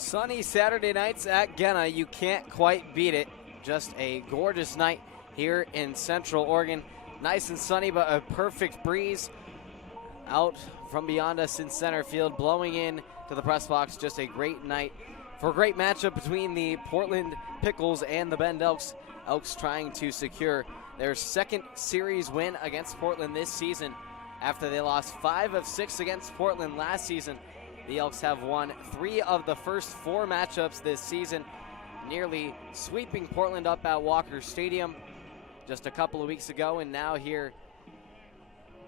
Sunny Saturday nights at Gena. You can't quite beat it. Just a gorgeous night here in Central Oregon. Nice and sunny, but a perfect breeze out from beyond us in center field, blowing in to the press box. Just a great night for a great matchup between the Portland Pickles and the Bend Elks. Elks trying to secure their second series win against Portland this season after they lost 5 of 6 against Portland last season. The Elks have won 3 of the first 4 matchups this season, nearly sweeping Portland up at Walker Stadium just a couple of weeks ago. And now here,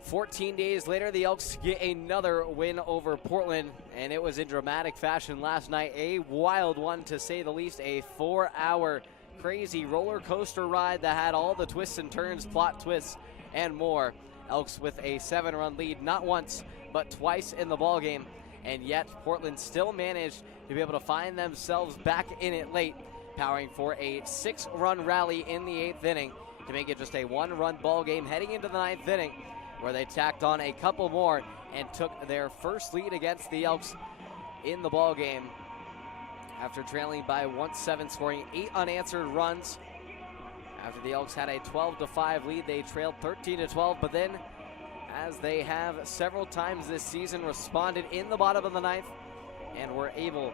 14 days later, the Elks get another win over Portland, and it was in dramatic fashion last night. A wild one, to say the least. A 4-hour crazy roller coaster ride that had all the twists and turns, plot twists, and more. Elks with a 7-run lead, not once, but twice in the ballgame. And yet Portland still managed to be able to find themselves back in it late, powering for a 6-run rally in the 8th inning to make it just a 1-run ball game heading into the 9th inning, where they tacked on a couple more and took their first lead against the Elks in the ball game after trailing by 1-7, scoring 8 unanswered runs. After the Elks had a 12-5 lead, they trailed 13-12, but then, as they have several times this season, responded in the bottom of the 9th and were able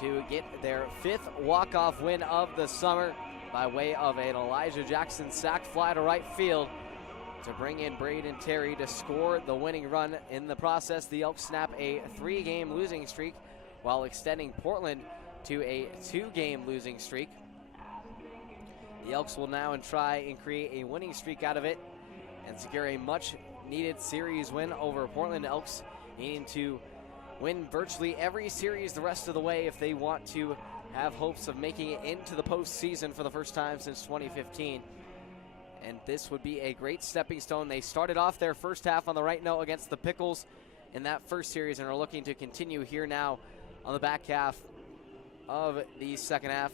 to get their 5th walk-off win of the summer by way of an Elijah Jackson sac fly to right field to bring in Braden Terry to score the winning run. In the process, the Elks snap a 3-game losing streak while extending Portland to a 2-game losing streak. The Elks will now try and create a winning streak out of it and secure a much needed series win over Portland. Elks needing to win virtually every series the rest of the way if they want to have hopes of making it into the postseason for the first time since 2015. And this would be a great stepping stone. They started off their first half on the right note against the Pickles in that first series and are looking to continue here now on the back half of the second half,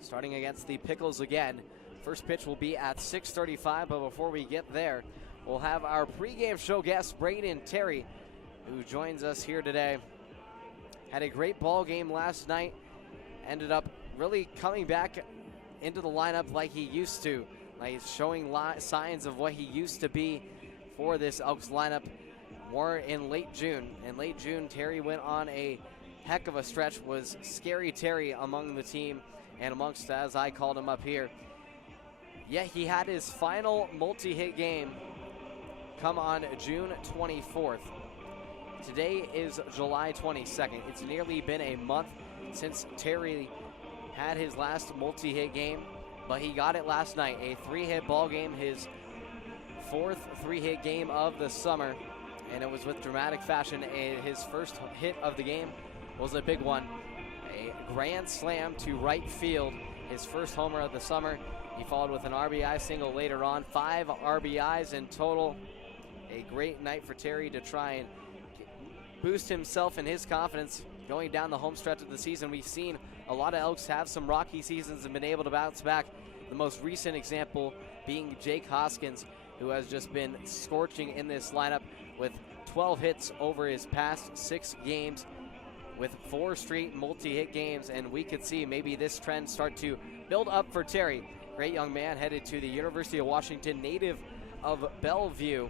starting against the Pickles again. First pitch will be at 6:35, but before we get there, we'll have our pregame show guest, Braden Terry, who joins us here today. Had a great ball game last night. Ended up really coming back into the lineup like he used to. Like showing signs of what he used to be for this Elks lineup more in late June. In late June, Terry went on a heck of a stretch, was Scary Terry among the team and amongst, as I called him up here. Yet he had his final multi-hit game come on June 24th. Today is July 22nd. It's nearly been a month since Terry had his last multi-hit game, but he got it last night. A 3-hit ball game, his 4th 3-hit game of the summer, and it was with dramatic fashion. His first hit of the game was a big one, a grand slam to right field, his first homer of the summer. He followed with an RBI single later on, 5 RBIs in total. A great night for Terry to try and boost himself and his confidence going down the home stretch of the season. We've seen a lot of Elks have some rocky seasons and been able to bounce back. The most recent example being Jake Hoskins, who has just been scorching in this lineup with 12 hits over his past 6 games with 4 straight multi-hit games, and we could see maybe this trend start to build up for Terry. Great young man, headed to the University of Washington, native of Bellevue,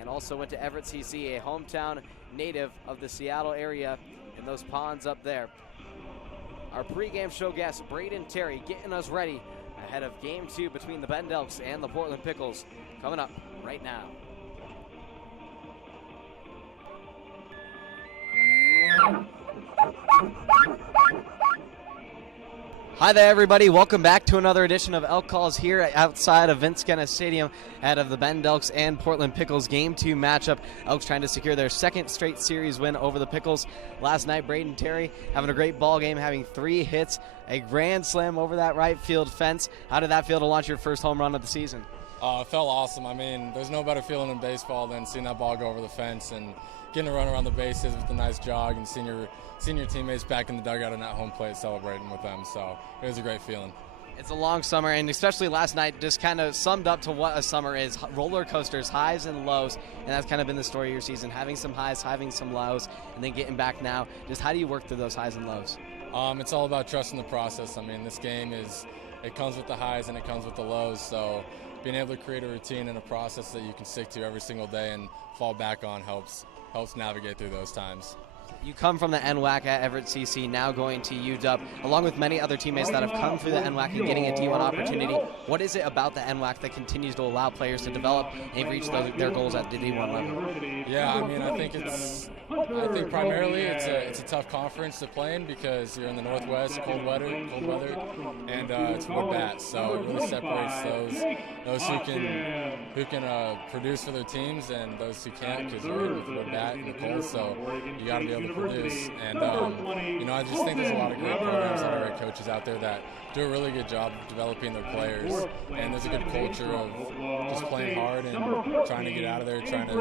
and also went to Everett CC, a hometown native of the Seattle area and those ponds up there. Our pregame show guest, Braden Terry, getting us ready ahead of Game 2 between the Bend Elks and the Portland Pickles, coming up right now. Hi there, everybody. Welcome back to another edition of Elk Calls here outside of Vince Guenna Stadium ahead of the Bend Elks and Portland Pickles Game 2 matchup. Elks trying to secure their second straight series win over the Pickles. Last night, Braden Terry having a great ball game, having 3 hits, a grand slam over that right field fence. How did that feel to launch your first home run of the season? It felt awesome. I mean, there's no better feeling in baseball than seeing that ball go over the fence and getting to run around the bases with a nice jog and seeing your teammates back in the dugout and at home plate celebrating with them. So it was a great feeling. It's a long summer, and especially last night just kind of summed up to what a summer is. Roller coasters, highs and lows, and that's kind of been the story of your season, having some highs, having some lows, and then getting back now. Just how do you work through those highs and lows? It's all about trusting the process. I mean, this game it comes with the highs and it comes with the lows, so being able to create a routine and a process that you can stick to every single day and fall back on helps navigate through those times. You come from the NWAC at Everett CC, now going to UW, along with many other teammates that have come through the NWAC and getting a D1 opportunity. What is it about the NWAC that continues to allow players to develop and reach their goals at the D1 level? Yeah, I mean, I think primarily it's a tough conference to play in because you're in the Northwest, cold weather, and it's wood bats, so it really separates those who can produce for their teams and those who can't because they're in with wood bat and the cold. So you got to be able to produce. And I just think there's a lot of great programs, a lot of great coaches out there that do a really good job of developing their players, and there's a good culture of just playing hard and trying to get out of there, trying to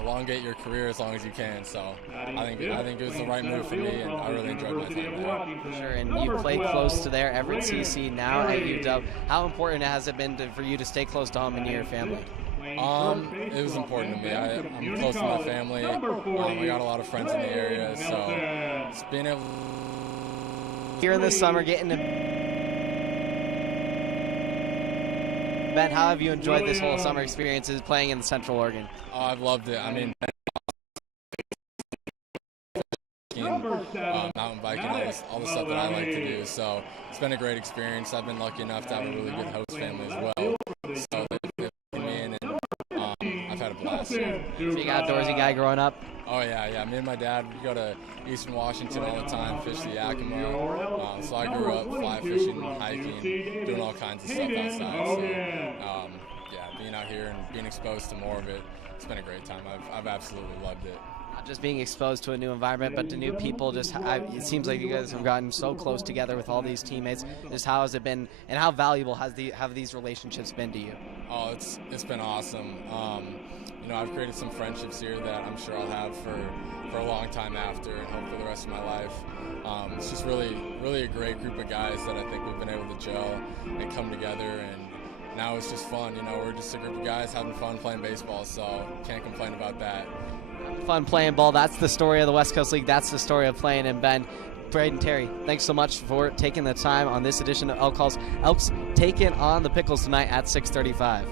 elongate your career as long as you can. So I think it was the right move for me, and I really enjoyed my time there. Sure, and you play close to there, Everett CC, now at UW. How important has it been for you to stay close to home and near your family? It was important to me. I'm close to my family. I got a lot of friends in the area, so it's being able here in the summer, getting to Ben, how have you enjoyed this whole summer experiences playing in Central Oregon? Oh, I've loved it. I mean, mountain biking, all the stuff that I like to do. So it's been a great experience. I've been lucky enough to have a really good host family as well. So they've put me in, and I've had a blast. Big outdoorsy guy growing up? Oh, yeah. Me and my dad, we go to Eastern Washington all the time, fish the Yakima. So I grew up fly fishing, hiking, doing all kinds of stuff outside. So, being out here and being exposed to more of it, it's been a great time. I've absolutely loved it. Not just being exposed to a new environment, but to new people. It seems like you guys have gotten so close together with all these teammates. Just how has it been, and how valuable have these relationships been to you? Oh, it's been awesome. I've created some friendships here that I'm sure I'll have for a long time after, and hope for the rest of my life. It's just really a great group of guys that I think we've been able to gel and come together, and now it's just fun. We're just a group of guys having fun playing baseball, so can't complain about that. Fun playing ball. That's the story of the West Coast League. That's the story of playing in Bend. Braden Terry, thanks so much for taking the time on this edition of Elk Calls. Elks taking on the Pickles tonight at 6:35.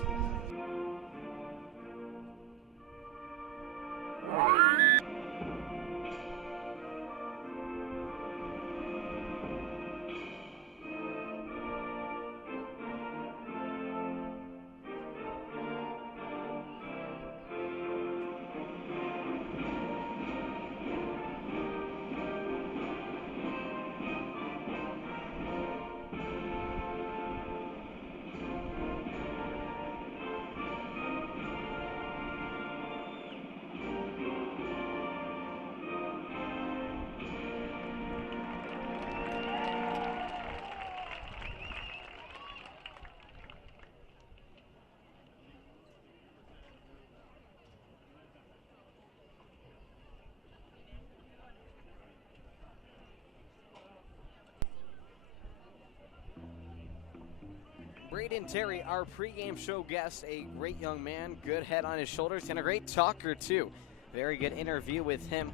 Braden Terry, our pregame show guest, a great young man, good head on his shoulders, and a great talker too. Very good interview with him.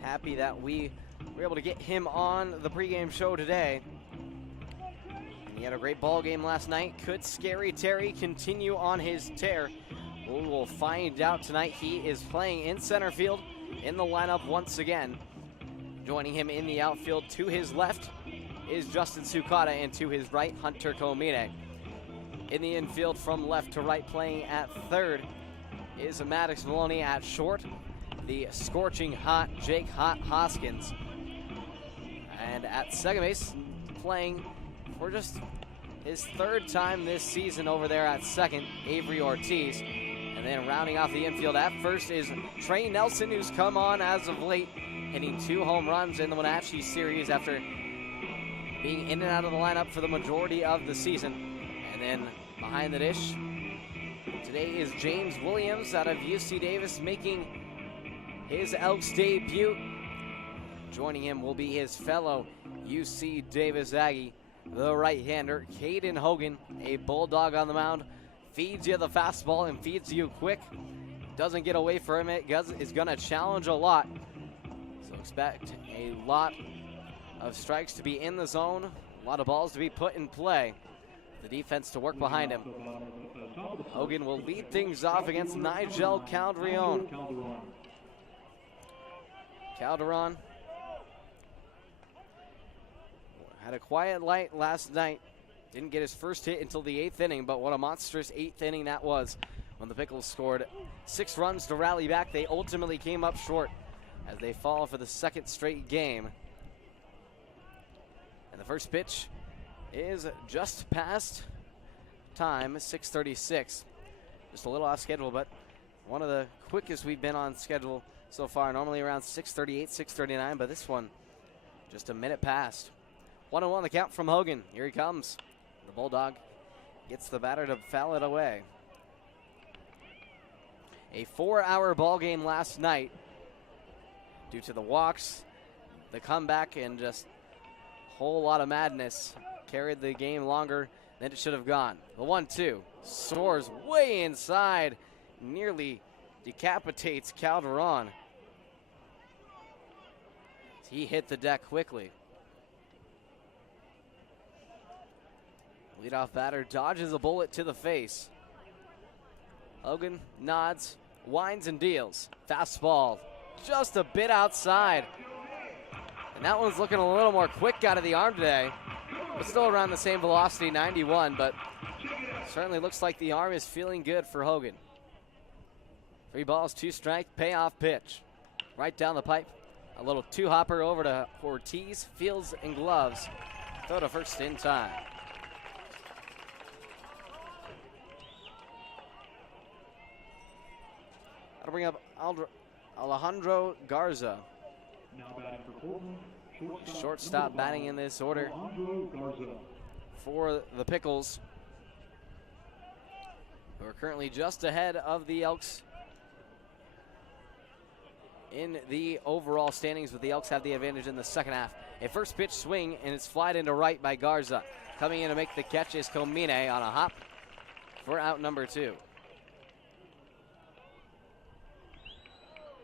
Happy that we were able to get him on the pregame show today. And he had a great ball game last night. Could Scary Terry continue on his tear? We will find out tonight. He is playing in center field in the lineup once again. Joining him in the outfield to his left is Justin Sukata, and to his right, Hunter Komine. In the infield from left to right, playing at third, is Maddox Maloney. At short, the scorching hot Jake Hoskins. And at second base, playing for just his third time this season over there at second, Avery Ortiz. And then rounding off the infield at first is Trey Nelson, who's come on as of late, hitting 2 home runs in the Wenatchee series after being in and out of the lineup for the majority of the season. And then behind the dish, today is James Williams out of UC Davis, making his Elks debut. Joining him will be his fellow UC Davis Aggie, the right-hander, Caden Hogan, a bulldog on the mound, feeds you the fastball and feeds you quick. Doesn't get away from it, is going to challenge a lot. So expect a lot of strikes to be in the zone, a lot of balls to be put in play. The defense to work behind him. Hogan will lead things off against Nigel Calderon. Calderon had a quiet light last night. Didn't get his first hit until the 8th inning, but what a monstrous 8th inning that was when the Pickles scored 6 runs to rally back. They ultimately came up short as they fall for the 2nd straight game. And the first pitch is just past time, 6:36. Just a little off schedule, but one of the quickest we've been on schedule so far. Normally around 6:38, 6:39, but this one just a minute past. 1-1 the count from Hogan. Here he comes. The Bulldog gets the batter to foul it away. A 4-hour ball game last night due to the walks, the comeback, and just a whole lot of madness. Carried the game longer than it should have gone. The 1-2 soars way inside, nearly decapitates Calderon. He hit the deck quickly. Leadoff batter dodges a bullet to the face. Hogan nods, winds and deals. Fastball just a bit outside. And that one's looking a little more quick out of the arm today. But still around the same velocity, 91, but certainly looks like the arm is feeling good for Hogan. 3 balls, 2 strikes, payoff pitch. Right down the pipe. A little 2-hopper over to Ortiz, fields and gloves. Throw to first in time. That'll bring up Alejandro Garza. Now batting for Colton. Shortstop batting in this order for the Pickles, who are currently just ahead of the Elks in the overall standings, but the Elks have the advantage in the second half. A first pitch swing, and it's flied into right by Garza. Coming in to make the catch is Comine on a hop for out number 2.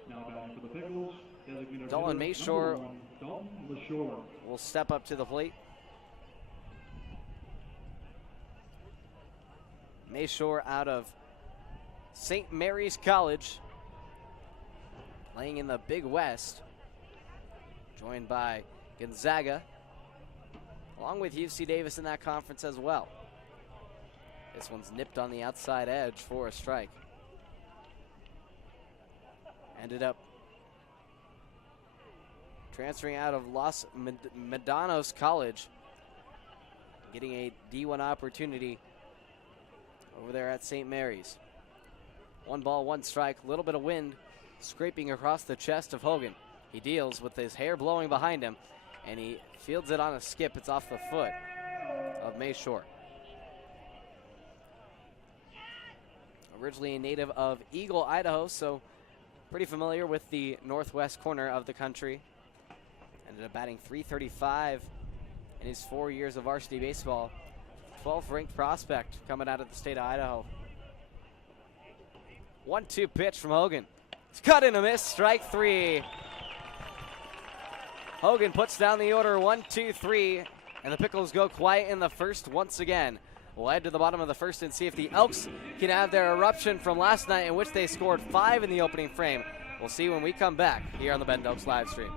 Now batting for the Pickles. Dalton Mayshore will step up to the plate. Mayshore out of St. Mary's College, playing in the Big West, joined by Gonzaga, along with UC Davis in that conference as well. This one's nipped on the outside edge for a strike. Ended up transferring out of Los Medanos College, getting a D1 opportunity over there at St. Mary's. 1 ball, 1 strike, a little bit of wind scraping across the chest of Hogan. He deals with his hair blowing behind him, and he fields it on a skip. It's off the foot of Mayshore. Originally a native of Eagle, Idaho, so pretty familiar with the northwest corner of the country. Ended up batting .335 in his 4 years of varsity baseball. 12th ranked prospect coming out of the state of Idaho. 1-2 pitch from Hogan. It's cut and a miss, strike 3. Hogan puts down the order 1-2-3, and the Pickles go quiet in the first once again. We'll head to the bottom of the first and see if the Elks can have their eruption from last night, in which they scored 5 in the opening frame. We'll see when we come back here on the Bend Elks live stream.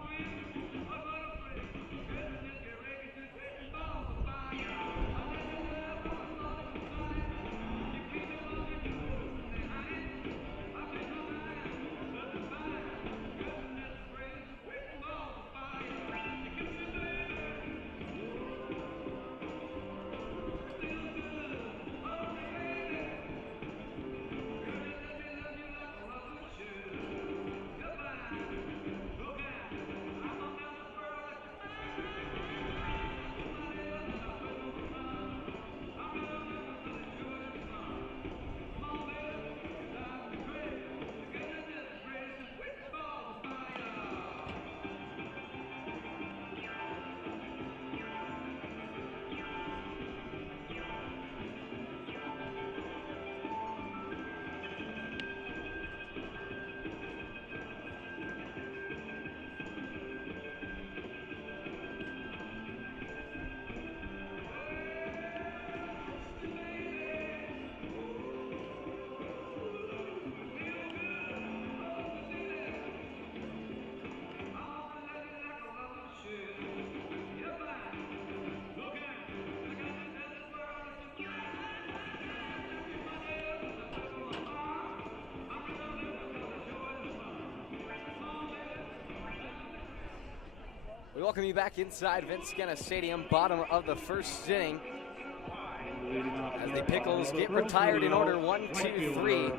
welcome you back inside Vince Scanna Stadium, bottom of the first inning. As the Pickles get retired in order, 1, 2, 3.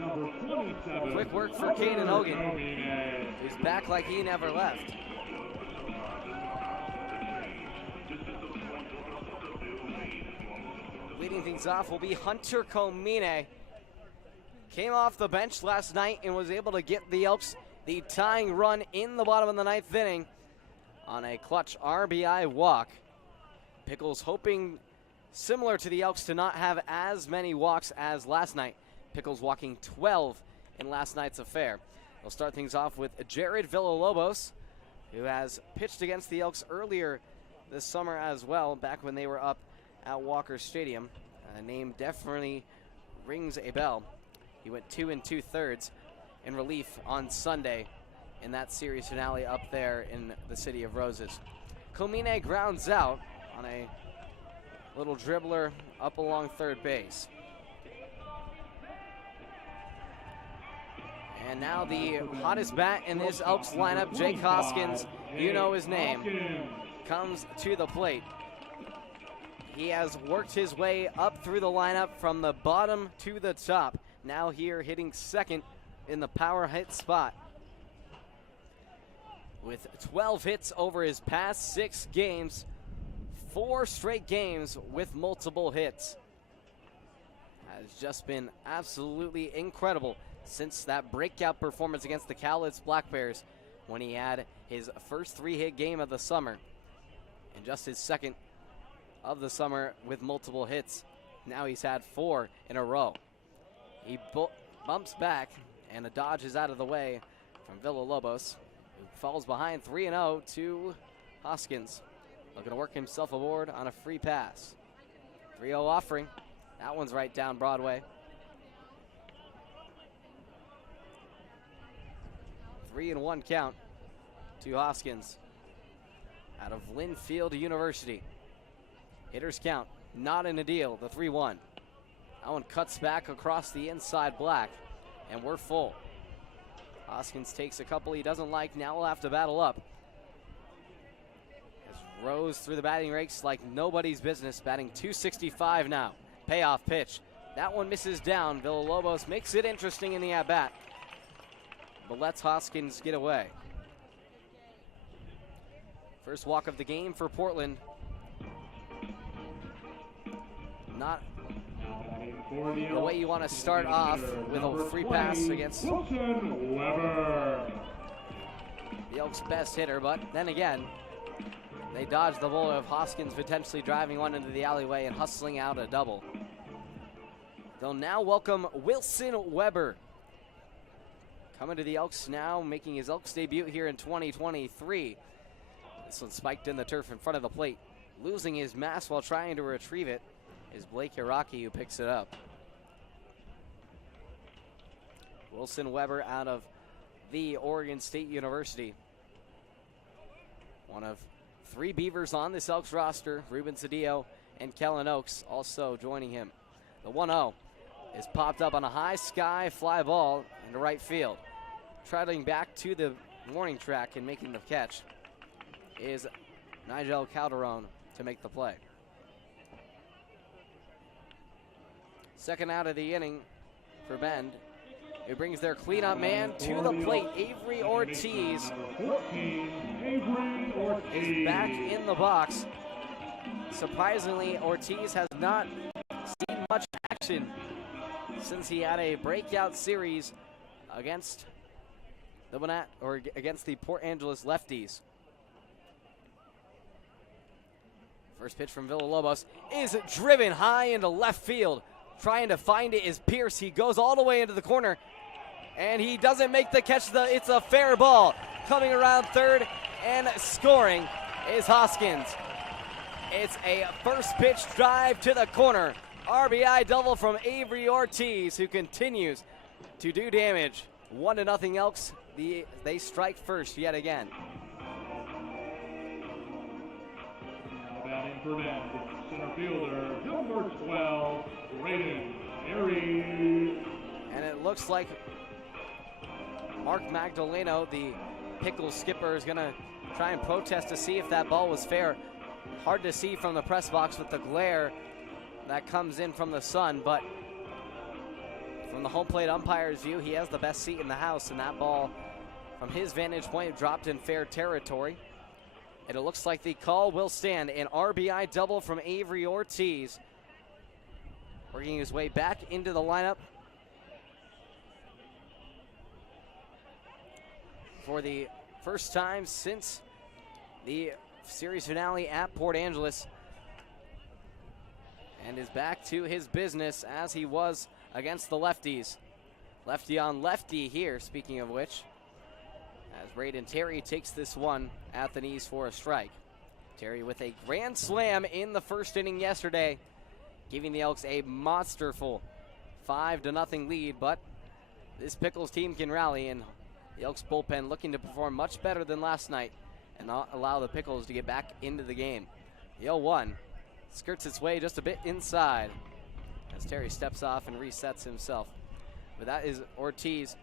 Quick work for Caden Hogan, who's back like he never left. Leading things off will be Hunter Comine. Came off the bench last night and was able to get the Elks the tying run in the bottom of the ninth inning on a clutch RBI walk. Pickles hoping, similar to the Elks, to not have as many walks as last night. Pickles walking 12 in last night's affair. We'll start things off with Jared Villalobos, who has pitched against the Elks earlier this summer as well, back when they were up at Walker Stadium. A name definitely rings a bell. He went 2 2/3 in relief on Sunday in that series finale up there in the City of Roses. Comine grounds out on a little dribbler up along third base. And now the hottest bat in this Elks lineup, Jake Hoskins, you know his name, comes to the plate. He has worked his way up through the lineup from the bottom to the top. Now here hitting second in the power hit spot. With 12 hits over his past 6 games, 4 straight games with multiple hits. Has just been absolutely incredible since that breakout performance against the Cowlitz Black Bears when he had his first 3-hit game of the summer and just his second of the summer with multiple hits. Now he's had 4 in a row. He bumps back and a dodge is out of the way from Villalobos, who falls behind 3-0 to Hoskins. Looking to work himself aboard on a free pass. 3-0 offering. That one's right down Broadway. 3-1 count to Hoskins out of Linfield University. Hitters count, not in a deal, the 3-1. That one cuts back across the inside black, and we're full. Hoskins takes a couple he doesn't like, now we'll have to battle up. As Rose through the batting rakes like nobody's business, batting .265 now. Payoff pitch. That one misses down. Villalobos makes it interesting in the at-bat, but lets Hoskins get away. First walk of the game for Portland. Not the way you want to start off with a free pass against the Elks' best hitter, but then again, they dodged the bullet of Hoskins potentially driving one into the alleyway and hustling out a double. They'll now welcome Wilson Weber. Coming to the Elks now, making his Elks debut here in 2023. This one spiked in the turf in front of the plate. Losing his mask while trying to retrieve it is Blake Hiraki, who picks it up. Wilson Weber out of the Oregon State University. One of 3 Beavers on this Elks roster, Ruben Cedillo and Kellen Oakes also joining him. The 1-0 is popped up on a high sky fly ball into right field. Traveling back to the warning track and making the catch is Nigel Calderon to make the play. Second out of the inning for Bend. It brings their cleanup man to the plate. Avery Ortiz is back in the box. Surprisingly, Ortiz has not seen much action since he had a breakout series against against the Port Angeles Lefties. First pitch from Villalobos is driven high into left field. Trying to find it is Pierce. He goes all the way into the corner, and he doesn't make the catch. It's a fair ball. Coming around third and scoring is Hoskins. It's a first pitch drive to the corner. RBI double from Avery Ortiz, who continues to do damage. 1-0 Elks. They strike first yet again. Now batting for Bend, center fielder, number 12, Braden Aries. And it looks like Mark Magdaleno, the Pickles skipper, is going to try and protest to see if that ball was fair. Hard to see from the press box with the glare that comes in from the sun, but from the home plate umpire's view, he has the best seat in the house, and that ball, from his vantage point, dropped in fair territory. And it looks like the call will stand. An RBI double from Avery Ortiz, working his way back into the lineup for the first time since the series finale at Port Angeles, and is back to his business as he was against the lefties. Lefty on lefty here, speaking of which, as Braden Terry takes this one at the knees for a strike. Terry with a grand slam in the first inning yesterday, giving the Elks a monsterful 5-0 lead, but this Pickles team can rally, and the Elks bullpen looking to perform much better than last night and not allow the Pickles to get back into the game. The 0-1 skirts its way just a bit inside as Terry steps off and resets himself. But that is Ortiz,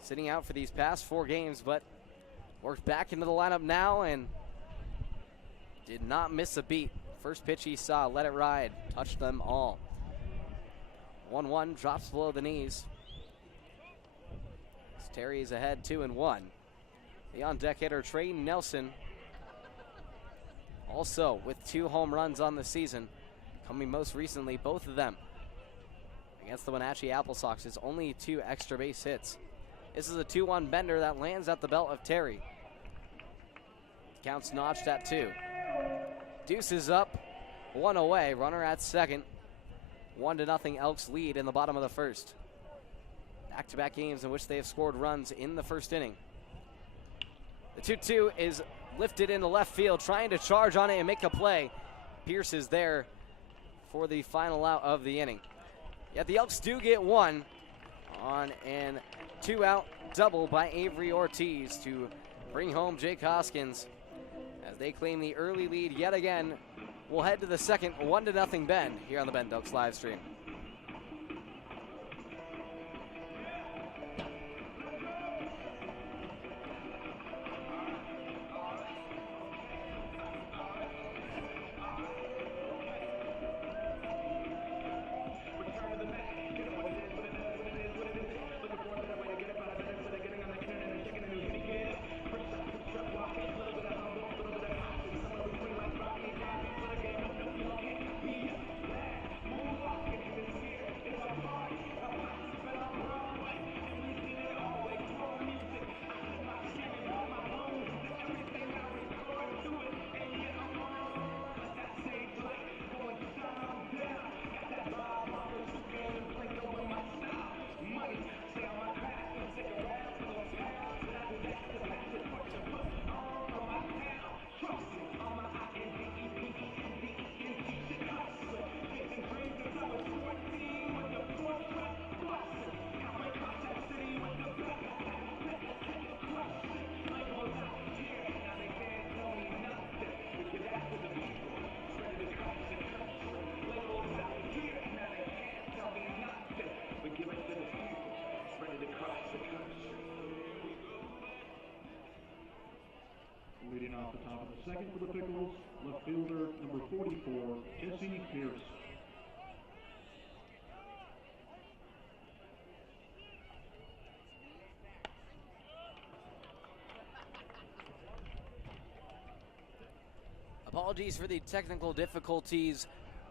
sitting out for these past 4 games, but worked back into the lineup now and did not miss a beat. First pitch he saw, let it ride, touched them all. 1-1 drops below the knees. As Terry is ahead 2-1. The on-deck hitter, Trey Nelson, also with 2 home runs on the season, coming most recently, both of them against the Wenatchee Apple Sox. His only 2 extra base hits. This is a 2-1 bender that lands at the belt of Terry. Count's notched at 2. Deuces up, 1 away, runner at second. 1-0 Elks lead in the bottom of the first. Back-to-back games in which they have scored runs in the first inning. The 2-2 is lifted into left field, trying to charge on it and make a play. Pierce is there for the final out of the inning. Yet the Elks do get one on an 2-out double by Avery Ortiz to bring home Jake Hoskins as they claim the early lead yet again. We'll head to the second 1-0 Bend here on the Bend Elks live stream. Leading off the top of the second for the Pickles, left fielder number 44, Jesse Pierce. Apologies for the technical difficulties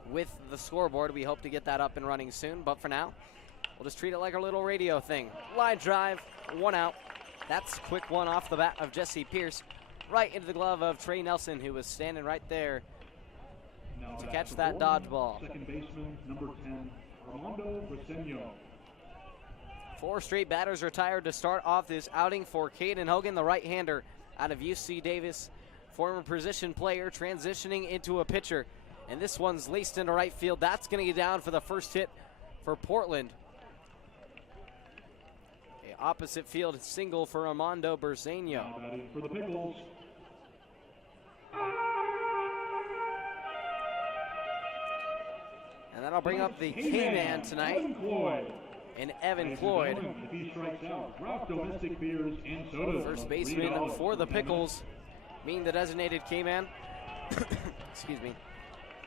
with the scoreboard. We hope to get that up and running soon, but for now, we'll just treat it like our little radio thing. Line drive, 1 out. That's a quick one off the bat of Jesse Pierce, right into the glove of Trey Nelson, who was standing right there to catch that dodgeball. Second baseman, number 10, Armando Briseño. 4 straight batters retired to start off this outing for Caden Hogan, the right-hander out of UC Davis, former position player transitioning into a pitcher. And this one's laced into right field. That's going to get down for the first hit for Portland. A opposite field single for Armando Briseño. Now batting for the Pickles, And that'll bring up the K-man tonight, and Evan Cloyd. If he strikes out, drop domestic beers and sodas. First baseman for the Pickles, being the designated K-man. Excuse me.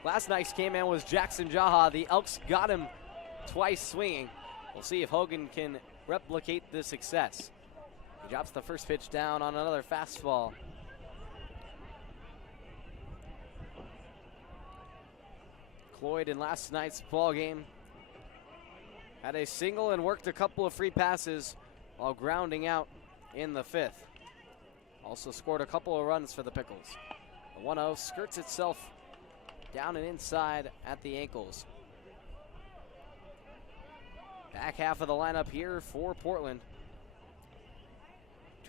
Last night's K-man was Jackson Jaha. The Elks got him twice swinging. We'll see if Hogan can replicate the success. He drops the first pitch down on another fastball. Cloyd in last night's ball game had a single and worked a couple of free passes while grounding out in the fifth. Also scored a couple of runs for the Pickles. The 1-0 skirts itself down and inside at the ankles. Back half of the lineup here for Portland.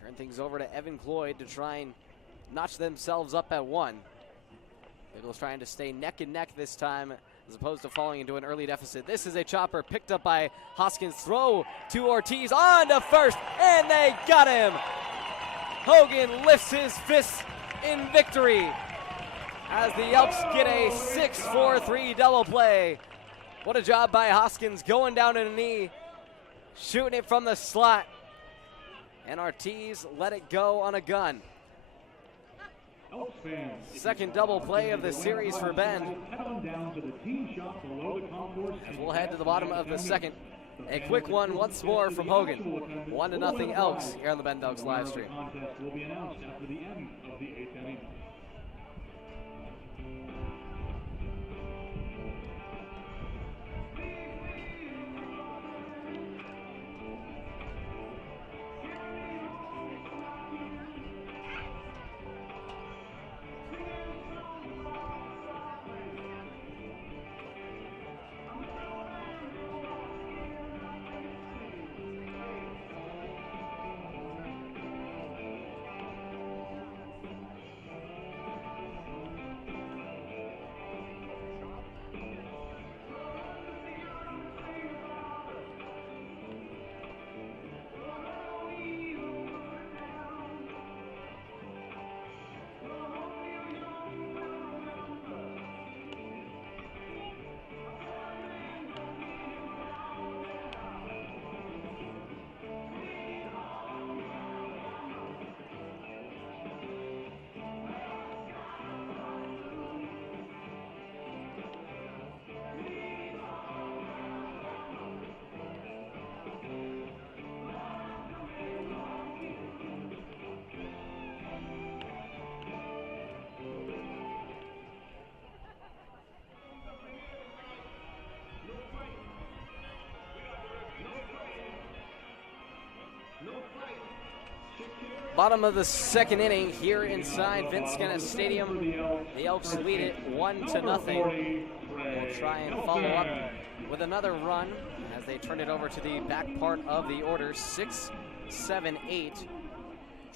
Turn things over to Evan Cloyd to try and notch themselves up at 1. Pickles trying to stay neck and neck this time as opposed to falling into an early deficit. This is a chopper picked up by Hoskins. Throw to Ortiz on to first, and they got him. Hogan lifts his fist in victory as the Elks get a 6-4-3 double play. What a job by Hoskins, going down in a knee, shooting it from the slot. And Ortiz let it go on a gun. Second double play of the series for Bend. As we'll head to the bottom of the second. A quick one once more from Hogan. 1-0 Elks here on the Bend Elks live stream. Bottom of the second inning here inside Vince Skennis Stadium. The Elks lead it 1-0. We'll try and follow up with another run as they turn it over to the back part of the order. 6, 7, 8.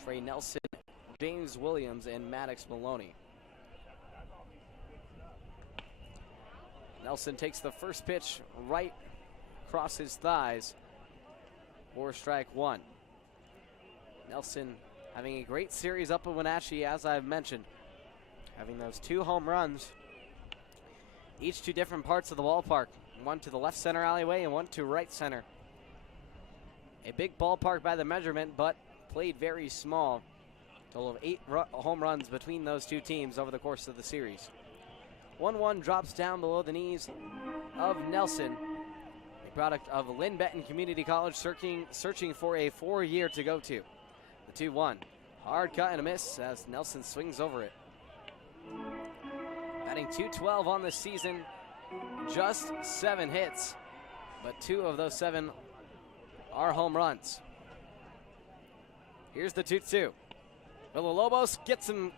Trey Nelson, James Williams, and Maddox Maloney. Nelson takes the first pitch right across his thighs for strike 1. Nelson having a great series up at Wenatchee, as I've mentioned. Having those 2 home runs, each to different parts of the ballpark. One to the left center alleyway and one to right center. A big ballpark by the measurement, but played very small. Total of 8 home runs between those 2 teams over the course of the series. 1-1 drops down below the knees of Nelson, a product of Lynn Benton Community College, searching for a 4-year to go to. The 2-1. Hard cut and a miss as Nelson swings over it. Batting .212 on the season, just 7 hits, but 2 of those 7 are home runs. Here's the 2-2. Villalobos gets him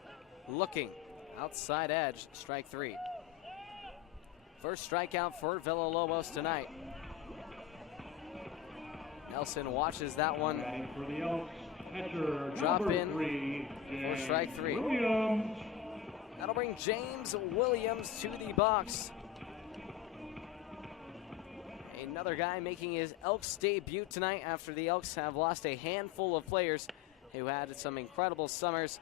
looking. Outside edge, strike 3. First strikeout for Villalobos tonight. Nelson watches that one drop in for strike 3. That'll bring James Williams to the box. Another guy making his Elks debut tonight after the Elks have lost a handful of players who had some incredible summers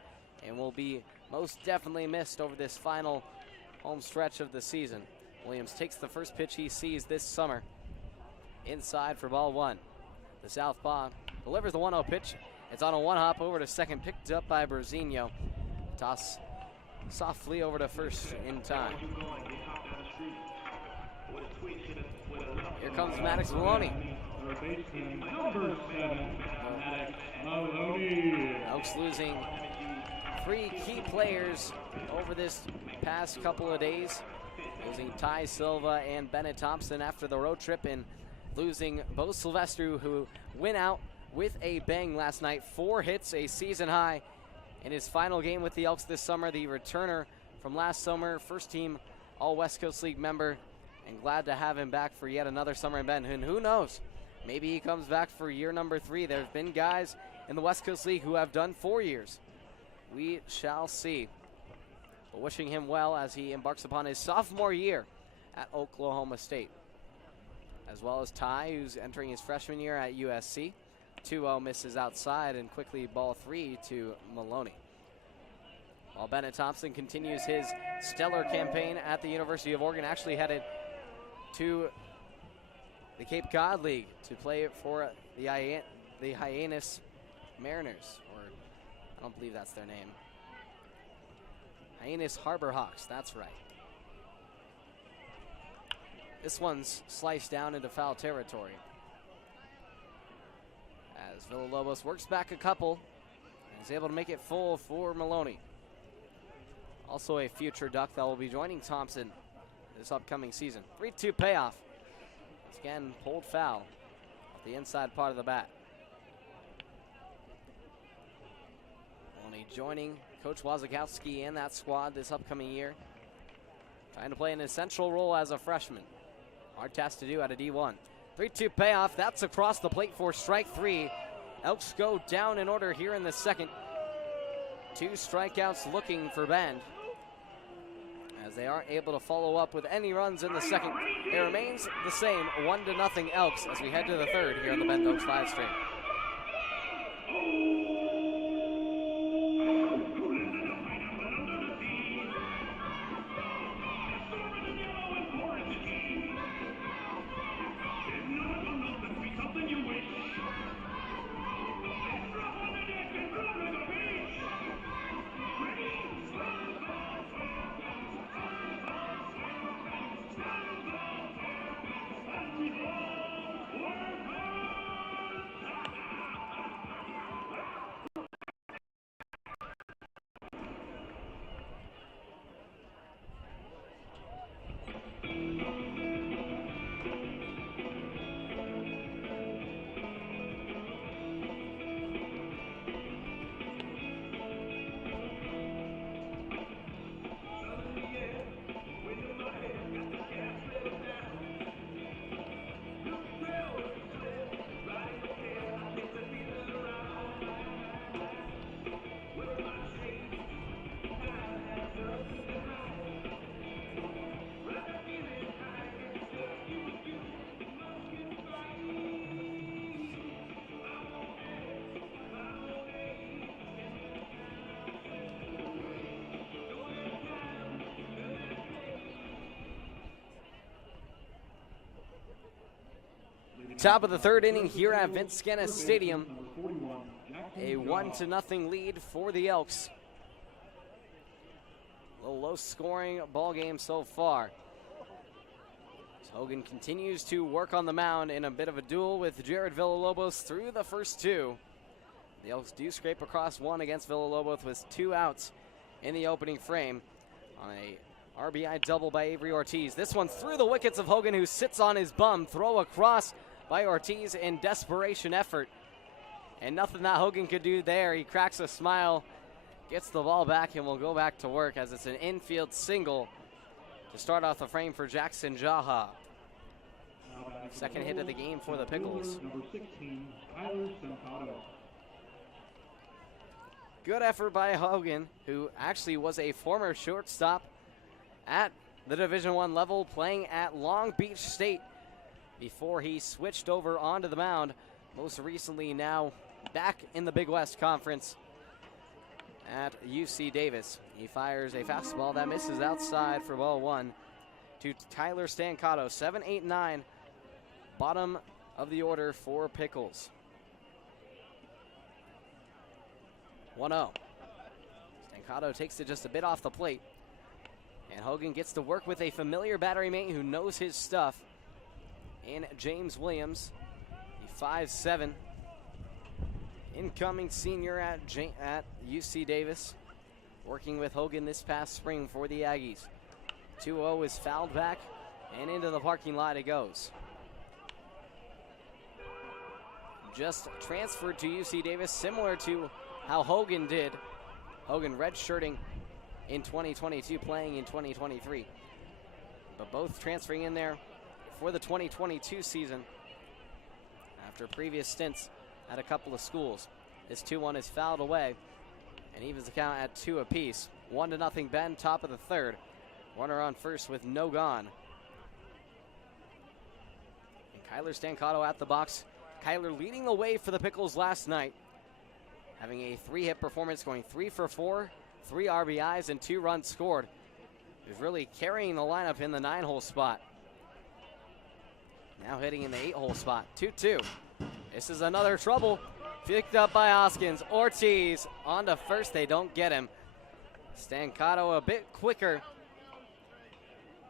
and will be most definitely missed over this final home stretch of the season. Williams takes the first pitch he sees this summer. inside for ball one. The southpaw delivers the 1-0 pitch. It's on a one-hop over to second, picked up by Brazinho. Toss softly over to first in time. Here comes Maddox Maloney. Number 7, Maddox Maloney. Elks losing 3 key players over this past couple of days. Losing Ty Silva and Bennett Thompson after the road trip, and losing Bo Silvestru, who went out with a bang last night. 4 hits, a season high in his final game with the Elks this summer. The returner from last summer, first team All West Coast League member, and glad to have him back for yet another summer in Benton. And who knows, maybe he comes back for year number 3. There's been guys in the West Coast League who have done 4 years. We shall see. But wishing him well as he embarks upon his sophomore year at Oklahoma State. As well as Ty, who's entering his freshman year at USC. 2-0 misses outside, and quickly ball 3 to Maloney. While Bennett Thompson continues his stellar campaign at the University of Oregon, actually headed to the Cape Cod League to play for the Hyannis Mariners, or I don't believe that's their name. Hyannis Harbor Hawks, that's right. This one's sliced down into foul territory, as Villalobos works back a couple and is able to make it full for Maloney. Also a future Duck that will be joining Thompson this upcoming season. 3-2 payoff. Once again, pulled foul at the inside part of the bat. Maloney joining Coach Wazakowski and that squad this upcoming year, trying to play an essential role as a freshman. Hard task to do at a D1. 3-2 payoff. That's across the plate for strike 3. Elks go down in order here in the second. 2 strikeouts looking for Bend, as they aren't able to follow up with any runs in the second. It remains the same, 1-0 Elks, as we head to the third here on the Bend Oaks live stream. Top of the third inning here at Vince Scannis Stadium. A 1-0 lead for the Elks. A little low scoring ball game so far. Hogan continues to work on the mound in a bit of a duel with Jared Villalobos through the first 2. The Elks do scrape across 1 against Villalobos with 2 outs in the opening frame on a RBI double by Avery Ortiz. This one's through the wickets of Hogan, who sits on his bum. Throw across by Ortiz in desperation effort. And nothing that Hogan could do there. He cracks a smile, gets the ball back, and will go back to work as it's an infield single to start off the frame for Jackson Jaha. Second hit of the game for the Pickles. Number 16, Tyler Sampato. Good effort by Hogan, who actually was a former shortstop at the Division I level, playing at Long Beach State before he switched over onto the mound. Most recently now back in the Big West Conference at UC Davis. He fires a fastball that misses outside for ball 1 to Tyler Stancato. 7-8-9 bottom of the order for Pickles. 1-0. Stancato takes it just a bit off the plate. And Hogan gets to work with a familiar battery mate who knows his stuff in James Williams, the 5'7", incoming senior at UC Davis, working with Hogan this past spring for the Aggies. 2-0 is fouled back, and into the parking lot it goes. Just transferred to UC Davis, similar to how Hogan did. Hogan redshirting in 2022, playing in 2023. But both transferring in there for the 2022 season after previous stints at a couple of schools. This 2-1 is fouled away and evens the count at 2 apiece. 1-0 Bend, top of the third. Runner on first with no gone. And Kyler Stancato at the box. Kyler leading the way for the Pickles last night, having a 3-hit performance, going 3 for 4, 3 RBIs, and 2 runs scored. He's really carrying the lineup in the 9-hole spot. Now hitting in the 8-hole spot. 2-2. This is another trouble. Picked up by Hoskins. Ortiz on to first. They don't get him. Stancato a bit quicker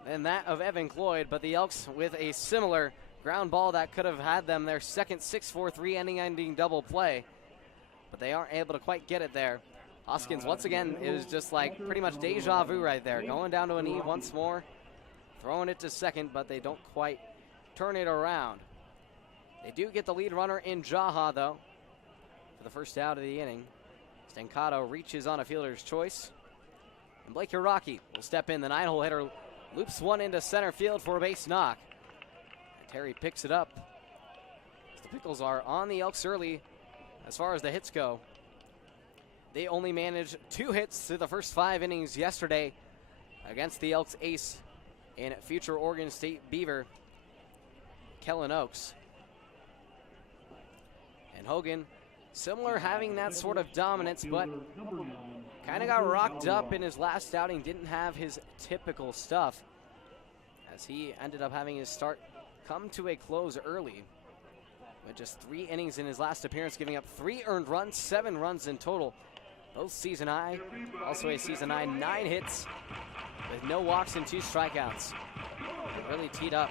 than that of Evan Cloyd, but the Elks with a similar ground ball that could have had them their second 6-4-3 ending double play, but they aren't able to quite get it there. Hoskins, once again, it was just like pretty much deja vu right there. Going down to a knee once more, throwing it to second, but they don't quite turn it around. They do get the lead runner in Jaha, though, for the first out of the inning. Stancato reaches on a fielder's choice, and Blake Hiraki will step in. The 9-hole hitter loops one into center field for a base knock. And Terry picks it up. The Pickles are on the Elks early as far as the hits go. They only managed 2 hits through the first 5 innings yesterday against the Elks ace in future Oregon State Beaver, Kellen Oaks. And Hogan, similar, having that sort of dominance, but kind of got rocked up in his last outing, didn't have his typical stuff, as he ended up having his start come to a close early with just 3 innings in his last appearance, giving up 3 earned runs, 7 runs in total. Both season high, also a season high 9 hits with no walks and 2 strikeouts. It really teed up.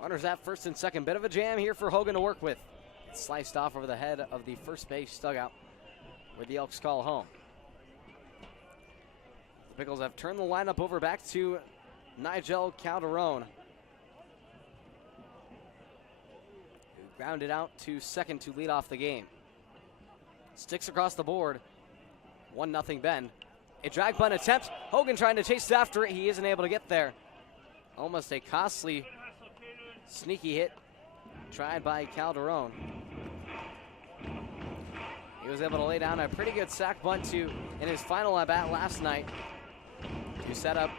Runners at first and second. Bit of a jam here for Hogan to work with. It's sliced off over the head of the first base dugout where the Elks call home. The Pickles have turned the lineup over back to Nigel Calderon, who grounded out to second to lead off the game. Sticks across the board. 1-0 Bend. A drag bunt attempt. Hogan trying to chase after it. He isn't able to get there. Almost a costly sneaky hit tried by Calderon. He was able to lay down a pretty good sac bunt in his final at bat last night to set up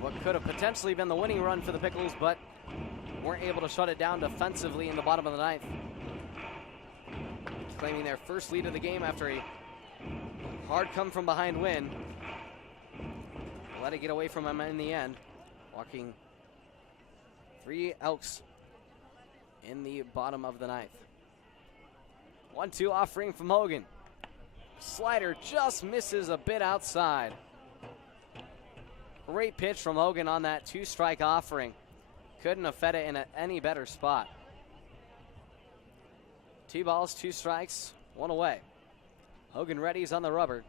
what could have potentially been the winning run for the Pickles, but weren't able to shut it down defensively in the bottom of the 9th. Claiming their first lead of the game after a hard come from behind win. Let it get away from him in the end. Walking 3 Elks in the bottom of the 9th. 1-2 offering from Hogan. Slider just misses a bit outside. Great pitch from Hogan on that 2-strike offering. Couldn't have fed it in any better spot. 2 balls, 2 strikes, 1 away. Hogan readies on the rubber.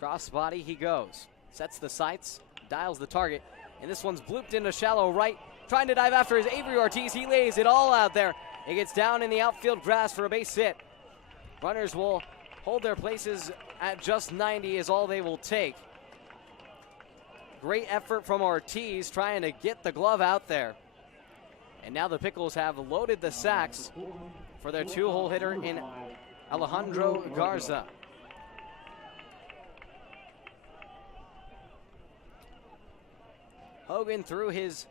Cross body he goes. Sets the sights, dials the target, and this one's blooped into shallow right. Trying to dive after his Avery Ortiz. He lays it all out there. It gets down in the outfield grass for a base hit. Runners will hold their places at just 90 is all they will take. Great effort from Ortiz trying to get the glove out there. And now the Pickles have loaded the sacks for their 2-hole hitter in Alejandro Garza. Hogan, through his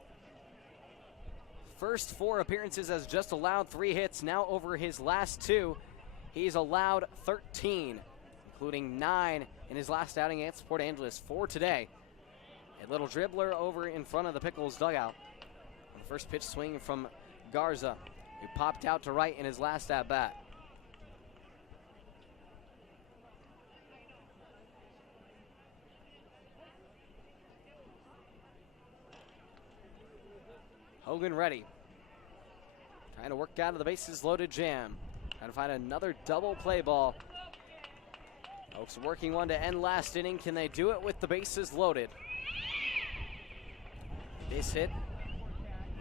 first 4 appearances, has just allowed 3 hits. Now over his last 2, he's allowed 13, including 9 in his last outing at Port Angeles, 4 today. A little dribbler over in front of the Pickles dugout. The first pitch swing from Garza, who popped out to right in his last at-bat. Hogan ready. Trying to work out of the bases loaded jam. Trying to find another double play ball. Oaks working one to end last inning. Can they do it with the bases loaded? Base hit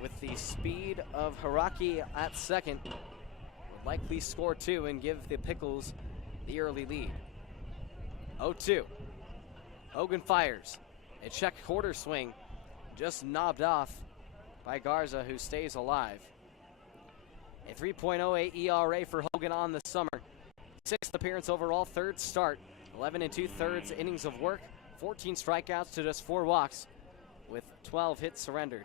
with the speed of Haraki at second would likely score two and give the Pickles the early lead. 0-2. Hogan fires. A check quarter swing, just knobbed off by Garza, who stays alive. A 3.08 ERA for Hogan on the summer. 6th appearance overall, 3rd start. 11 2/3 innings of work, 14 strikeouts to just 4 walks, with 12 hits surrendered.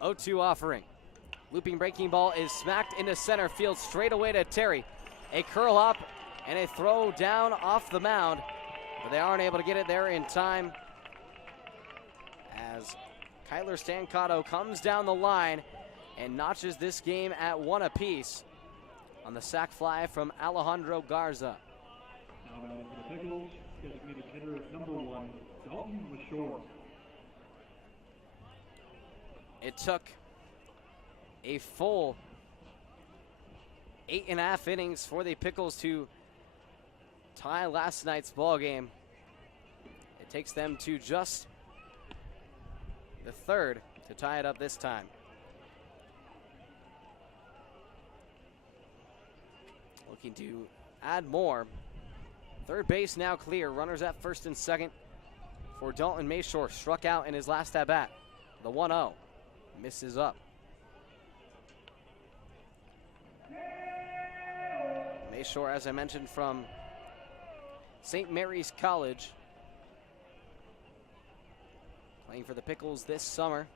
0-2 offering. Looping breaking ball is smacked into center field straight away to Terry. A curl up and a throw down off the mound, but they aren't able to get it there in time as Kyler Stancato comes down the line and notches this game at 1 apiece on the sac fly from Alejandro Garza. Now batting for the Pickles, designated hitter number 1, Dalton Mashore. It took a full 8.5 innings for the Pickles to tie last night's ball game. It takes them to just the 3rd to tie it up this time. Looking to add more. Third base now clear. Runners at first and second for Dalton Mayshore. Struck out in his last at bat. The 1-0 misses up. Mayshore, as I mentioned, from St. Mary's College, playing for the Pickles this summer.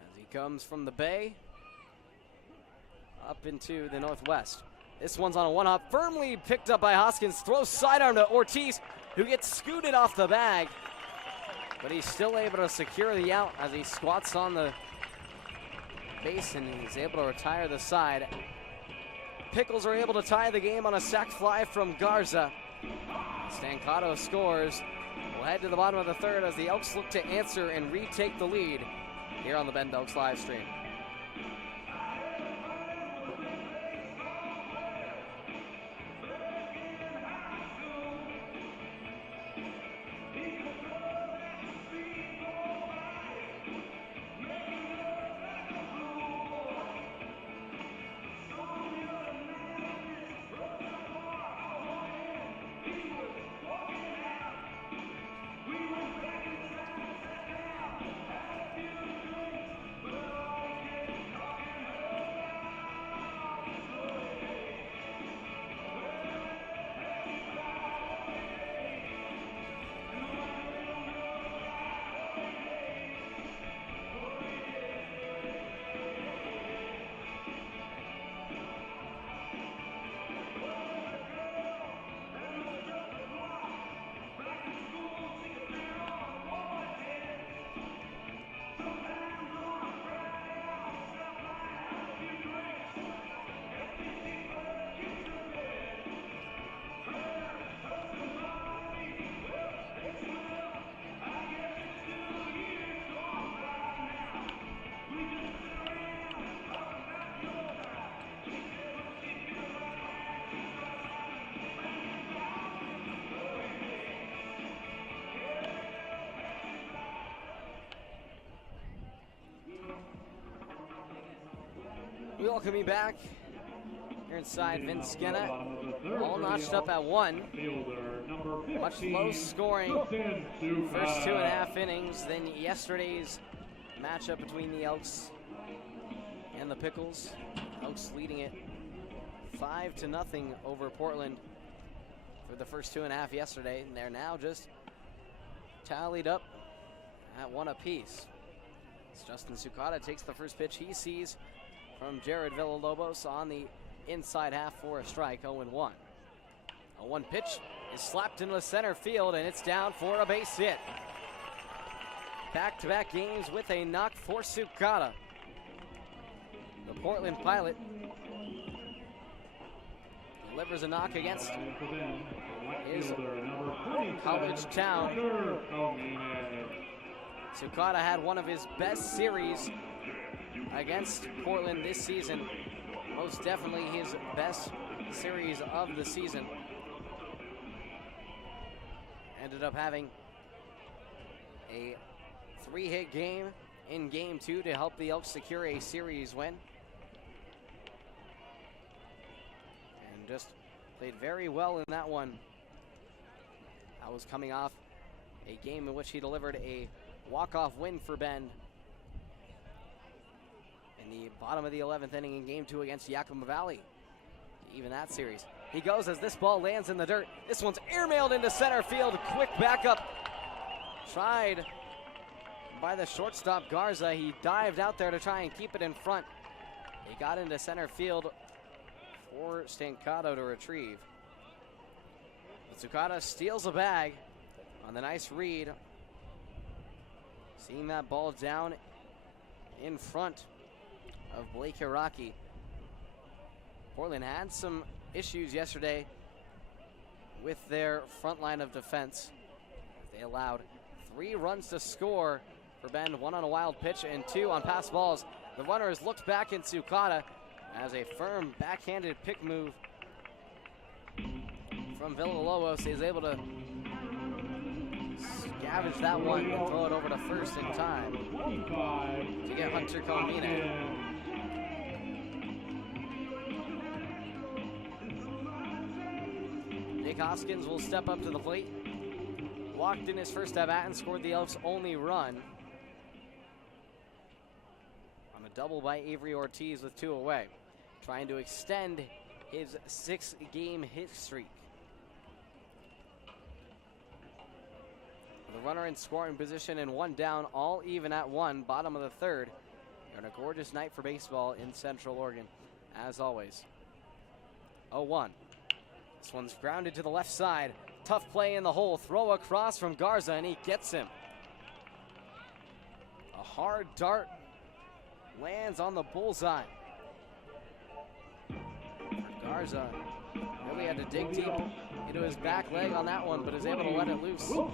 As he comes from the Bay up into the Northwest. This one's on a one-hop, firmly picked up by Hoskins, throws sidearm to Ortiz, who gets scooted off the bag, but he's still able to secure the out as he squats on the base and he's able to retire the side. Pickles are able to tie the game on a sac fly from Garza. Stancato scores. We'll head to the bottom of the 3rd as the Elks look to answer and retake the lead here on the Bend Elks live stream. We welcome you back here inside Vince Skenna. All notched up at 1. Much low scoring first 2.5 innings than yesterday's matchup between the Elks and the Pickles. Elks leading it 5-0 over Portland for the first 2.5 yesterday, and they're now just tallied up at 1 apiece. As Justin Sukata takes the first pitch he sees from Jared Villalobos on the inside half for a strike, 0-1. A 1 pitch is slapped into the center field, and it's down for a base hit. Back-to-back games with a knock for Sukata. The Portland Pilot delivers a knock against his college town. Sukata had one of his best series against Portland this season. Most definitely his best series of the season. Ended up having a 3-hit game in game 2 to help the Elks secure a series win. And just played very well in that one. I was coming off a game in which he delivered a walk-off win for Bend in the bottom of the 11th inning in game 2 against Yakima Valley. Even that series. He goes as this ball lands in the dirt. This one's airmailed into center field. Quick backup. Tried by the shortstop Garza. He dived out there to try and keep it in front. He got into center field for Stancato to retrieve. Tsukata steals a bag on the nice read. Seeing that ball down in front of Blake Hiraki. Portland had some issues yesterday with their front line of defense. They allowed 3 runs to score for Bend, 1 on a wild pitch and 2 on pass balls. The runner has looked back in Tsukata as a firm backhanded pick move from Villalobos is able to scavenge that one and throw it over to first in time to get Hunter Comina. Nick Hoskins will step up to the plate. Walked in his first at bat and scored the Elks' only run on a double by Avery Ortiz with 2 away, trying to extend his 6-game hit streak. The runner in scoring position and 1 down, all even at 1, bottom of the 3rd. And a gorgeous night for baseball in Central Oregon, as always. 0-1. This one's grounded to the left side. Tough play in the hole. Throw across from Garza, and he gets him. A hard dart lands on the bullseye. Garza really had to dig deep into his back leg on that one, but is able to let it loose. 2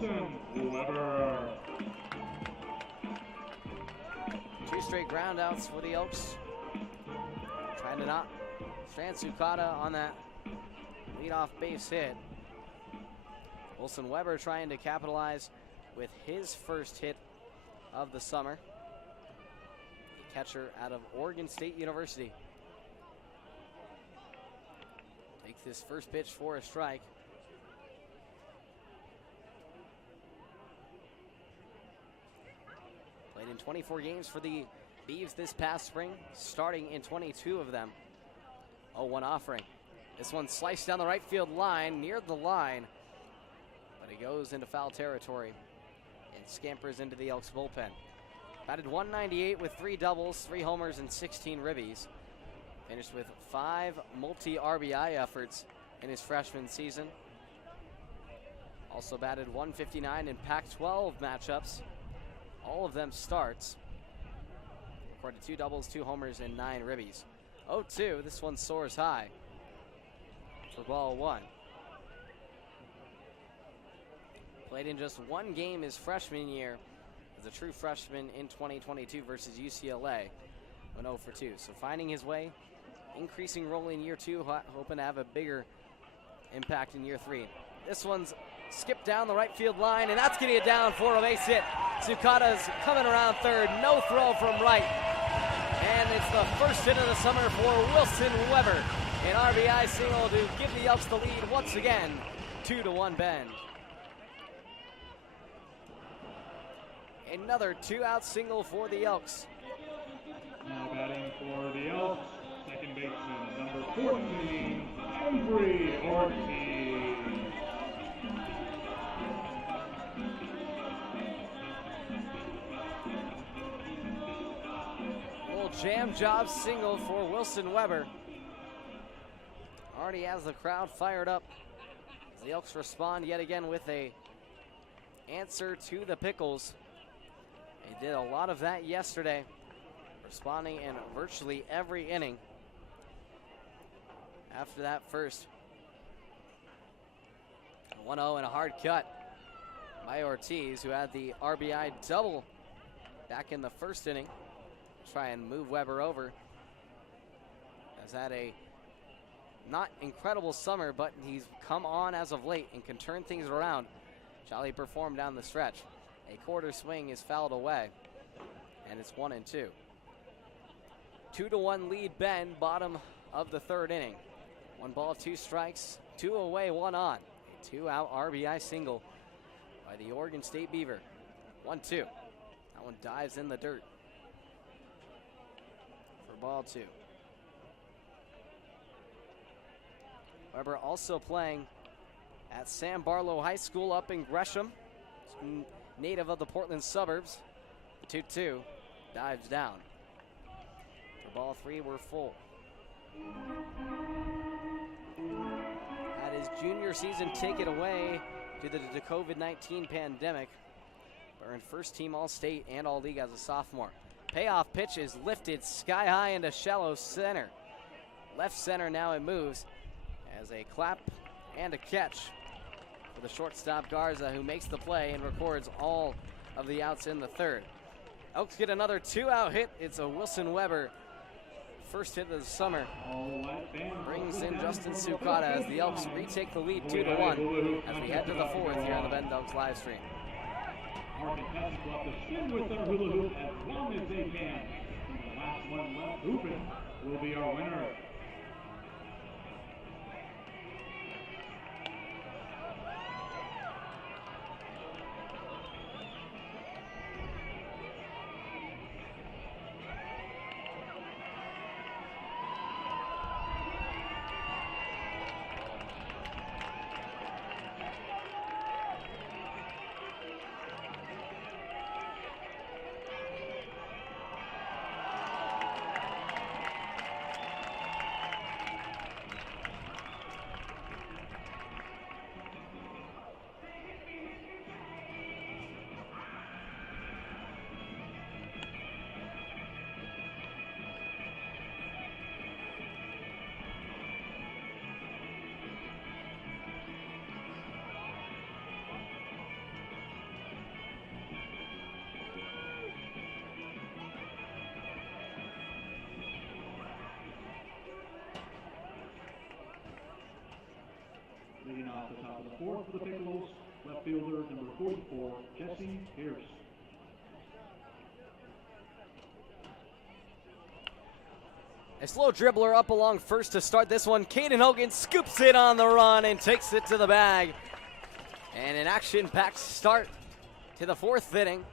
straight groundouts for the Elks. Trying to not strand Tsukata on that leadoff base hit. Wilson Weber trying to capitalize with his first hit of the summer. A catcher out of Oregon State University. Takes this first pitch for a strike. Played in 24 games for the Beavs this past spring, starting in 22 of them. 0-1 offering. This one sliced down the right field line, near the line, but he goes into foul territory and scampers into the Elks bullpen. Batted 198 with 3 doubles, 3 homers, and 16 ribbies. Finished with 5 multi-RBI efforts in his freshman season. Also batted 159 in Pac-12 matchups. All of them starts. Recorded 2 doubles, 2 homers, and 9 ribbies. 0-2, this one soars high for ball 1. Played in just 1 game his freshman year as a true freshman in 2022 versus UCLA. Went 0 for 2. So finding his way, increasing role in year 2, hoping to have a bigger impact in year 3. This one's skipped down the right field line, and that's getting it down for a base hit. Tsukata's coming around third, no throw from right. And it's the first hit of the summer for Wilson Weber. An RBI single to give the Elks the lead once again, 2-1 Bend. Another 2-out single for the Elks. Now batting for the Elks, second baseman, number 14, Avery Ortiz. Little jam job single for Wilson Weber. Already has the crowd fired up The Elks respond yet again with a answer to the Pickles. They did a lot of that yesterday, responding in virtually every inning. After that first, 1-0 and a hard cut by Ortiz, who had the RBI double back in the first inning. Try and move Weber over. Has had a not incredible summer, but he's come on as of late and can turn things around. Shall he perform down the stretch? A quarter swing is fouled away, and it's 1-2. 2-1 lead Bend, bottom of the third inning. 1 ball, 2 strikes, 2 away, 1 on. A 2-out RBI single by the Oregon State Beaver. 1-2. That one dives in the dirt for ball 2. Weber also playing at Sam Barlow High School up in Gresham. Native of the Portland suburbs. 2-2 dives down. For ball 3, we're full. Had his junior season taken away due to the COVID-19 pandemic. Earned first team All-State and All-League as a sophomore. Payoff pitch is lifted sky high into shallow center. Left center now it moves as a clap and a catch for the shortstop Garza, who makes the play and records all of the outs in the third. Elks get another 2-out hit. It's a Wilson Weber first hit of the summer. Brings in Justin Sukata as the Elks retake the lead 2-1 as we head to the fourth here on the Bend Elks live stream. Our contestants will have to spin with their hula hoop as long as they can. And the last one left hooping will be our winner. Leading off the top of the fourth for the Pickles, left fielder number 44, Jesse Pierce. A slow dribbler up along first to start this one. Caden Hogan scoops it on the run and takes it to the bag. And an action-packed start to the fourth inning.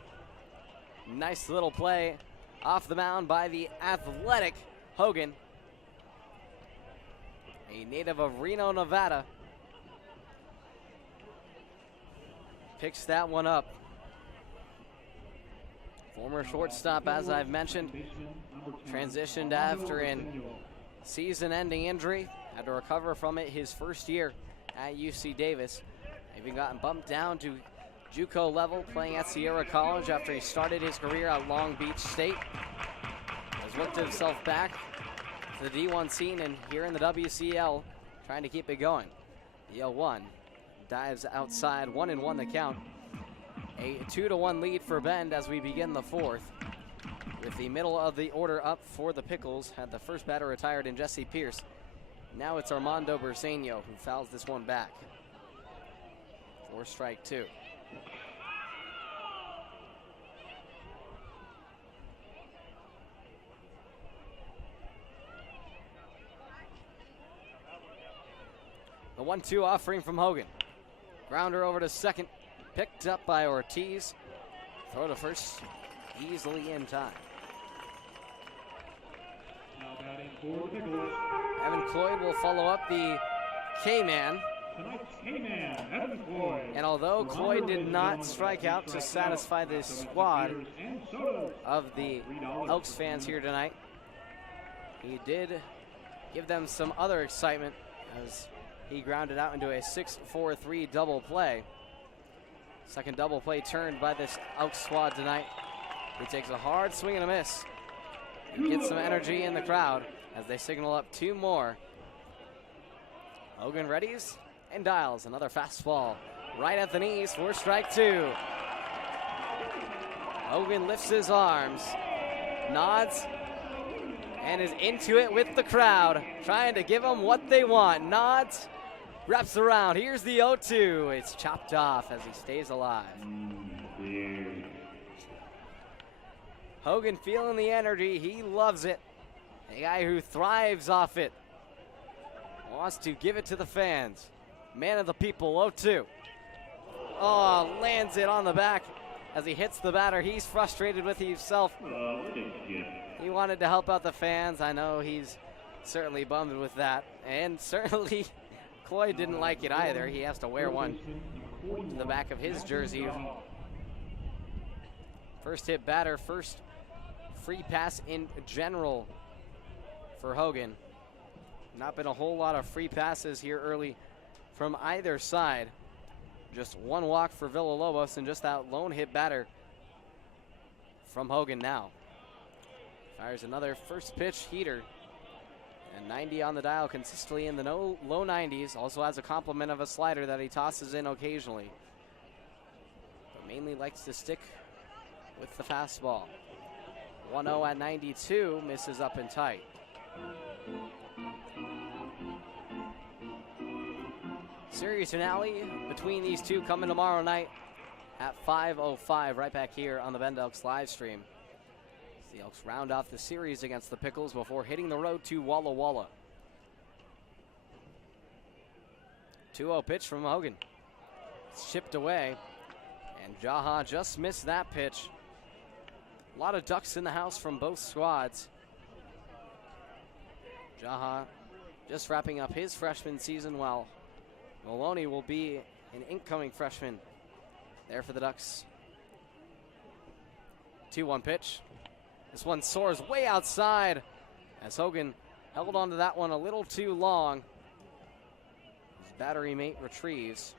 Nice little play off the mound by the athletic Hogan, a native of Reno, Nevada. Picks that one up. Former shortstop, as I've mentioned, transitioned after a season-ending injury. Had to recover from it his first year at UC Davis. Even gotten bumped down to JUCO level, playing at Sierra College after he started his career at Long Beach State. Has worked himself back to the D1 scene and here in the WCL, trying to keep it going. The 0-1 dives outside, 1-1 the count. A 2-1 lead for Bend as we begin the fourth. With the middle of the order up for the Pickles, had the first batter retired in Jesse Pierce. Now it's Armando Bersenio who fouls this one back. 4 strike 2. The 1-2 offering from Hogan. Grounder over to second. Picked up by Ortiz. Throw to first. Easily in time. Now batting for the Pickles, Evan Cloyd will follow up the K-Man. tonight's K-Man, Evan Cloyd. And although Cloyd did not strike out to satisfy this squad of the Elks fans here tonight, he did give them some other excitement as he grounded out into a 6-4-3 double play. Second double play turned by this Elks squad tonight. He takes a hard swing and a miss. He gets some energy in the crowd as they signal up 2 more. Hogan readies and dials another fastball right at the knees for strike 2. Hogan lifts his arms, nods, and is into it with the crowd, trying to give them what they want. Nods, wraps around. Here's the 0-2. It's chopped off as he stays alive. Hogan feeling the energy. He loves it. A guy who thrives off it. Wants to give it to the fans. Man of the people, 0-2. Oh, lands it on the back as he hits the batter. He's frustrated with himself. He wanted to help out the fans. I know he's certainly bummed with that. And certainly Cloyd didn't like it either. He has to wear one to the back of his jersey. First hit batter, first free pass in general for Hogan. Not been a whole lot of free passes here early from either side. Just one walk for Villalobos and just that lone hit batter from Hogan now. Fires another first pitch heater. And 90 on the dial consistently in the low 90s. Also has a complement of a slider that he tosses in occasionally. But mainly likes to stick with the fastball. 1-0 at 92, misses up and tight. Series finale between these two coming tomorrow night at 5:05, right back here on the Bend Elks live stream. The Elks round off the series against the Pickles before hitting the road to Walla Walla. 2-0 pitch from Hogan. It's chipped away, and Jaha just missed that pitch. A lot of ducks in the house from both squads. Jaha just wrapping up his freshman season, while Maloney will be an incoming freshman there for the Ducks. 2-1 pitch. This one soars way outside as Hogan held onto that one a little too long. His battery mate retrieves.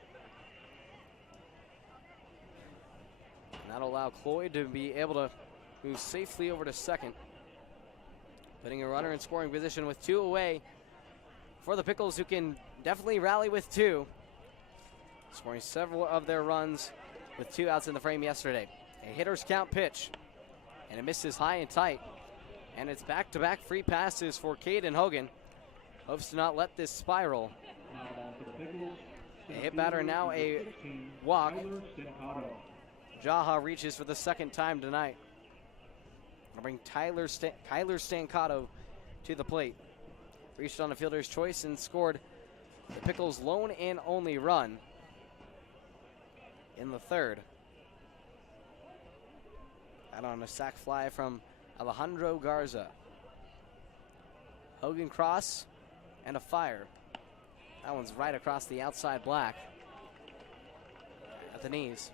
And that'll allow Cloyd to be able to move safely over to second. Putting a runner in scoring position with 2 away for the Pickles, who can definitely rally with 2. Scoring several of their runs with 2 outs in the frame yesterday. A hitter's count pitch. And it misses high and tight. And it's back-to-back free passes for Caden Hogan. Hopes to not let this spiral. A hit batter, now a walk. Jaha reaches for the second time tonight. I'll bring Kyler Stancato to the plate. Reached on a fielder's choice and scored the Pickles' lone and only run in the third. Out on a sac fly from Alejandro Garza. Hogan cross and a fire. That one's right across the outside black at the knees.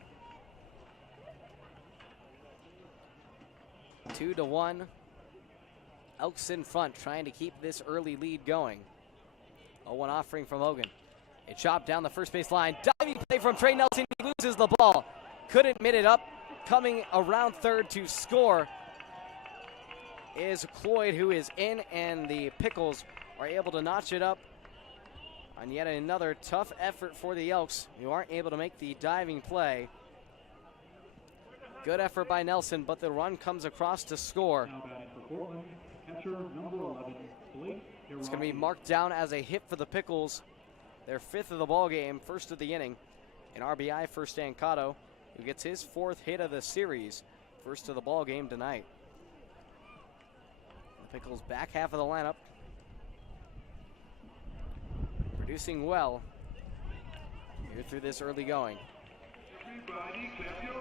2-1. Elks in front, trying to keep this early lead going. 0-1 offering from Hogan. A chop down the first base line. Diving play from Trey Nelson. He loses the ball. Couldn't mitt it up. Coming around third to score is Cloyd, who is in, and the Pickles are able to notch it up on yet another tough effort for the Elks, who aren't able to make the diving play. Good effort by Nelson, but the run comes across to score. It's going to be marked down as a hit for the Pickles. Their 5th of the ball game, first of the inning. An RBI for Stancato, who gets his 4th hit of the series, first of the ball game tonight. The Pickles back half of the lineup, producing well here through this early going.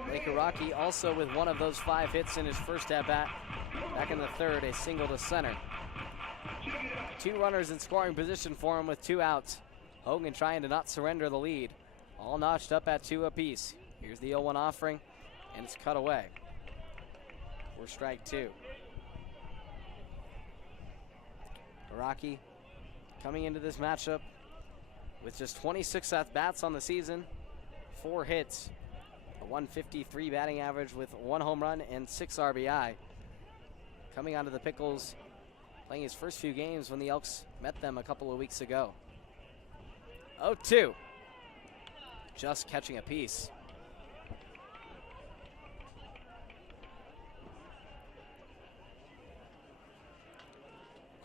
Blake Araki also with one of those 5 hits in his first at-bat. Back in the third, a single to center. 2 runners in scoring position for him with 2 outs. Hogan trying to not surrender the lead. All notched up at 2 apiece. Here's the 0-1 offering, and it's cut away for strike 2. Araki coming into this matchup with just 26 at-bats on the season, 4 hits, a 153 batting average with 1 home run and 6 RBI. Coming onto the Pickles, playing his first few games when the Elks met them a couple of weeks ago. 0-2, just catching a piece.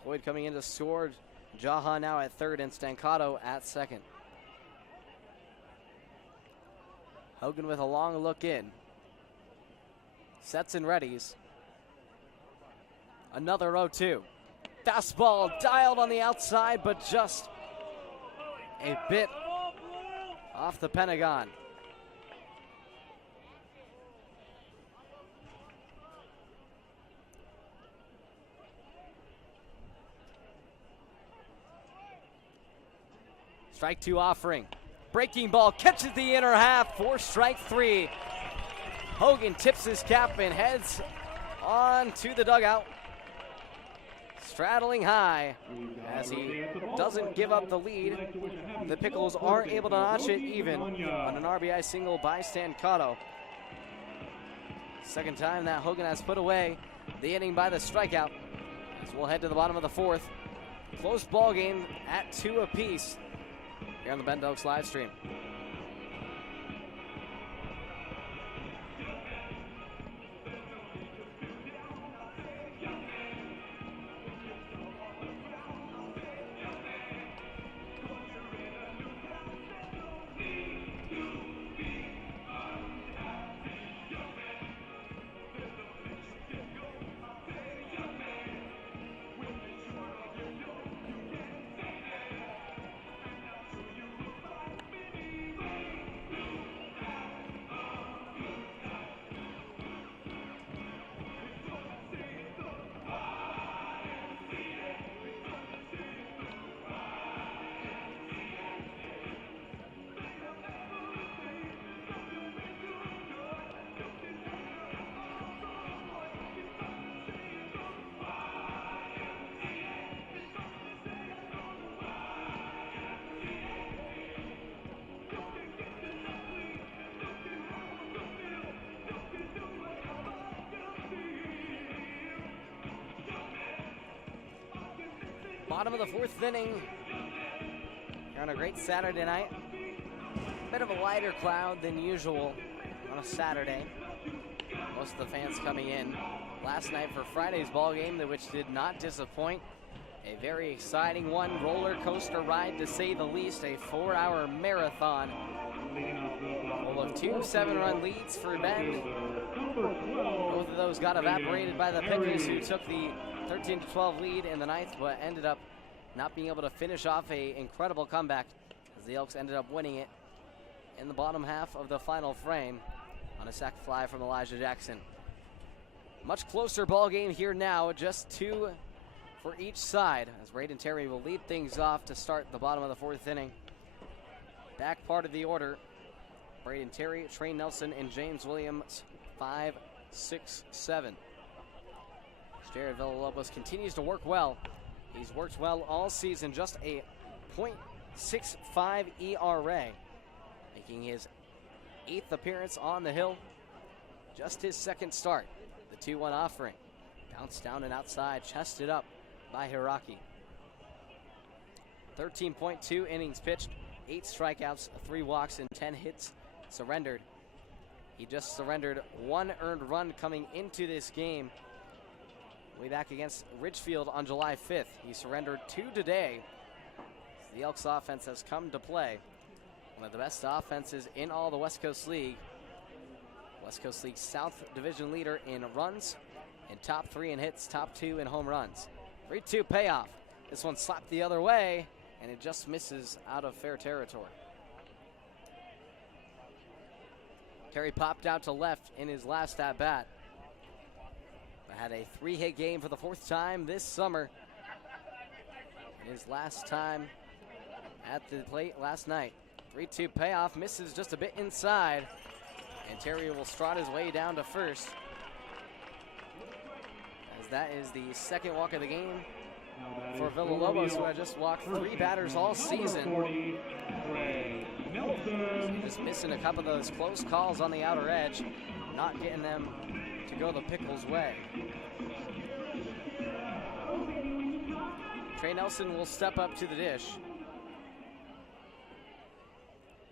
Cloyd coming in to score. Jaha now at third and Stancato at second. Hogan with a long look in. Sets and readies. Another 0-2. Fastball dialed on the outside, but just a bit off the Pentagon. Strike 2 offering. Breaking ball catches the inner half for strike 3. Hogan tips his cap and heads on to the dugout. Straddling high as he doesn't give up the lead. The Pickles are able to notch it even on an RBI single by Stancato. Second time that Hogan has put away the inning by the strikeout. As we'll head to the bottom of the 4th. Close ball game at 2 apiece here on the Bend Oaks live stream. Bottom of the 4th inning here on a great Saturday night. Bit of a lighter cloud than usual on a Saturday. Most of the fans coming in last night for Friday's ball game, which did not disappoint. A very exciting one, roller coaster ride to say the least, a 4-hour marathon full of 2 7-run leads for Bend. Both of those got evaporated by the Pickles, who took the 13-12 lead in the 9th, but ended up not being able to finish off an incredible comeback as the Elks ended up winning it in the bottom half of the final frame on a sac fly from Elijah Jackson. Much closer ball game here now, just 2 for each side, as Braden Terry will lead things off to start the bottom of the 4th inning. Back part of the order, Braden Terry, Trey Nelson, and James Williams, 5, 6, 7. Jared Villalobos continues to work well. He's worked well all season, just a .65 ERA, making his 8th appearance on the hill, just his 2nd start. The 2-1 offering, bounced down and outside, chested up by Hiraki. 13.2 innings pitched, 8 strikeouts, 3 walks, and 10 hits surrendered. He just surrendered 1 earned run coming into this game. Way back against Ridgefield on July 5th. He surrendered 2 today. The Elks offense has come to play. One of the best offenses in all the West Coast League. West Coast League South Division leader in runs and top 3 in hits, top 2 in home runs. 3-2 payoff. This one slapped the other way, and it just misses out of fair territory. Terry popped out to left in his last at-bat. Had a 3-hit game for the 4th time this summer. His last time at the plate last night. 3-2 payoff, misses just a bit inside. And Terry will strut his way down to first, as that is the 2nd walk of the game for Villalobos, who had just walked 3 batters all season. Just missing a couple of those close calls on the outer edge, not getting them to go the Pickles' way. Trey Nelson will step up to the dish.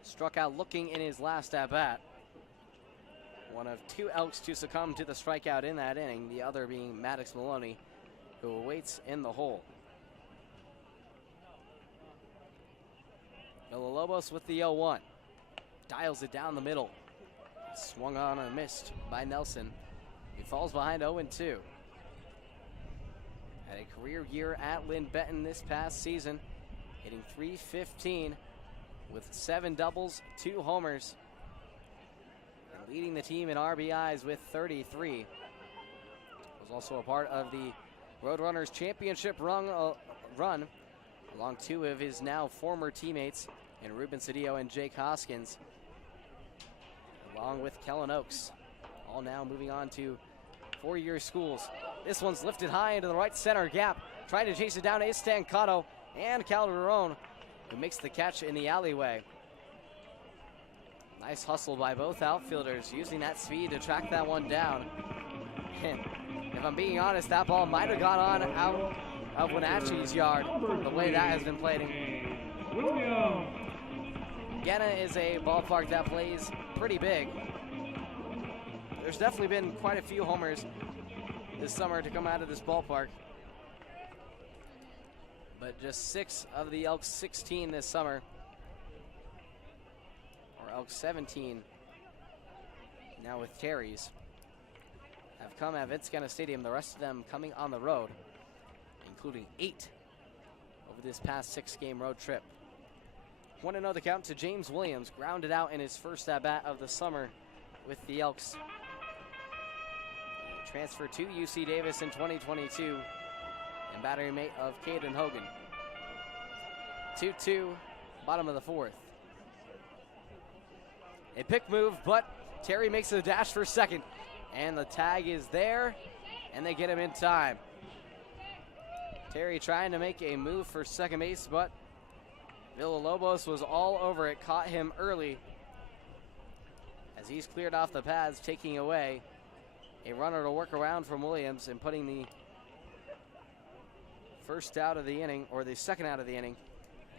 Struck out looking in his last at-bat. One of 2 Elks to succumb to the strikeout in that inning, the other being Maddox Maloney, who awaits in the hole. Villalobos with the 0-1. Dials it down the middle. Swung on and missed by Nelson. He falls behind 0-2. Had a career year at Lynn Benton this past season, hitting .315 with 7 doubles, 2 homers, and leading the team in RBIs with 33. Was also a part of the Roadrunners Championship run along 2 of his now former teammates in Ruben Cedillo and Jake Hoskins, along with Kellen Oaks, all now moving on to 4-year schools. This one's lifted high into the right center gap. Trying to chase it down is Stancato and Calderon, who makes the catch in the alleyway. Nice hustle by both outfielders, using that speed to track that one down. If I'm being honest, that ball might have gone on out of Wenatchee's yard, the way that has been played. Gena is a ballpark that plays pretty big. There's definitely been quite a few homers this summer to come out of this ballpark. But just 6 of the Elks 16 this summer, or Elks 17 now with Terry's, have come at Vince-Gena Stadium. The rest of them coming on the road, including 8 over this past 6-game road trip. 1-0 the count to James Williams, grounded out in his first at-bat of the summer with the Elks. Transferred to UC Davis in 2022, and battery mate of Caden Hogan. 2-2, bottom of the 4th. A pick move, but Terry makes a dash for second, and the tag is there, and they get him in time. Terry trying to make a move for second base, but Villalobos was all over it, caught him early as he's cleared off the pads, taking away a runner to work around from Williams and putting the first out of the inning, or the second out of the inning,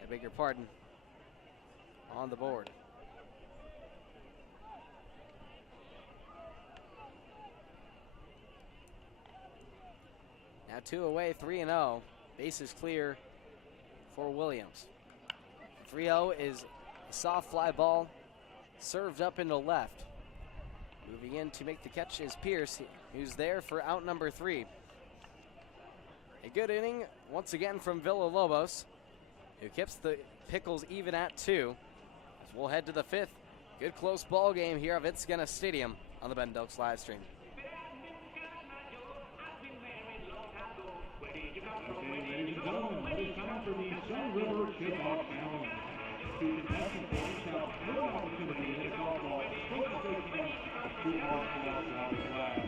I beg your pardon, on the board. Now 2 away, 3-0. Base is clear for Williams. 3-0 is a soft fly ball served up into left. Moving in to make the catch is Pierce, who's there for out number 3. A good inning once again from Villalobos, who keeps the Pickles even at 2. As we'll head to the 5th. Good close ball game here at Vince-Gena Stadium on the Bend Oaks live stream. Ladies and gentlemen, it is time for the Sun River Kickoff Challenge. Two contestants will each have no opportunity to hit a golf ball close as they can to our club soccer flag.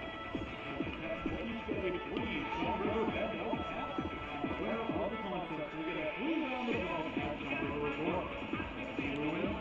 The contestants will each get a free Sun River Bend Oaks hat, and the winner of the contest will get a free round of golf at Sun River Resort. See who wins?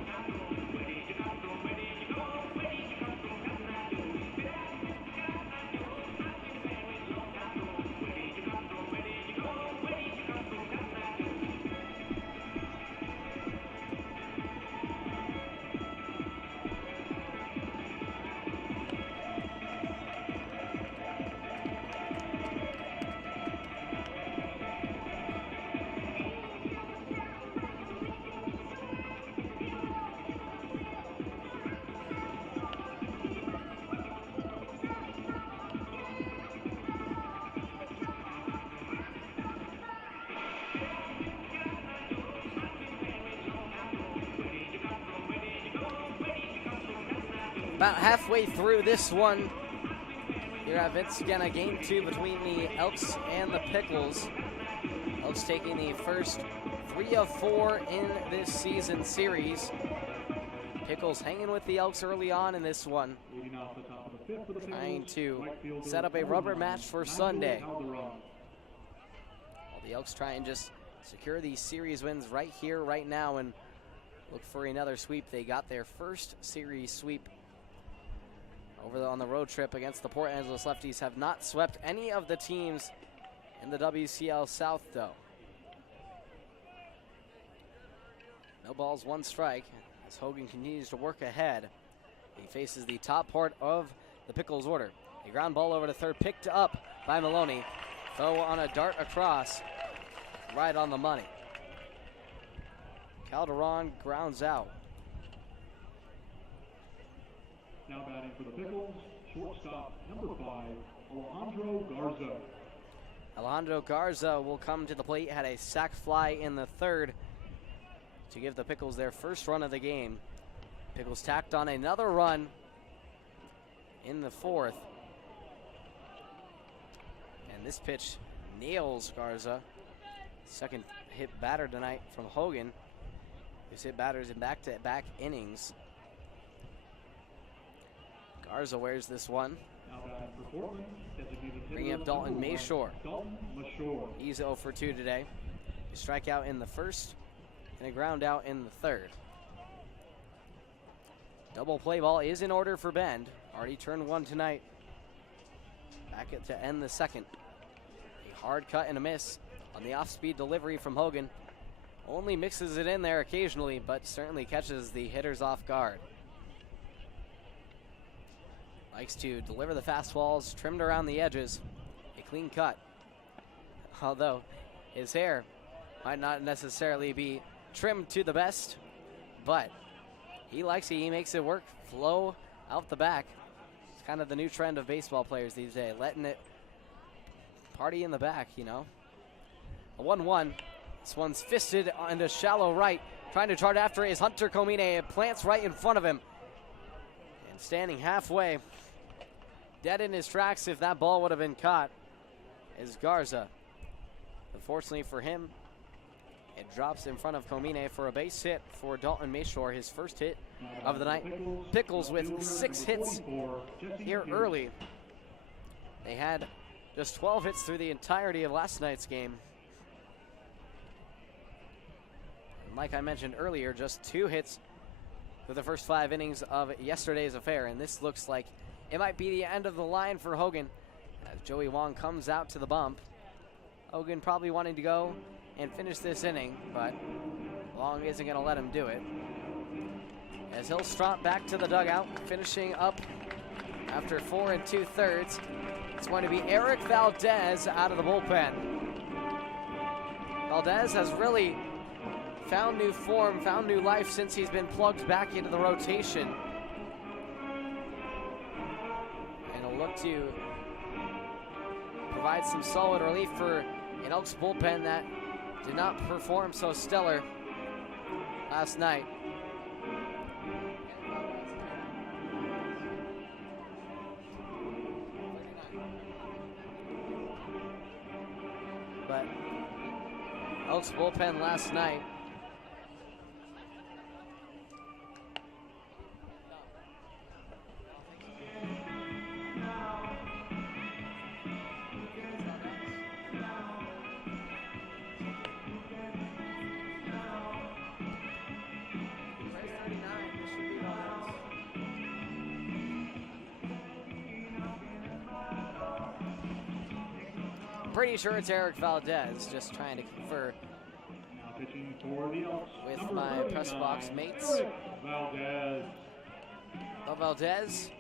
About halfway through this one here at Vince-Gena, game 2 between the Elks and the Pickles. Elks taking the first 3 of 4 in this season series. Pickles hanging with the Elks early on in this one, trying to set up a rubber match for Sunday. While The Elks try and just secure these series wins right here, right now, and look for another sweep. They got their first series sweep on the road trip against the Port Angeles Lefties. Have not swept any of the teams in the WCL South, though. No balls, one strike, as Hogan continues to work ahead. He faces the top part of the Pickles order. A ground ball over to third, picked up by Maloney. Throw on a dart across, right on the money. Calderon grounds out. Now batting for the Pickles, shortstop number 5, Alejandro Garza. Alejandro Garza will come to the plate. Had a sac fly in the third to give the Pickles their first run of the game. Pickles tacked on another run in the fourth. And this pitch nails Garza. Second hit batter tonight from Hogan, who's hit batters in back-to-back innings. Garza wears this one. Bringing up Dalton Mayshore. He's 0 for 2 today. A strikeout in the first and a ground out in the third. Double play ball is in order for Bend. Already turned one tonight. Back it to end the second. A hard cut and a miss on the off-speed delivery from Hogan. Only mixes it in there occasionally, but certainly catches the hitters off guard. Likes to deliver the fastballs, trimmed around the edges. A clean cut. Although his hair might not necessarily be trimmed to the best, but he likes it. He makes it work, flow out the back. It's kind of the new trend of baseball players these days, letting it party in the back, you know. A 1-1. This one's fisted into shallow right. Trying to chart after it is Hunter Comine. It plants right in front of him. And standing halfway, dead in his tracks if that ball would have been caught, is Garza. Unfortunately for him, it drops in front of Comine for a base hit for Dalton Mayshore, his first hit of the night. Pickles with 6 hits here early. They had just 12 hits through the entirety of last night's game. And like I mentioned earlier, just 2 hits for the first 5 innings of yesterday's affair. And this looks like it might be the end of the line for Hogan as Joey Wong comes out to the bump. Hogan probably wanting to go and finish this inning, but Long isn't going to let him do it. As he'll strop back to the dugout, finishing up after 4 2/3. It's going to be Eric Valdez out of the bullpen. Valdez has really found new form, found new life since he's been plugged back into the rotation. And he'll look to provide some solid relief for an Elks bullpen that did not perform so stellar last night. But Elks bullpen last night pretty sure it's Eric Valdez, just trying to confer with my press box mates. Valdez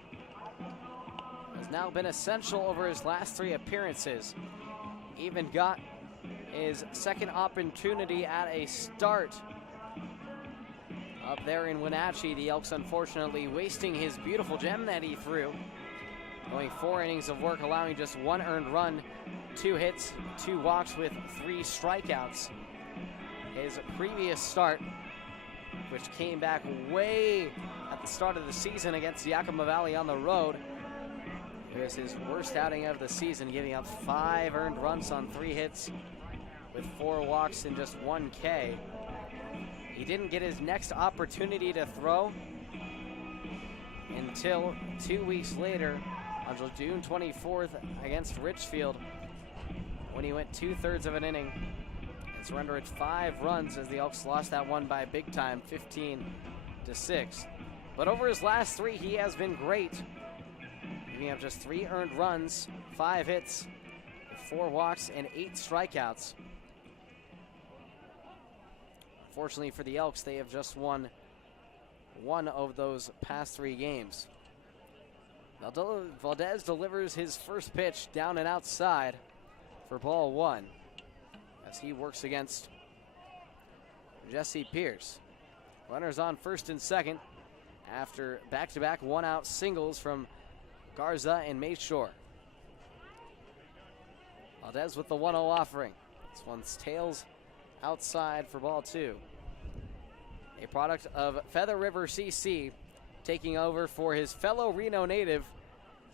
has now been essential over his last 3 appearances. Even got his second opportunity at a start up there in Wenatchee. The Elks unfortunately wasting his beautiful gem that he threw. Going 4 innings of work, allowing just 1 earned run, 2 hits, 2 walks with 3 strikeouts. His previous start, which came back way at the start of the season against Yakima Valley on the road, it was his worst outing of the season, giving up 5 earned runs on 3 hits with 4 walks and just 1 K. He didn't get his next opportunity to throw until 2 weeks later, until June 24th against Richfield, when he went 2/3 of an inning and surrendered 5 runs as the Elks lost that one by big time, 15-6. But over his last 3, he has been great. Giving up just 3 earned runs, 5 hits, 4 walks, and 8 strikeouts. Fortunately for the Elks, they have just won 1 of those past 3 games. Valdez delivers his first pitch down and outside for ball 1 as he works against Jesse Pierce. Runners on first and second after back-to-back one-out singles from Garza and Mayshore. Valdez with the 1-0 offering. This one's tails outside for ball 2. A product of Feather River CC, taking over for his fellow Reno native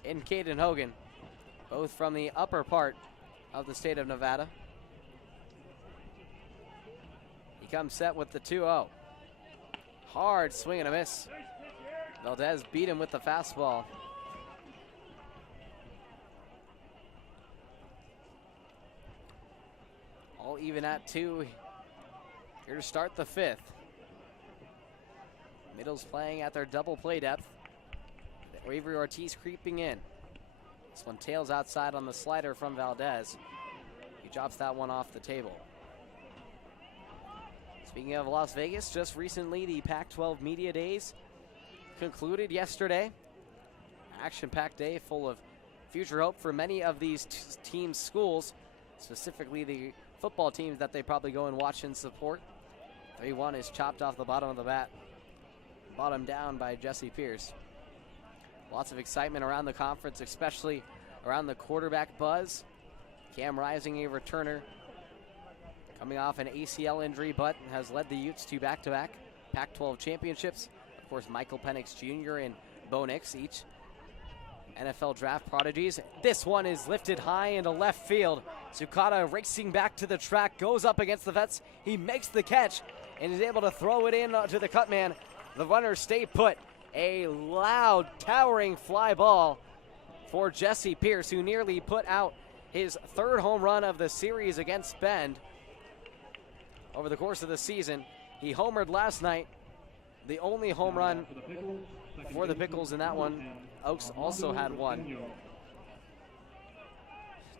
in Caden Hogan, both from the upper part of the state of Nevada. He comes set with the 2-0. Hard swing and a miss. Valdez beat him with the fastball. All even at 2 here to start the 5th. Middles playing at their double play depth. Avery Ortiz creeping in. This one tails outside on the slider from Valdez. He drops that one off the table. Speaking of Las Vegas, just recently the Pac-12 Media Days concluded yesterday. Action-packed day full of future hope for many of these teams' schools, specifically the football teams that they probably go and watch and support. 3-1 is chopped off the bottom of the bat. Bottom down by Jesse Pierce. Lots of excitement around the conference, especially around the quarterback buzz. Cam Rising, a returner, coming off an ACL injury, but has led the Utes to back-to-back Pac-12 championships. Of course, Michael Penix Jr. and Bo Nix, each NFL draft prodigies. This one is lifted high into left field. Sukata racing back to the track, goes up against the vets. He makes the catch and is able to throw it in to the cut man. The runners stay put. A loud, towering fly ball for Jesse Pierce, who nearly put out his 3rd home run of the series against Bend over the course of the season. He homered last night, the only home run for the Pickles in that one. Oaks also had one.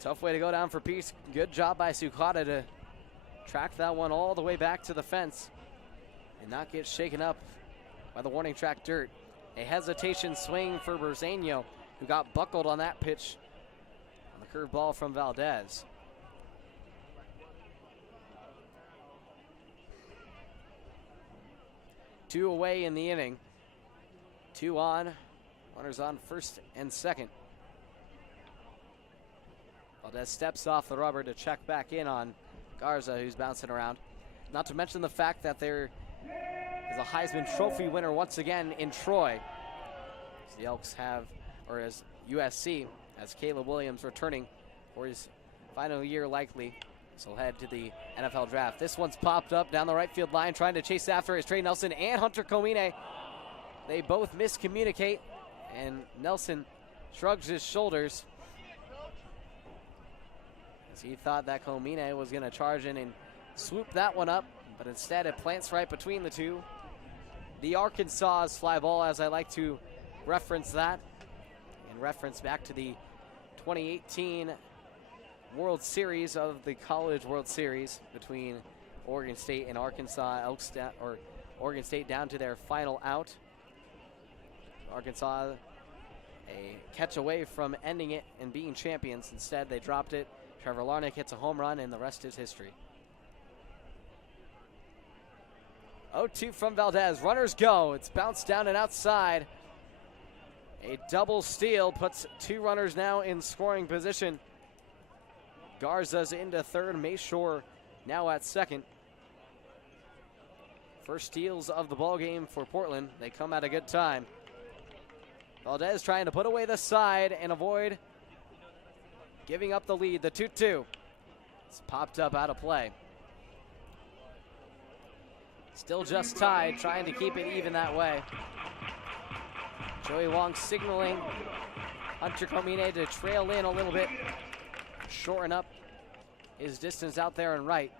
Tough way to go down for Pierce. Good job by Sukata to track that one all the way back to the fence and not get shaken up by the warning track dirt. A hesitation swing for Berzano, who got buckled on that pitch on the curved ball from Valdez. Two away in the inning. 2 on. Runners on first and second. Valdez steps off the rubber to check back in on Garza, who's bouncing around. Not to mention the fact that there is a Heisman Trophy winner once again in Troy. As the Elks have, or as USC, has Caleb Williams returning for his final year likely. So he'll head to the NFL draft. This one's popped up down the right field line, trying to chase after is Trey Nelson and Hunter Comine. They both miscommunicate, and Nelson shrugs his shoulders as he thought that Comine was going to charge in and swoop that one up, but instead it plants right between the two. The Arkansas's fly ball, as I like to reference that, in reference back to the 2018 World Series of the College World Series between Oregon State and Arkansas. Elks or Oregon State down to their final out. Arkansas a catch away from ending it and being champions. Instead, they dropped it. Trevor Larnick hits a home run, and the rest is history. 0-2 from Valdez. Runners go. It's bounced down and outside. A double steal puts 2 runners now in scoring position. Garza's into third. Mayshore now at second. First steals of the ball game for Portland. They come at a good time. Valdez trying to put away the side and avoid giving up the lead. The 2-2. It's popped up out of play. Still just tied, trying to keep it even that way. Joey Wong signaling Hunter Comine to trail in a little bit, shorten up his distance out there and right.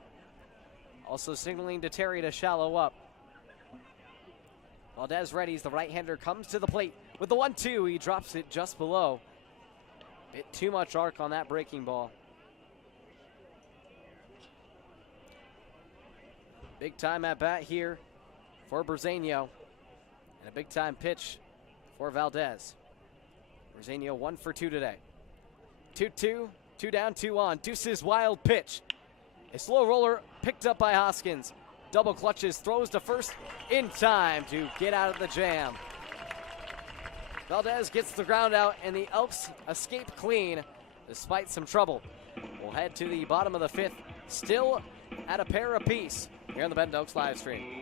Also signaling to Terry to shallow up. Valdez readies, the right-hander comes to the plate with the 1-2. He drops it just below. Bit too much arc on that breaking ball. Big time at bat here for Brazeno. And a big time pitch for Valdez. Brazeno 1 for 2 today. 2-2, 2 down, 2 on. Deuce's wild pitch. A slow roller picked up by Hoskins. Double clutches, throws to first in time to get out of the jam. Valdez gets the ground out, and the Elks escape clean despite some trouble. We'll head to the bottom of the 5th, still at a pair apiece here on the Bend Oaks live stream.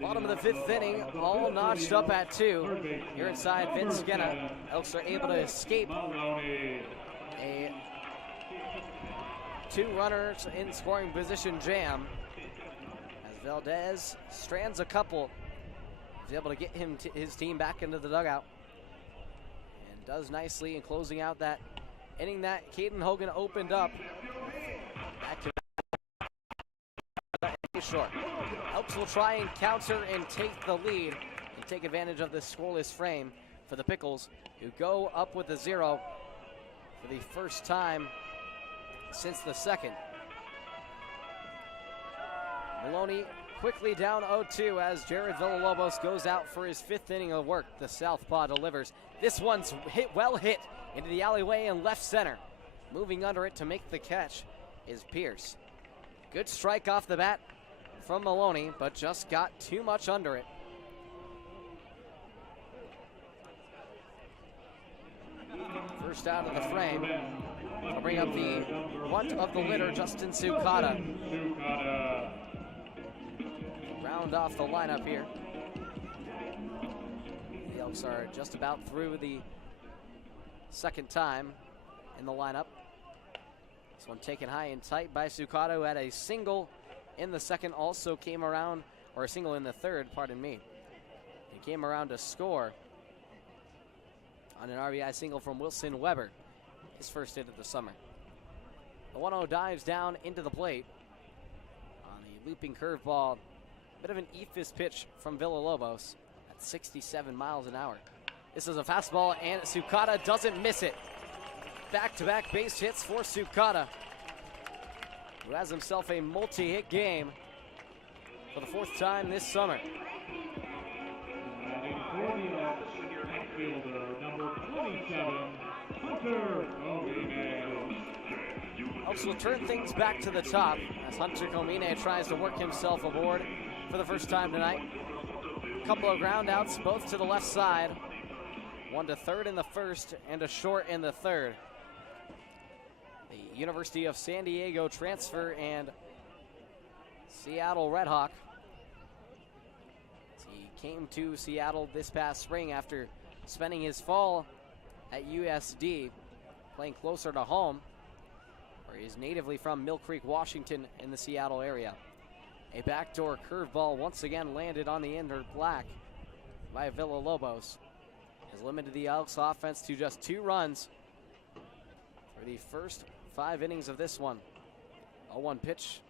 Bottom of the 5th inning, all notched up at 2. Here inside Vince Skenna. Elks are able to escape a 2 runners in scoring position jam. As Valdez strands a couple, he's able to get his team back into the dugout. And does nicely in closing out that inning that Caden Hogan opened up. Back to short. Elks will try and counter and take the lead and take advantage of this scoreless frame for the Pickles, who go up with a 0 for the first time since the 2nd. Maloney quickly down 0-2 as Jared Villalobos goes out for his 5th inning of work. The southpaw delivers. This one's well hit into the alleyway in left center. Moving under it to make the catch is Pierce. Good strike off the bat from Maloney, but just got too much under it. First out of the frame. I'll bring up the bunt of the litter, Justin Sukata. Round off the lineup here. The Elks are just about through the 2nd time in the lineup. This one taken high and tight by Sukata, who had a single in the 2nd, also came around, or a single in the 3rd, pardon me. He came around to score on an RBI single from Wilson Weber, his first hit of the summer. The 1-0 dives down into the plate on the looping curveball. Bit of an eephus pitch from Villalobos at 67 miles an hour. This is a fastball, and Sukata doesn't miss it. Back-to-back base hits for Sukata, who has himself a multi-hit game for the 4th time this summer. Elks will turn things back to the top as Hunter Comine tries to work himself aboard for the first time tonight. A couple of ground outs, both to the left side. One to third in the 1st and a short in the 3rd. The University of San Diego transfer and Seattle Redhawk. He came to Seattle this past spring after spending his fall at USD, playing closer to home, where he's natively from Mill Creek, Washington, in the Seattle area. A backdoor curveball once again landed on the inner black by Villalobos. Has limited the Elks offense to just 2 runs for the first 5 innings of this one. 0-1 pitch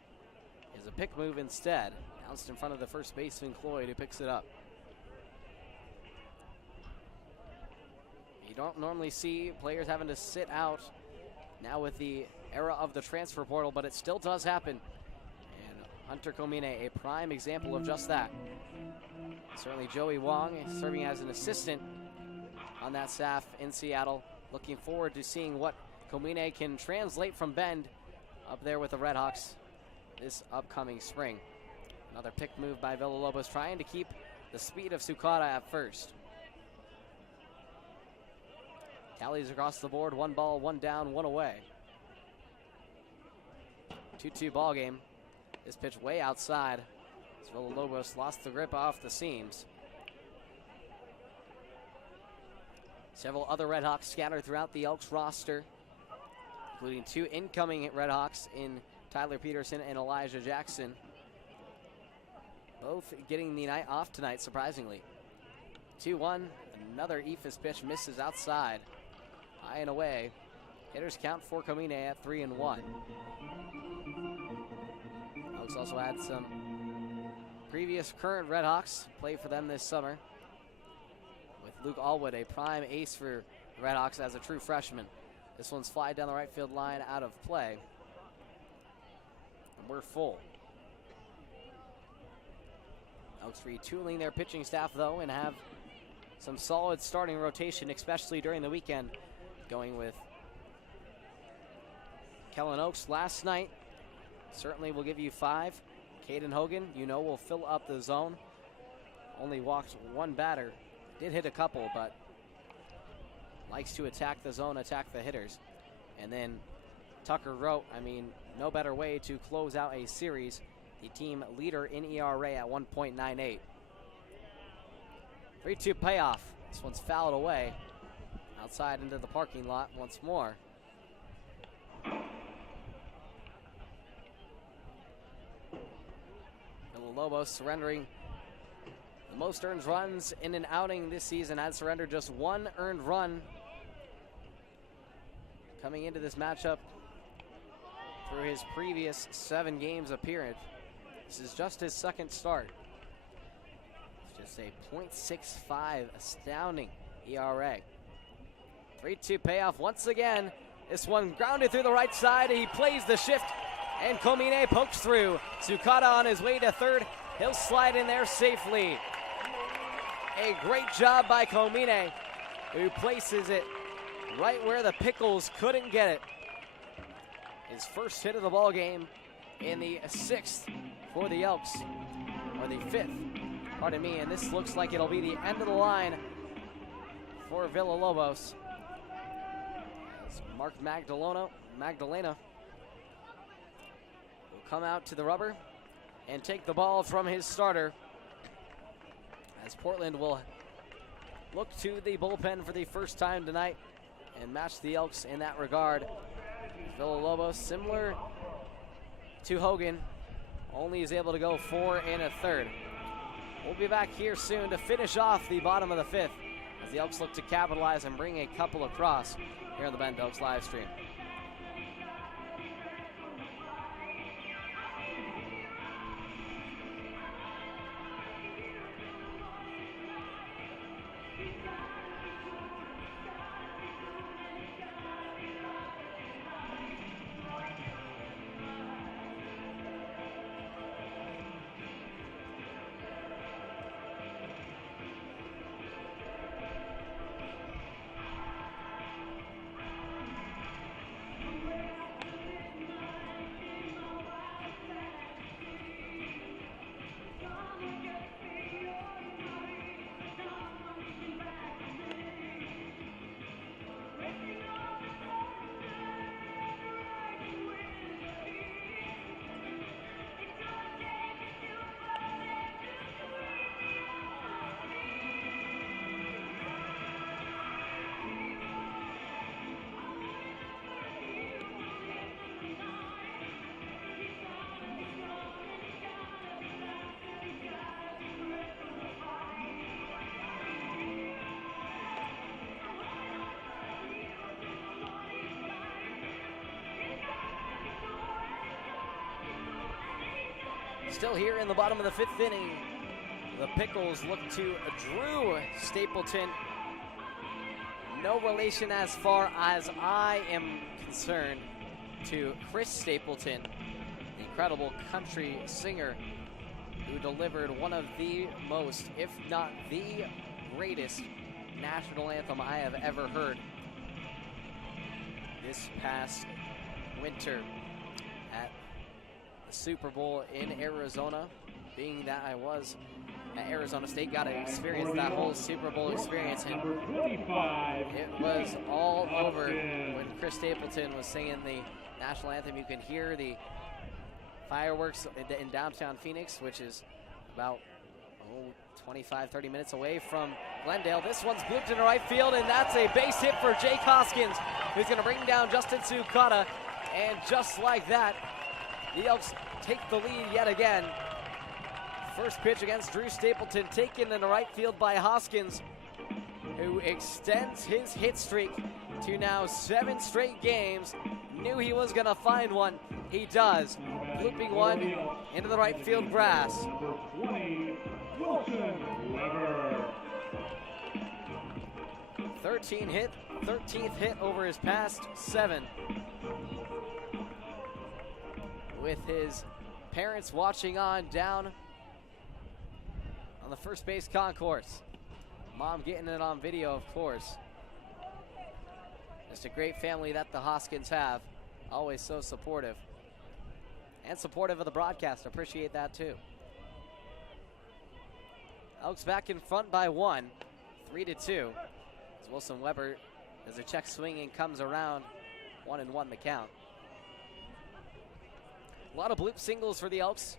is a pick move instead. Bounced in front of the first baseman, Cloyd, who picks it up. You don't normally see players having to sit out now with the era of the transfer portal, but it still does happen. And Hunter Comine, a prime example of just that. Certainly Joey Wong is serving as an assistant on that staff in Seattle. Looking forward to seeing what Comine can translate from Bend up there with the Redhawks this upcoming spring. Another pick move by Villalobos, trying to keep the speed of Sukata at first. Tallies across the board, 1 ball, 1 down, 1 away. 2-2 ball game. This pitch way outside as Villalobos lost the grip off the seams. Several other Redhawks scattered throughout the Elks roster, including 2 incoming Redhawks in Tyler Peterson and Elijah Jackson. Both getting the night off tonight, surprisingly. 2-1, another Ephus pitch misses outside. High and away. Hitters count for Comine at 3-1. Elks also had some previous current Redhawks play for them this summer, with Luke Allwood, a prime ace for the Redhawks as a true freshman. This one's fly down the right field line, out of play. And we're full. Elks retooling their pitching staff, though, and have some solid starting rotation, especially during the weekend, going with Kellen Oakes last night. Certainly will give you 5. Caden Hogan, you know, will fill up the zone. Only walked 1 batter. Did hit a couple, but likes to attack the zone, attack the hitters. And then Tucker Rote, I mean, no better way to close out a series. The team leader in ERA at 1.98. 3-2 payoff. This one's fouled away. Outside into the parking lot once more. Villalobos surrendering the most earned runs in an outing this season. Had surrendered just 1 earned run coming into this matchup through his previous 7 games appearance. This is just his 2nd start. It's just a .65 astounding ERA. 3-2 payoff once again. This one grounded through the right side. He plays the shift, and Comine pokes through. Sukata on his way to third. He'll slide in there safely. A great job by Comine, who places it right where the Pickles couldn't get it. His first hit of the ball game in the 6th for the Elks, or the 5th, pardon me, and this looks like it'll be the end of the line for Villalobos. As Mark Magdalena will come out to the rubber and take the ball from his starter, as Portland will look to the bullpen for the first time tonight and match the Elks in that regard. Villalobos, similar to Hogan, only is able to go 4 1/3. We'll be back here soon to finish off the bottom of the 5th as the Elks look to capitalize and bring a couple across here on the Bend Elks live stream. Still here in the bottom of the 5th inning. The Pickles look to Drew Stapleton. No relation as far as I am concerned to Chris Stapleton, the incredible country singer who delivered one of the most, if not the greatest, national anthem I have ever heard this past winter at the Super Bowl in Arizona. Being that I was at Arizona State, got to experience that whole Super Bowl experience, and it was all over when Chris Stapleton was singing the national anthem. You can hear the fireworks in downtown Phoenix, which is about 25-30 minutes away from Glendale. This one's blooped into right field, and that's a base hit for Jake Hoskins, who's going to bring down Justin Tsukata. And just like that, the Elks take the lead yet again. First pitch against Drew Stapleton, taken into right field by Hoskins, who extends his hit streak to now 7 straight games. Knew he was going to find one. He does. Looping one into the right field grass. Number 20, Wilson Weber. 13th hit over his past 7. With his parents watching on down on the first base concourse. Mom getting it on video, of course. Just a great family that the Hoskins have. Always so supportive. And supportive of the broadcast. Appreciate that too. Elks back in front by 1. 3-2. As Wilson Weber, as a check swinging, comes around. 1-1 the count. A lot of bloop singles for the Elks.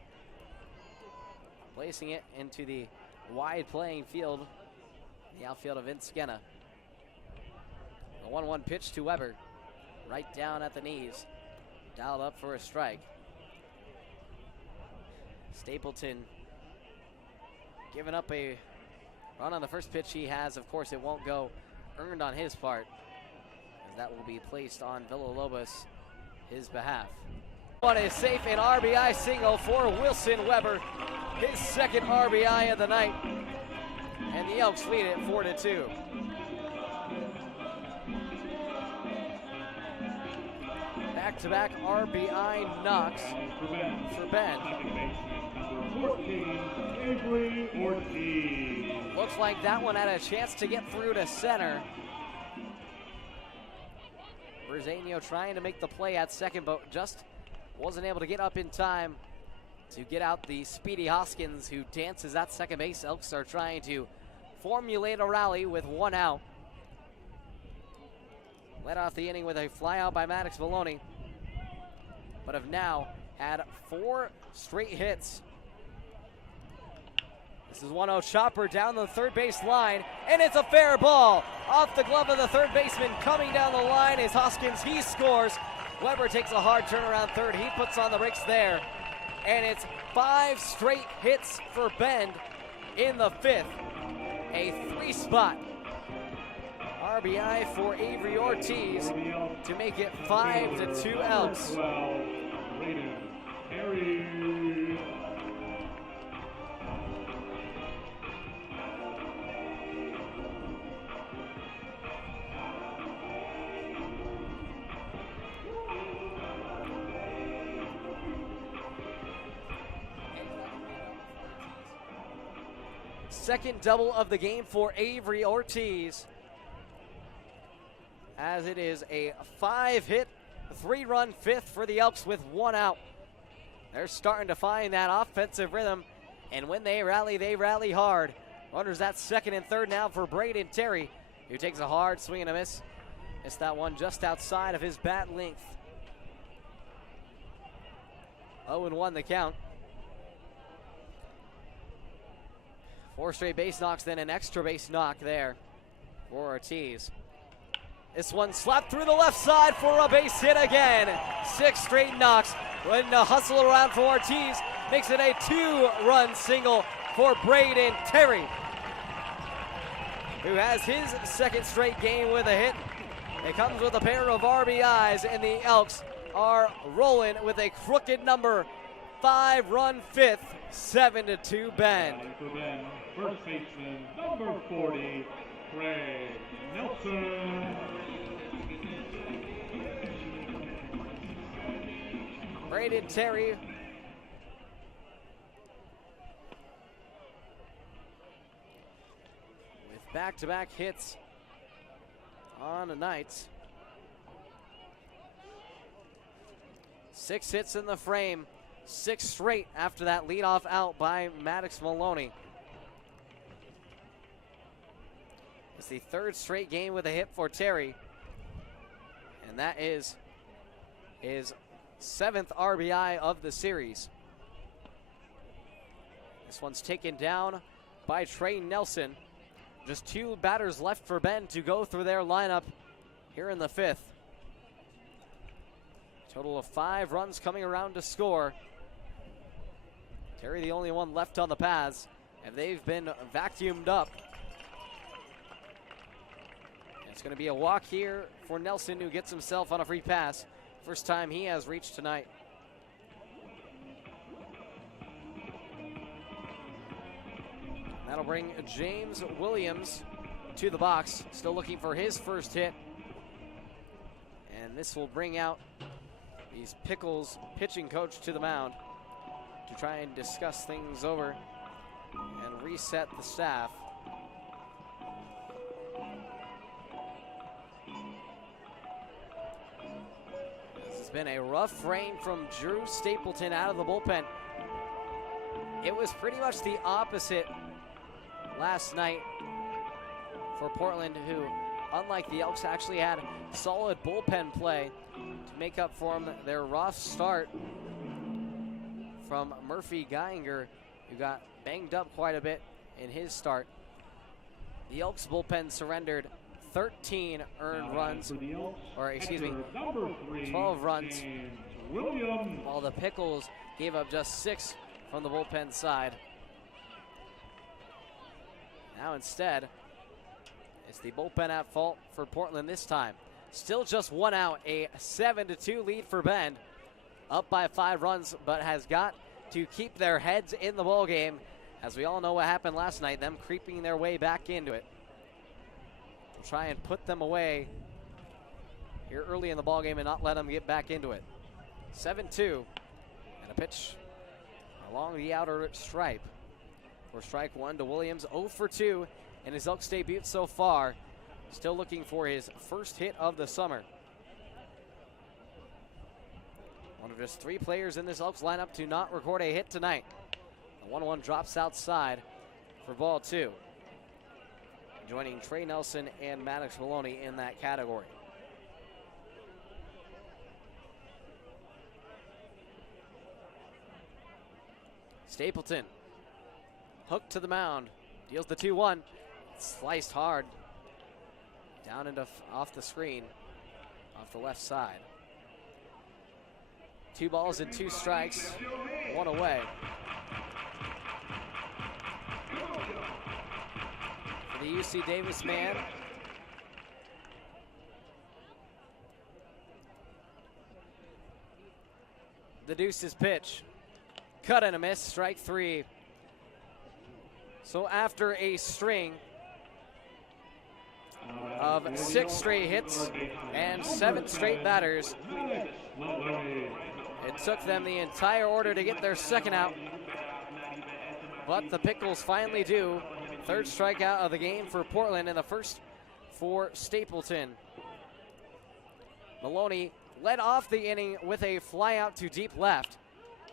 Placing it into the wide playing field. The outfield of Vince Skenna. The 1-1 pitch to Weber. Right down at the knees. Dialed up for a strike. Stapleton giving up a run on the first pitch he has. Of course, it won't go earned on his part, as that will be placed on Villalobos, his behalf. On a safe and RBI single for Wilson Weber, his second RBI of the night, and the Elks lead it 4-2. Back-to-back RBI knocks for Ben. Number 14, Avery Ortiz. Looks like that one had a chance to get through to center. Brzezino trying to make the play at second, but just wasn't able to get up in time to get out the speedy Hoskins, who dances at second base. Elks are trying to formulate a rally with 1 out. Led off the inning with a fly out by Maddox Maloney, but have now had 4 straight hits. This is 1-0 chopper down the third base line, and it's a fair ball off the glove of the third baseman. Coming down the line is Hoskins. He scores. Weber takes a hard turnaround third. He puts on the brakes there, and it's 5 straight hits for Bend in the 5th. A 3-spot RBI for Avery Ortiz to make it 5-2 Elks. 12, Raiden Harry. Second double of the game for Avery Ortiz, as it is a 5-hit, 3-run 5th for the Elks with 1 out. They're starting to find that offensive rhythm, and when they rally hard. Runners at second and third now for Braden Terry, who takes a hard swing and a miss. Missed that one just outside of his bat length. 0-1 the count. 4 straight base knocks, then an extra base knock there for Ortiz. This one slapped through the left side for a base hit again. 6 straight knocks. When to hustle around for Ortiz, makes it a 2-run single for Braden Terry, who has his second straight game with a hit. It comes with a pair of RBIs, and the Elks are rolling with a crooked number 5-run fifth, 7-2 Bend. For Bend, first baseman, number 40, Craig Nelson. Braden Terry with back-to-back hits on the night. 6 hits in the frame, 6 straight after that leadoff out by Maddox Maloney. It's the 3rd straight game with a hit for Terry, and that is his 7th RBI of the series. This one's taken down by Trey Nelson. Just 2 batters left for Bend to go through their lineup here in the 5th. Total of 5 runs coming around to score. Terry the only one left on the paths, and they've been vacuumed up. It's going to be a walk here for Nelson, who gets himself on a free pass. First time he has reached tonight. That'll bring James Williams to the box, still looking for his first hit. And this will bring out these Pickles pitching coach to the mound to try and discuss things over and reset the staff. Been a rough rain from Drew Stapleton out of the bullpen. It was pretty much the opposite last night for Portland, who, unlike the Elks, actually had solid bullpen play to make up for their rough start from Murphy Geinger, who got banged up quite a bit in his start. The Elks bullpen surrendered 13 earned runs, or excuse me, 12 runs, while the Pickles gave up just 6 from the bullpen side. Now instead, it's the bullpen at fault for Portland this time. Still just 1 out, a 7-2 lead for Bend, up by 5 runs, but has got to keep their heads in the ballgame, as we all know what happened last night, them creeping their way back into it. Try and put them away here early in the ballgame and not let them get back into it. 7-2, and a pitch along the outer stripe for strike 1 to Williams. 0 for 2 in his Elks debut so far. Still looking for his first hit of the summer. One of just 3 players in this Elks lineup to not record a hit tonight. The 1-1 drops outside for ball 2. Joining Trey Nelson and Maddox Maloney in that category. Stapleton, hooked to the mound, deals the 2-1, sliced hard, down into off the screen, off the left side. 2 balls and 2 strikes, 1 away. The UC Davis man. The Deuce's pitch. Cut and a miss, strike 3. So after a string of 6 straight hits and 7 straight batters, it took them the entire order to get their second out. But the Pickles finally do. 3rd strikeout of the game for Portland, and the first for Stapleton. Maloney led off the inning with a fly out to deep left.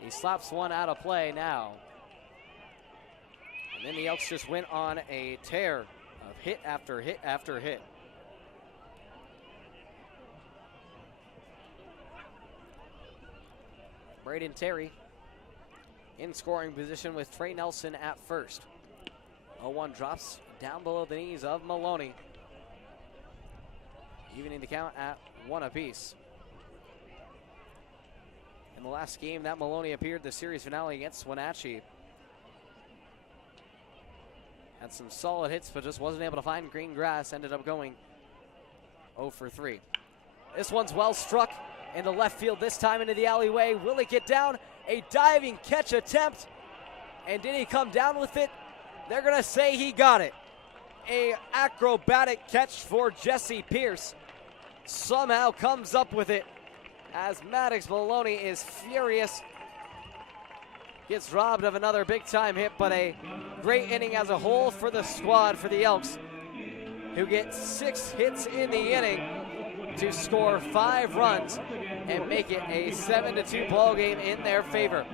He slaps one out of play now. And then the Elks just went on a tear of hit after hit after hit. Braden Terry in scoring position with Trey Nelson at first. 0-1 drops down below the knees of Maloney, evening the count at 1 apiece. In the last game that Maloney appeared, the series finale against Wenatchee, had some solid hits, but just wasn't able to find green grass. Ended up going 0 for 3. This one's well struck into left field, this time into the alleyway. Will it get down? A diving catch attempt. And did he come down with it? They're going to say he got it. A acrobatic catch for Jesse Pierce. Somehow comes up with it as Maddox Maloney is furious. Gets robbed of another big-time hit, but a great inning as a whole for the squad for the Elks, who get 6 hits in the inning to score 5 runs and make it a 7-2 ball game in their favor.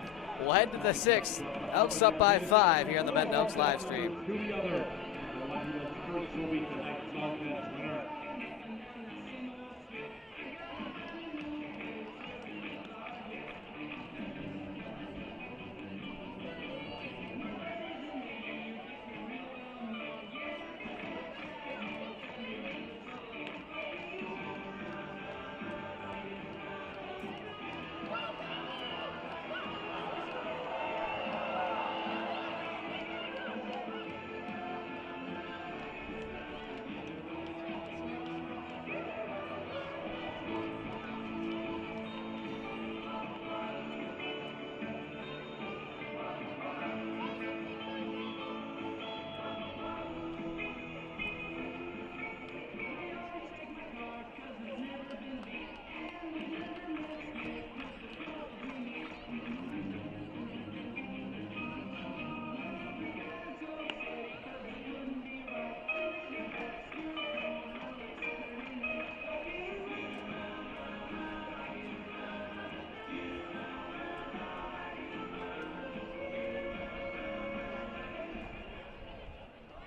We'll head to the 6th. Elks up by 5 here on the Bend Elks live stream.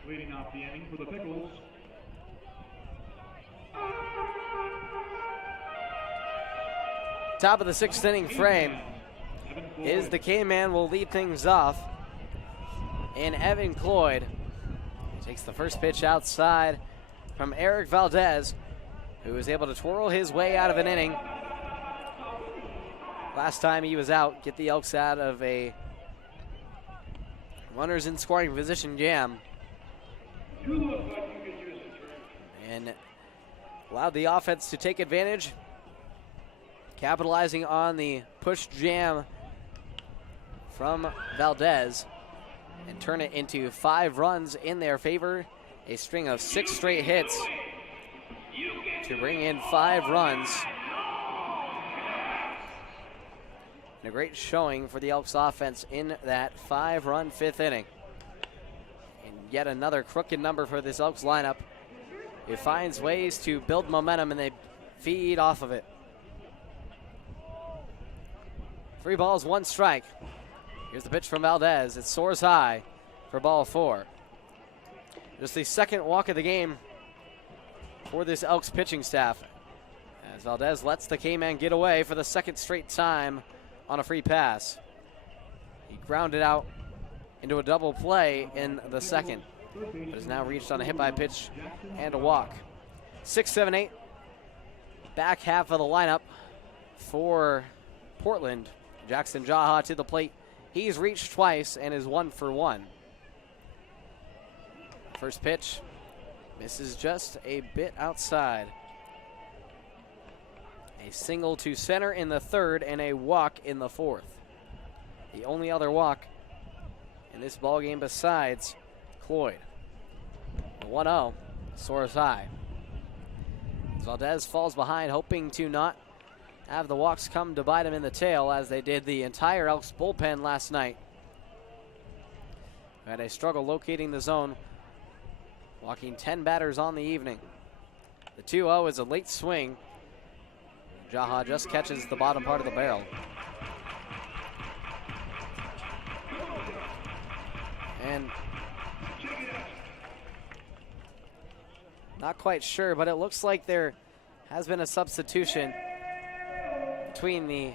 Leading off the inning for the Pickles. Top of the 6th inning frame is the K-Man will lead things off. And Evan Cloyd takes the first pitch outside from Eric Valdez, who was able to twirl his way out of an inning. Last time he was out, get the Elks out of a runners in scoring position jam. And allowed the offense to take advantage, capitalizing on the push jam from Valdez and turn it into 5 runs in their favor. A string of 6 straight hits to bring in 5 runs. And a great showing for the Elks offense in that 5-run 5th inning. And yet another crooked number for this Elks lineup. It finds ways to build momentum and they feed off of it. 3 balls, 1 strike. Here's the pitch from Valdez. It soars high for ball 4. Just the second walk of the game for this Elks pitching staff, as Valdez lets the K-Man get away for the 2nd straight time on a free pass. He grounded out into a double play in the 2nd, but has now reached on a hit by pitch and a walk. 6, 7, 8. Back half of the lineup for Portland. Jackson Jaha to the plate. He's reached twice and is 1 for 1. First pitch misses just a bit outside. A single to center in the 3rd and a walk in the 4th. The only other walk in this ballgame besides Cloyd. 1-0, soars high. Valdez falls behind, hoping to not have the walks come to bite him in the tail, as they did the entire Elks bullpen last night. Had a struggle locating the zone, walking 10 batters on the evening. The 2-0 is a late swing. Jaha just catches the bottom part of the barrel. And not quite sure, but it looks like there has been a substitution between the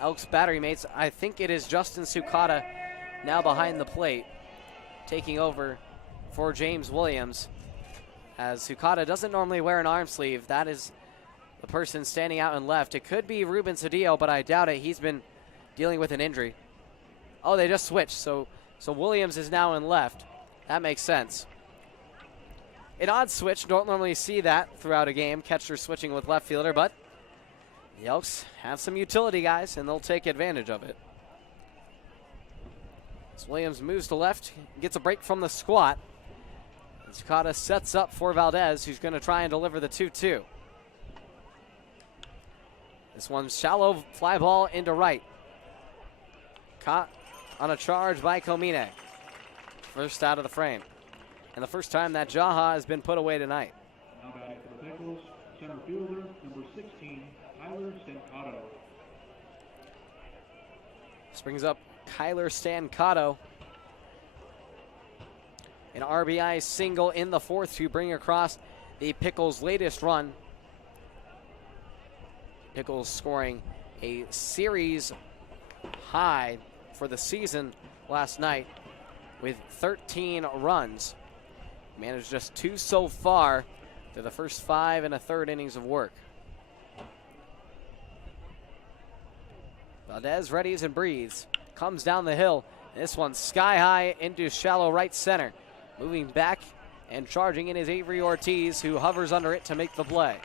Elks battery mates. I think it is Justin Sukata now behind the plate, taking over for James Williams, as Sukata doesn't normally wear an arm sleeve. That is the person standing out in left. It could be Ruben Cedillo, but I doubt it. He's been dealing with an injury. Oh, they just switched, so Williams is now in left. That makes sense. An odd switch, don't normally see that throughout a game, catcher switching with left fielder, but The Elks have some utility guys, and they'll take advantage of it. As Williams moves to left, gets a break from the squat. Sakata sets up for Valdez, who's going to try and deliver the 2-2. This one's shallow fly ball into right. Caught on a charge by Komine. First out of the frame. And the first time that Jaha has been put away tonight. Now batting for the Pickles, center fielder, number 16, Tyler Stancato. This brings up Kyler Stancato. An RBI single in the fourth to bring across the Pickles' latest run. Pickles scoring a series high for the season last night with 13 runs. Managed just 2 so far through the first 5 1/3 innings of work. Valdez readies and breathes. Comes down the hill. This one sky high into shallow right center. Moving back and charging in is Avery Ortiz, who hovers under it to make the play.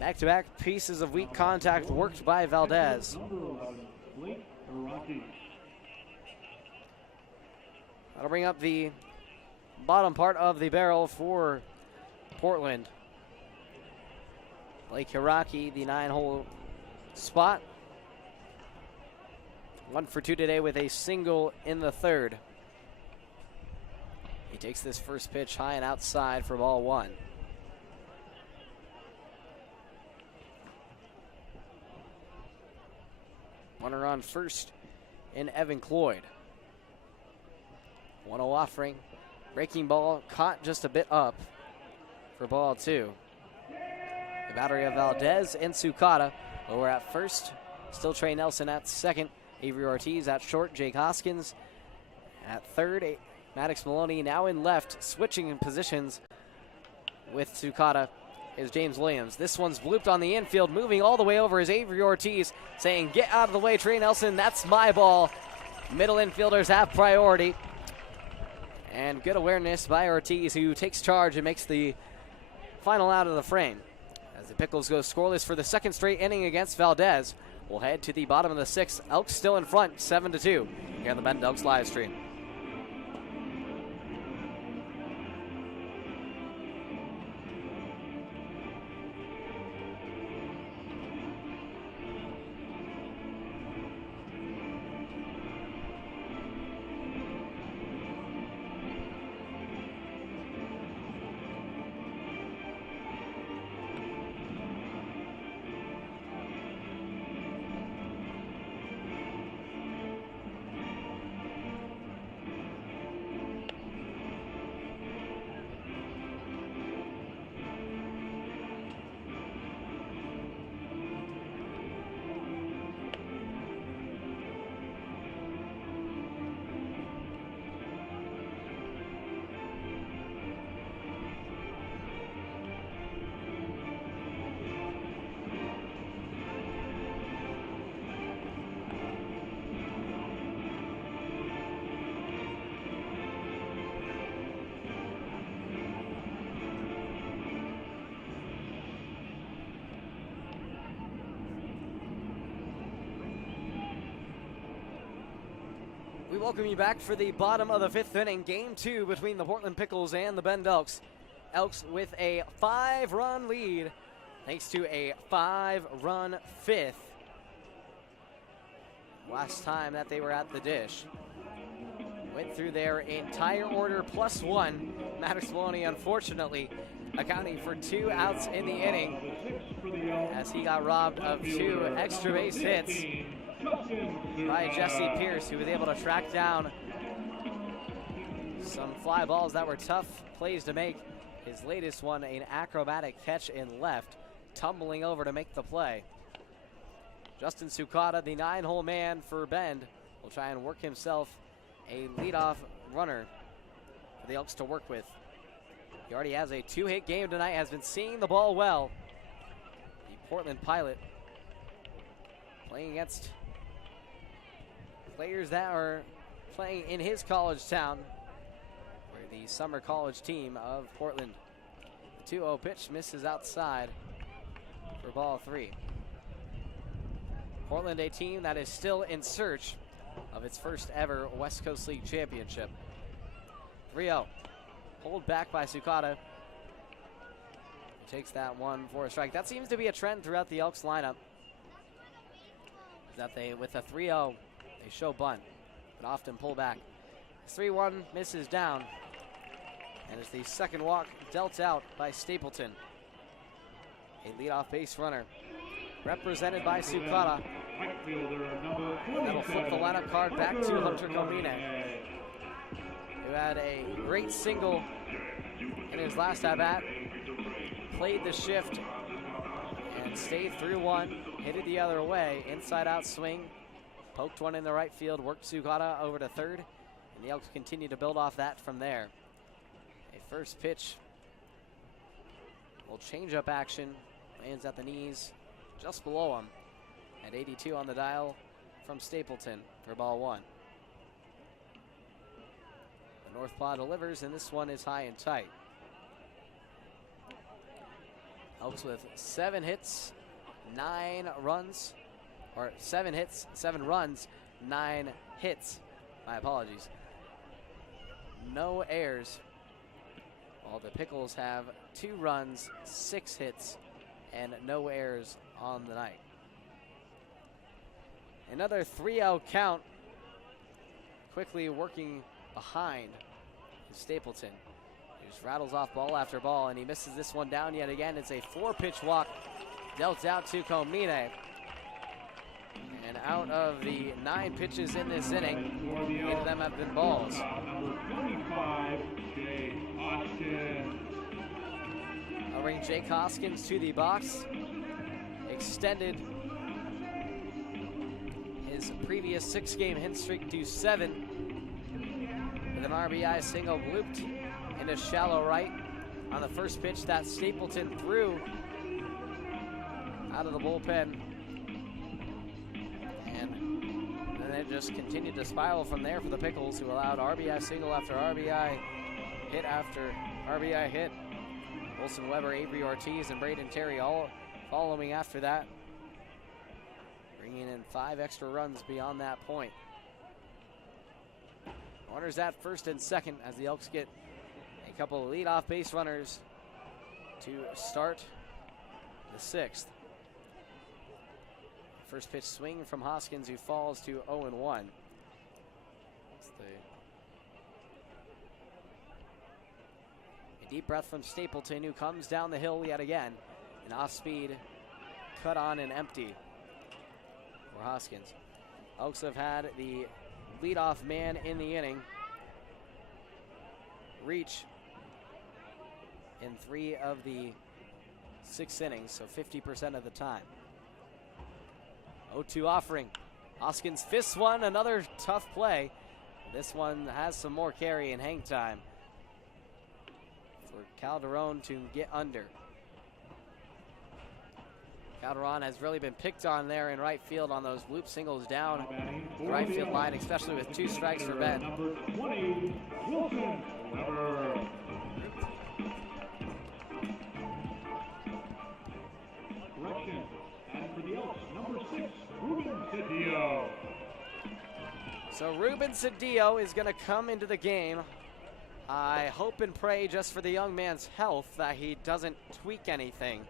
Back-to-back pieces of weak contact worked by Valdez. Number 11, Blake Iraqi. That'll bring up the bottom part of the barrel for Portland. Blake Hiraki, the 9-hole spot. 1 for 2 today with a single in the third. He takes this first pitch high and outside for ball 1. Runner on first in Evan Cloyd. 1-0 offering. Breaking ball caught just a bit up for ball 2. The battery of Valdez and Sukata over at first. Still Trey Nelson at second. Avery Ortiz at short. Jake Hoskins at third. Maddox Maloney now in left. Switching in positions with Sukata is James Williams. This one's blooped on the infield. Moving all the way over is Avery Ortiz saying, "Get out of the way, Trey Nelson. That's my ball." Middle infielders have priority. And good awareness by Ortiz, who takes charge and makes the final out of the frame. As the Pickles go scoreless for the second straight inning against Valdez, we'll head to the bottom of the 6th. Elks still in front, 7-2 here on the Bend Elks live stream. We welcome you back for the bottom of the 5th inning, game 2 between the Portland Pickles and the Bend Elks. Elks with a 5-run lead thanks to a 5-run 5th last time that they were at the dish. Went through their entire order plus 1. Maddox Maloney, unfortunately, accounting for 2 outs in the inning as he got robbed of 2 extra base hits by Jesse Pierce, who was able to track down some fly balls that were tough plays to make. His latest one, an acrobatic catch in left, tumbling over to make the play. Justin Sukata, the 9-hole man for Bend, will try and work himself a leadoff runner for the Elks to work with. He already has a 2-hit game tonight, has been seeing the ball well. The Portland Pilot playing against players that are playing in his college town, where the summer college team of Portland. 2-0 pitch misses outside for ball 3. Portland, a team that is still in search of its first ever West Coast League championship. 3-0. Pulled back by Sukata. Takes that one for a strike. That seems to be a trend throughout the Elks lineup. Is that they, with a 3-0, they show bunt, but often pull back. 3-1 misses down. And it's the second walk dealt out by Stapleton. A leadoff base runner represented by Sukata. That'll flip the lineup card back to Hunter Comine, who had a great single in his last at-bat. Played the shift and stayed through one, hit it the other way, inside out swing, poked one in the right field, worked Sukata over to third, and the Elks continue to build off that from there. A first pitch will change up action, lands at the knees just below him at 82 on the dial from Stapleton for ball 1. The Northpaw delivers, and this one is high and tight. Elks with 7 hits, 9 runs, or 7 hits, 7 runs, 9 hits. My apologies. No errors. While the Pickles have 2 runs, 6 hits, and no errors on the night. Another 3-0 count. Quickly working behind Stapleton. Just rattles off ball after ball, and he misses this one down yet again. It's a 4-pitch walk dealt out to Comine. And out of the 9 pitches in this inning, 8 of them have been balls. I'll bring Jake Hoskins to the box. Extended his previous 6-game hit streak to 7 with an RBI single looped into shallow right on the first pitch that Stapleton threw out of the bullpen. And then it just continued to spiral from there for the Pickles, who allowed RBI single after RBI hit after RBI hit. Wilson Weber, Avery Ortiz, and Braden Terry all following after that, bringing in 5 extra runs beyond that point. Runners at first and second as the Elks get a couple of leadoff base runners to start the 6th. First pitch swing from Hoskins, who falls to 0-1. A deep breath from Stapleton, who comes down the hill yet again. An off-speed cut on and empty for Hoskins. Elks have had the leadoff man in the inning reach in 3 of the 6 innings, so 50% of the time. 0-2 offering. Hoskins fists one, another tough play. This one has some more carry and hang time for Calderon to get under. Calderon has really been picked on there in right field on those loop singles down the right field line, especially with 2 strikes for Ben. Number 20, Wilson Weber. Correction. And for the Elks, number 6, Ruben Cedillo. So Ruben Cedillo is going to come into the game. I hope and pray just for the young man's health that he doesn't tweak anything.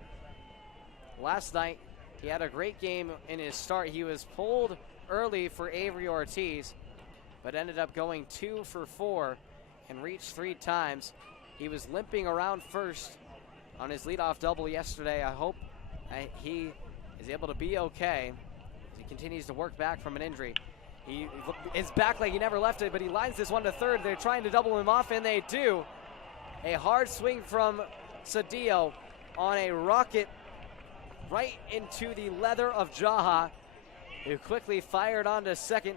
Last night, he had a great game in his start. He was pulled early for Avery Ortiz, but ended up going 2 for 4 and reached 3 times. He was limping around first on his leadoff double yesterday. I hope he is able to be okay as he continues to work back from an injury. He is back like he never left it, but he lines this one to third. They're trying to double him off, and they do. A hard swing from Cedillo on a rocket right into the leather of Jaha, who quickly fired onto second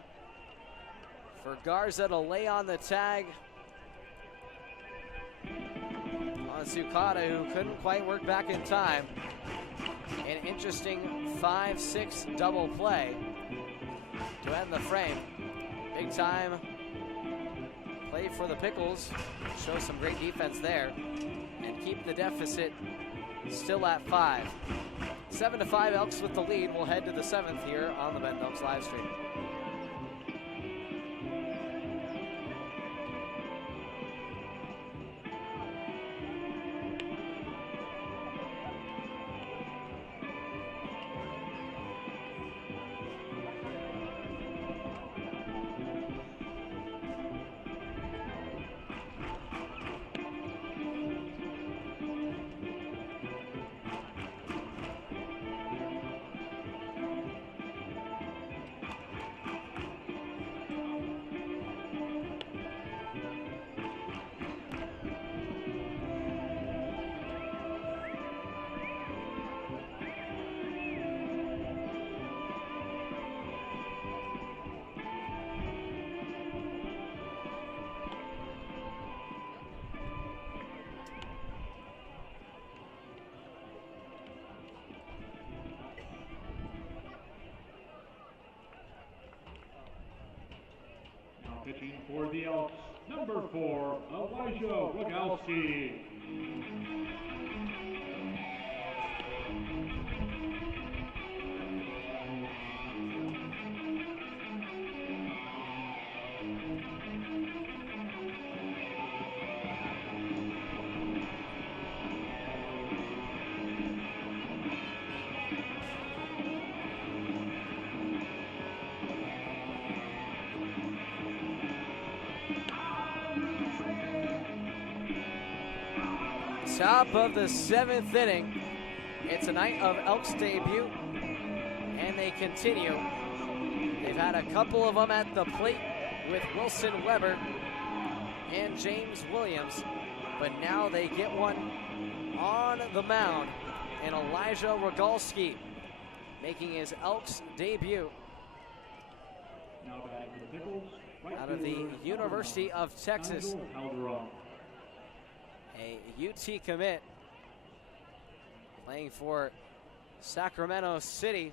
for Garza to lay on the tag on Sukata, who couldn't quite work back in time. An interesting 5-6 double play to end the frame. Big time play for the Pickles. Show some great defense there. and keep the deficit still at 5. 7-5 Elks with the lead. We'll head to the 7th here on the Bend Elks live stream. Pitching for the Elks, number 4, Elijah Rogalski. Top of the 7th inning. It's a night of Elks debut, and they continue. They've had a couple of them at the plate with Wilson Weber and James Williams, but now they get one on the mound, and Elijah Rogalski making his Elks debut Now back to the Pickles, right out of the fielder, University of Texas. Calderon. A UT commit playing for Sacramento City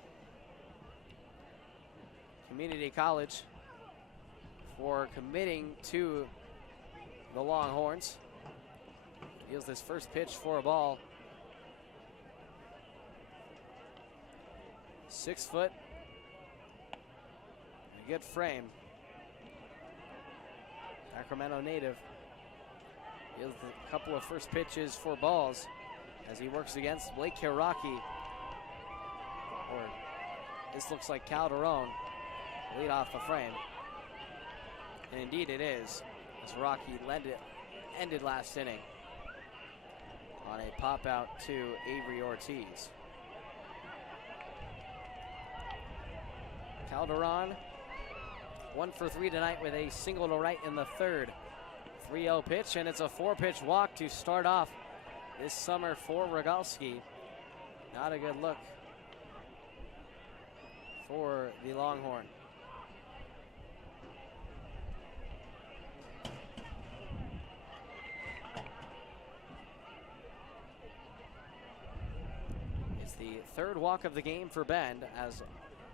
Community College for committing to the Longhorns. Deals this first pitch for a ball. 6 foot. A good frame. Sacramento native. Deals a couple of first pitches for balls as he works against Blake Hiraki. Or this looks like Calderon. Lead off the frame. And indeed it is, as Rocky ended last inning on a pop out to Avery Ortiz. Calderon 1 for 3 tonight with a single to right in the 3rd. 3-0 pitch, and it's a 4-pitch walk to start off this summer for Rogalski. Not a good look for the Longhorn. It's the 3rd walk of the game for Bend, as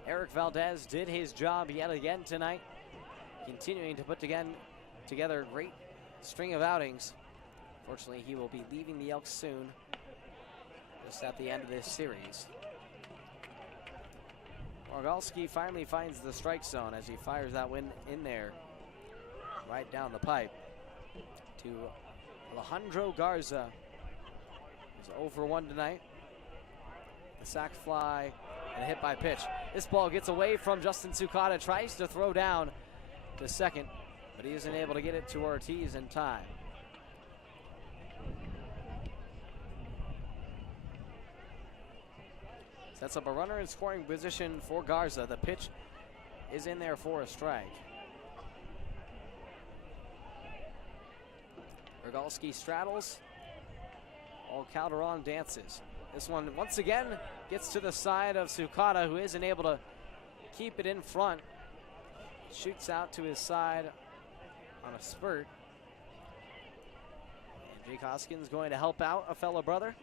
Eric Valdez did his job yet again tonight, continuing to put together a great string of outings. Fortunately, he will be leaving the Elks soon, just at the end of this series. Rogalski finally finds the strike zone as he fires that one in there, right down the pipe to Alejandro Garza. He's 0 for 1 tonight. The sac fly and a hit by pitch. This ball gets away from Justin Tsukada, tries to throw down to second, but he isn't able to get it to Ortiz in time. Sets up a runner in scoring position for Garza. The pitch is in there for a strike. Rogalski straddles, while Calderon dances. This one once again gets to the side of Tsukada, who isn't able to keep it in front. Shoots out to his side on a spurt. And Jake Hoskins going to help out a fellow brother.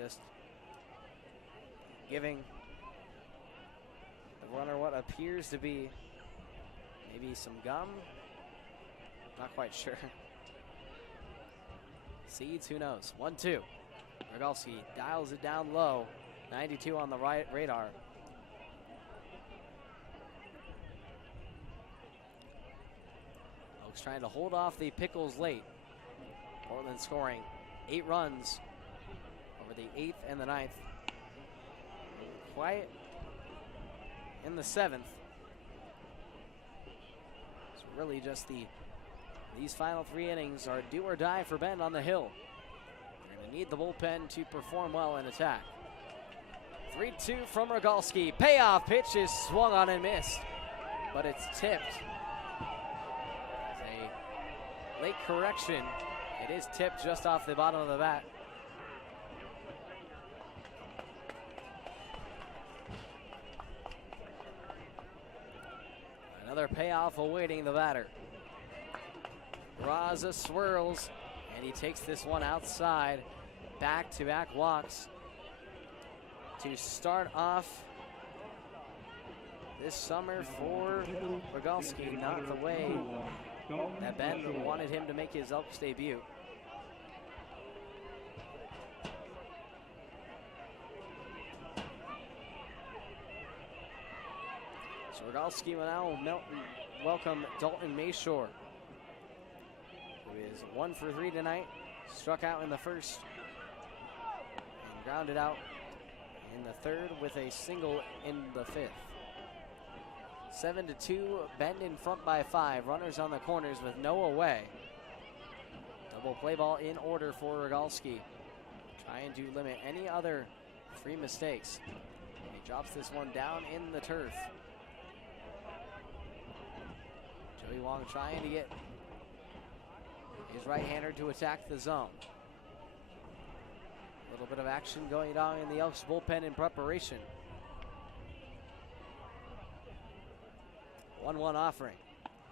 Just giving the runner what appears to be maybe some gum. Not quite sure. Seeds, who knows? 1-2. Rogalski dials it down low. 92 on the right radar. Oaks trying to hold off the Pickles late. Portland scoring 8 runs over the 8th and the 9th. Quiet in the 7th. It's really just these final 3 innings are do or die for Bend on the hill. They're going to need the bullpen to perform well in attack. 3-2 from Rogalski. Payoff pitch is swung on and missed, but it's tipped. It's a late correction. It is tipped just off the bottom of the bat. Another payoff awaiting the batter. Raza swirls, and he takes this one outside. Back-to-back walks to start off this summer for Rogalski. Not the way that Ben wanted him to make his Elks debut. So Rogalski will now welcome Dalton Mayshore, who is 1 for 3 tonight. Struck out in the first and grounded out in the third with a single in the 5th. 7-2, Bend in front by 5. Runners on the corners with no away. Double play ball in order for Rogalski, trying to limit any other free mistakes. He drops this one down in the turf. Joey Wong trying to get his right-hander to attack the zone. A little bit of action going on in the Elks bullpen in preparation. 1-1 offering.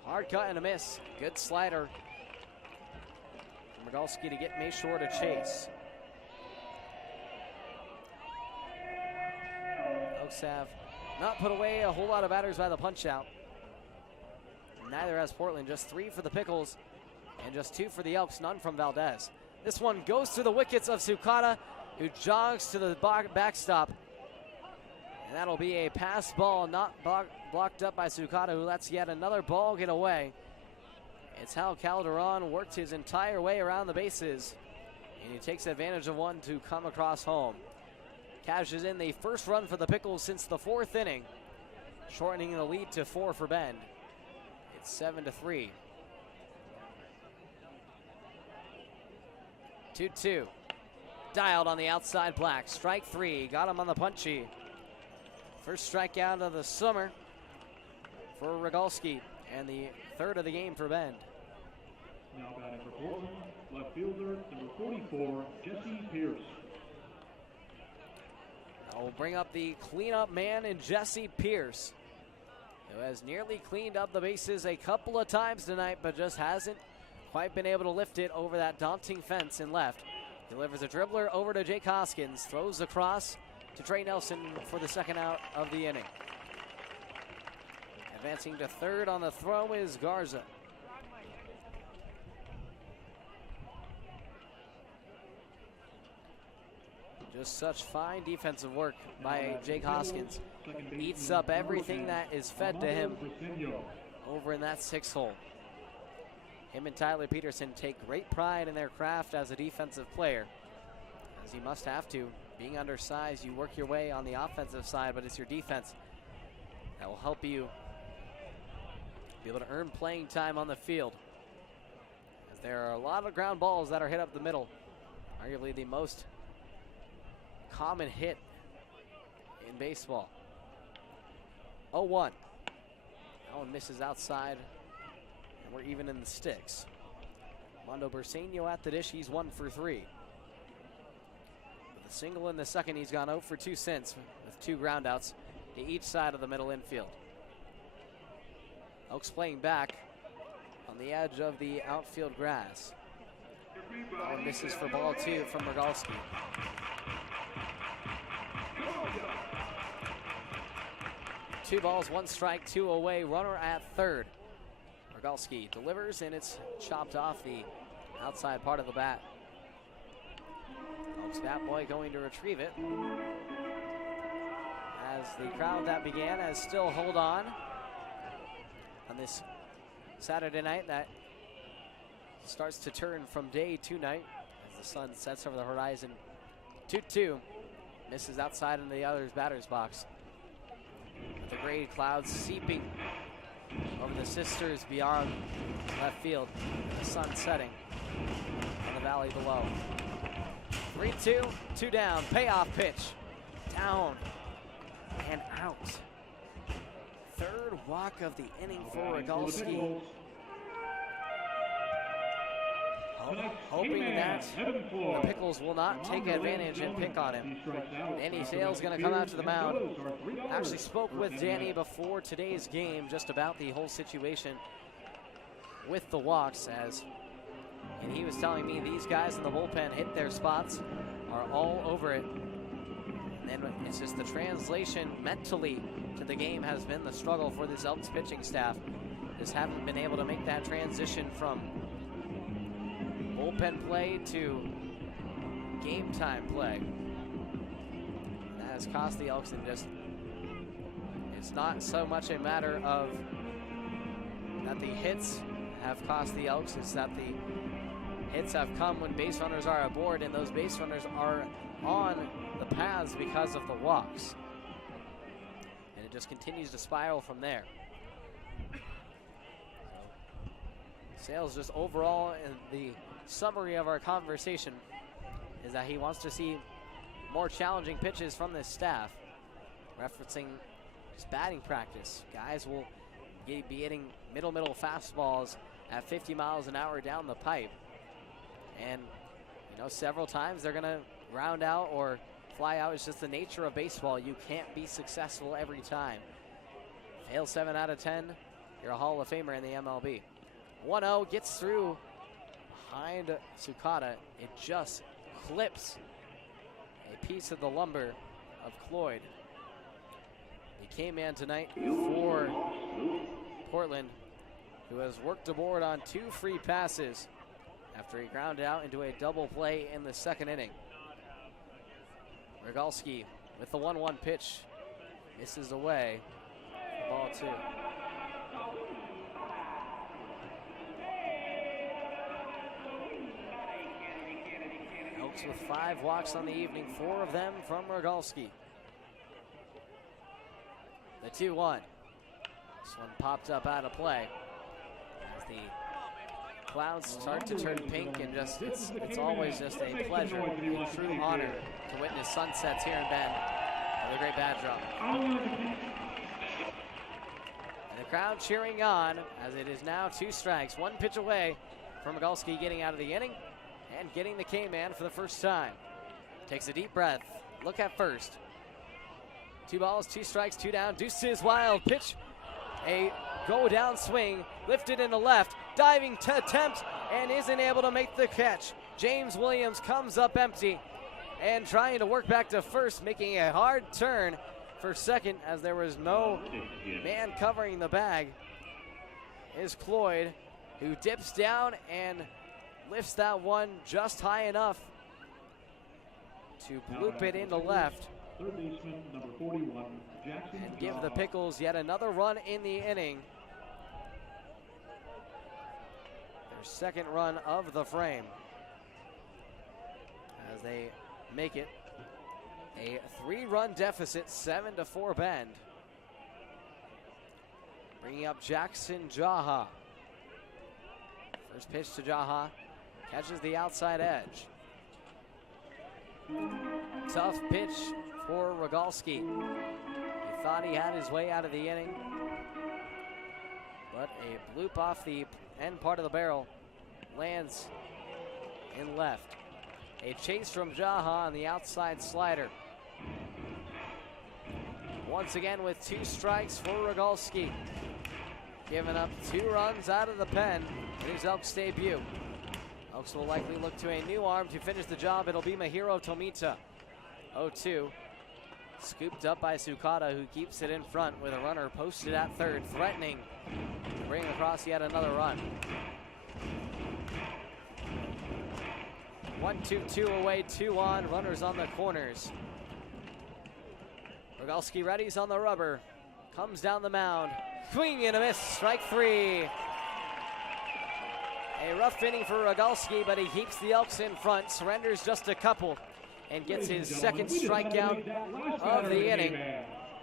Hard cut and a miss. Good slider from Rogalski to get Mayshore to chase. Elks have not put away a whole lot of batters by the punch-out. Neither has Portland. Just 3 for the Pickles and just 2 for the Elks, none from Valdez. This one goes to the wickets of Sukata, who jogs to the backstop. And that'll be a pass ball, not blocked up by Sukata, who lets yet another ball get away. It's how Calderon worked his entire way around the bases, and he takes advantage of one to come across home. Cashes in the first run for the Pickles since the 4th inning, shortening the lead to 4 for Bend. It's 7-3. 2-2. Dialed on the outside black. Strike 3. Got him on the punchy. First strikeout of the summer for Rogalski, and the 3rd of the game for Bend. Now batting for Portland, left fielder, number 44, Jesse Pierce. We'll bring up the cleanup man in Jesse Pierce, who has nearly cleaned up the bases a couple of times tonight, but just hasn't quite been able to lift it over that daunting fence in left. Delivers a dribbler over to Jake Hoskins, throws across to Trey Nelson for the 2nd out of the inning. Advancing to 3rd on the throw is Garza. Just such fine defensive work by Jake Hoskins. Eats up everything that is fed to him over in that 6th hole. Him and Tyler Peterson take great pride in their craft as a defensive player, as you must have to. Being undersized, you work your way on the offensive side, but it's your defense that will help you be able to earn playing time on the field. As there are a lot of ground balls that are hit up the middle. Arguably the most common hit in baseball. 0-1. That one misses outside, and we're even in the sticks. Mondo Burseño at the dish. He's 1 for 3. With a single in the 2nd, he's gone 0 for 2 since, with 2 groundouts to each side of the middle infield. Elks playing back on the edge of the outfield grass. That one misses for ball 2 from Rogalski. Two balls, 1 strike, 2 away. Runner at 3rd. Rogalski delivers, and it's chopped off the outside part of the bat. Elks bat boy going to retrieve it. As the crowd that began has still hold on this Saturday night that starts to turn from day to night as the sun sets over the horizon. 2-2. Misses outside in the other's batter's box. With the gray clouds seeping over the sisters beyond left field. The sun setting on the valley below. 3-2, 2 down. Payoff pitch. Down and out. Third walk of the inning for Rogalski. Hoping that the Pickles will not take advantage and pick on him. Danny Sale's going to come out to the mound. Actually spoke with Danny before today's game just about the whole situation with the walks, and he was telling me these guys in the bullpen hit their spots, are all over it. And then it's just the translation mentally to the game has been the struggle for this Elks pitching staff. Just haven't been able to make that transition from bullpen play to game time play. And that has cost the Elks, and just it's not so much a matter of that the hits have cost the Elks, it's that the hits have come when base runners are aboard, and those base runners are on the paths because of the walks. And it just continues to spiral from there. Sales just overall in the summary of our conversation is that he wants to see more challenging pitches from this staff, referencing just batting practice. Guys will be hitting middle fastballs at 50 miles an hour down the pipe, and you know, several times they're gonna ground out or fly out. It's just the nature of baseball. You can't be successful every time. Fail 7 out of 10, you're a Hall of Famer in the MLB. 1-0 gets through behind Sukata. It just clips a piece of the lumber of Cloyd. He came in tonight for Portland, who has worked aboard on 2 free passes after he grounded out into a double play in the second inning. Rogalski with the 1-1 pitch, misses away. Ball 2. Elks with 5 walks on the evening, 4 of them from Rogalski. The 2-1. This one popped up out of play as the clouds start to turn pink, and just it's always just a pleasure, a true honor to witness sunsets here in Bend with a great bat drop. And the crowd cheering on as it is now 2 strikes, 1 pitch away from Rogalski getting out of the inning and getting the K-man for the first time. Takes a deep breath, look at first. 2 balls, 2 strikes, 2 down. Deuces wild pitch. A go down swing, lifted into left, diving to attempt, and isn't able to make the catch. James Williams comes up empty and trying to work back to first, making a hard turn for second as there was no man covering the bag. Is Cloyd, who dips down and lifts that one just high enough to bloop it into left. Third baseman, number 41, Jackson. And give the Pickles yet another run in the inning. Their second run of the frame as they make it a 3-run deficit, 7-4 Bend. Bringing up Jackson Jaha. First pitch to Jaha, catches the outside edge. Tough pitch for Rogalski. He thought he had his way out of the inning, but a bloop off the end part of the barrel lands in left. A chase from Jaha on the outside slider. Once again with 2 strikes for Rogalski. Giving up 2 runs out of the pen in his Elks debut. Elks will likely look to a new arm to finish the job. It'll be Mahiro Tomita. 0-2. Scooped up by Sukata, who keeps it in front with a runner posted at third, threatening to bring across yet another run. 1-2-2 away, 2 on, runners on the corners. Rogalski ready's on the rubber, comes down the mound, swing and a miss, strike 3. A rough inning for Rogalski, but he keeps the Elks in front, surrenders just a couple, and gets his second strikeout of the inning.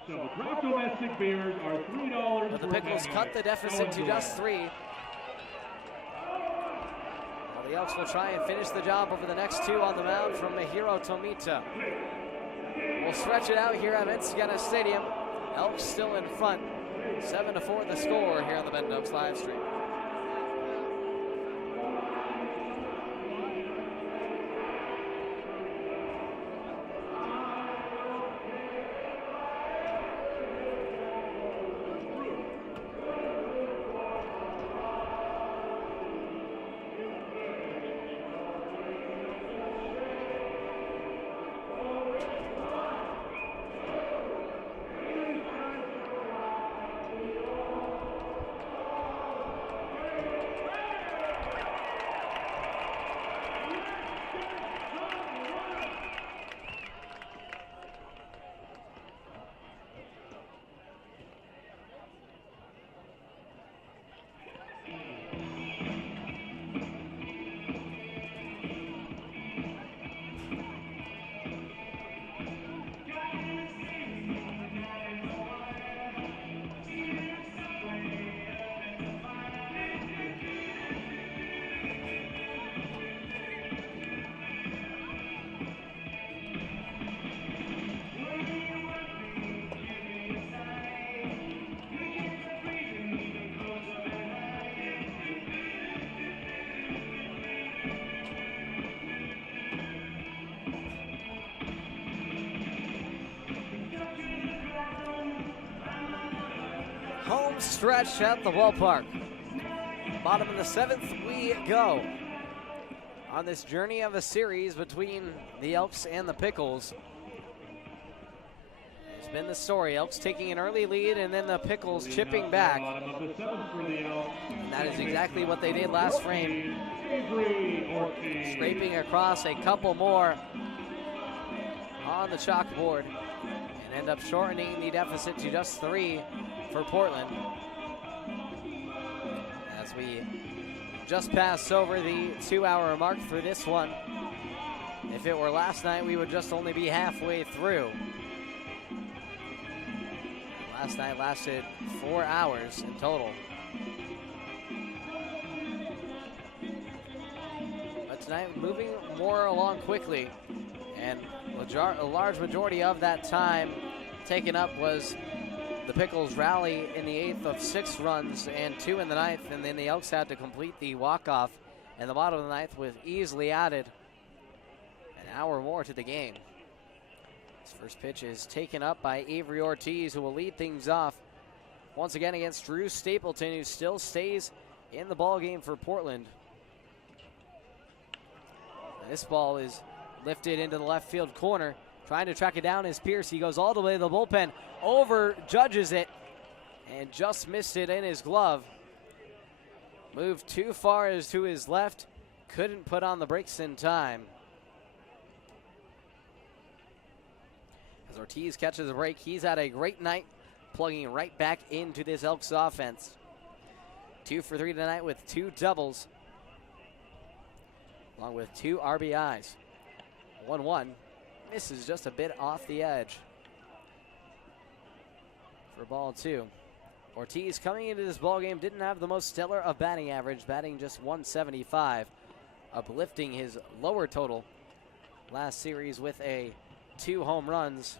So draft domestic beers are $3. But the Pickles cut the deficit to just 3. Well, the Elks will try and finish the job over the next 2 on the mound from Mihiro Tomita. We'll stretch it out here at Vincent Stadium. Elks still in front. 7-4 the score here on the Bend Oaks live stream. Home stretch at the ballpark. Bottom of the 7th we go on this journey of a series between the Elks and the Pickles. It's been the story. Elks taking an early lead and then the Pickles chipping back. And that is exactly what they did last frame. Scraping across a couple more on the chalkboard and end up shortening the deficit to just 3 for Portland. As we just passed over the 2-hour mark for this one. If it were last night, we would just only be halfway through. Last night lasted 4 hours in total. But tonight, moving more along quickly. And a large majority of that time taken up was the Pickles rally in the 8th of 6 runs and 2 in the 9th, and then the Elks had to complete the walk-off in the bottom of the 9th, with easily added an hour more to the game. This first pitch is taken up by Avery Ortiz, who will lead things off once again against Drew Stapleton, who still stays in the ball game for Portland. This ball is lifted into the left field corner. Trying to track it down is Pierce. He goes all the way to the bullpen, over judges it, and just missed it in his glove. Moved too far as to his left, couldn't put on the brakes in time. As Ortiz catches a break, he's had a great night, plugging right back into this Elks offense. 2 for 3 tonight with 2 doubles, along with 2 RBIs. 1-1. Misses just a bit off the edge for ball 2. Ortiz coming into this ball game didn't have the most stellar of batting average, batting just 175, uplifting his lower total last series with 2 home runs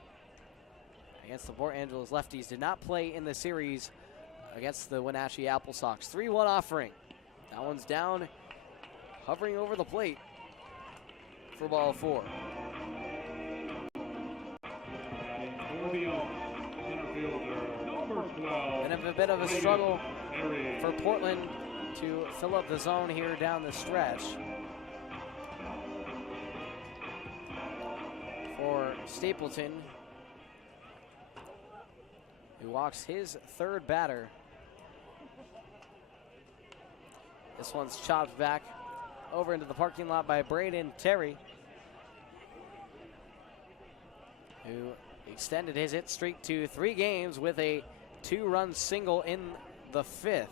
against the Port Angeles lefties. Did not play in the series against the Wenatchee Apple Sox. 3-1 offering. That one's down, hovering over the plate for ball 4. And a bit of a struggle for Portland to fill up the zone here down the stretch. For Stapleton, who walks his 3rd batter. This one's chopped back over into the parking lot by Braden Terry, who extended his hit streak to 3 games with a 2-run single in the 5th.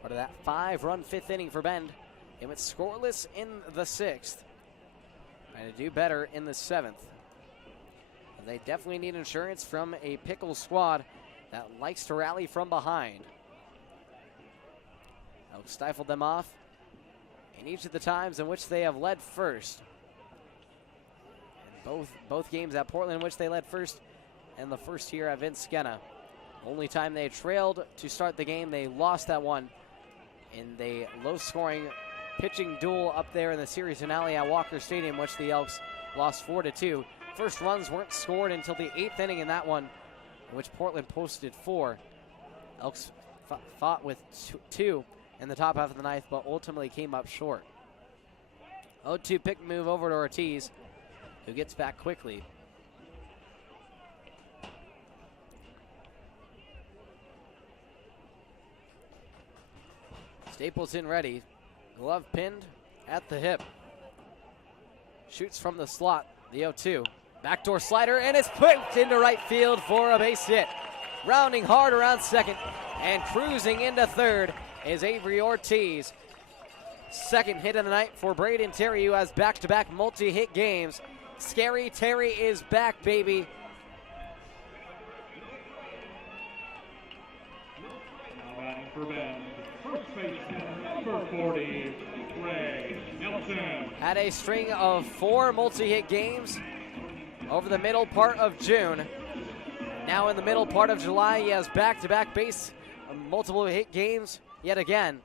Part of that 5-run 5th inning for Bend. It went scoreless in the 6th. Trying to do better in the 7th. And they definitely need insurance from a Pickles squad that likes to rally from behind. Elks stifled them off in each of the times in which they have led first. And both games at Portland in which they led first, and the first here at Vince Skenna. Only time they trailed to start the game, they lost that one in the low-scoring pitching duel up there in the series finale at Walker Stadium, which the Elks lost 4-2. First runs weren't scored until the 8th inning in that one, in which Portland posted 4. Elks fought with 2 in the top half of the 9th, but ultimately came up short. 0-2 pick move over to Ortiz, who gets back quickly. Stapleton ready. Glove pinned at the hip. Shoots from the slot, the 0-2. Backdoor slider, and it's put into right field for a base hit. Rounding hard around second and cruising into third is Avery Ortiz. Second hit of the night for Braden Terry, who has back-to-back multi-hit games. Scary Terry is back, baby. Now batting for Bend, first baseman, number 40, Ray Nelson. Had a string of 4 multi-hit games over the middle part of June. Now in the middle part of July, he has back-to-back base multiple hit games yet again.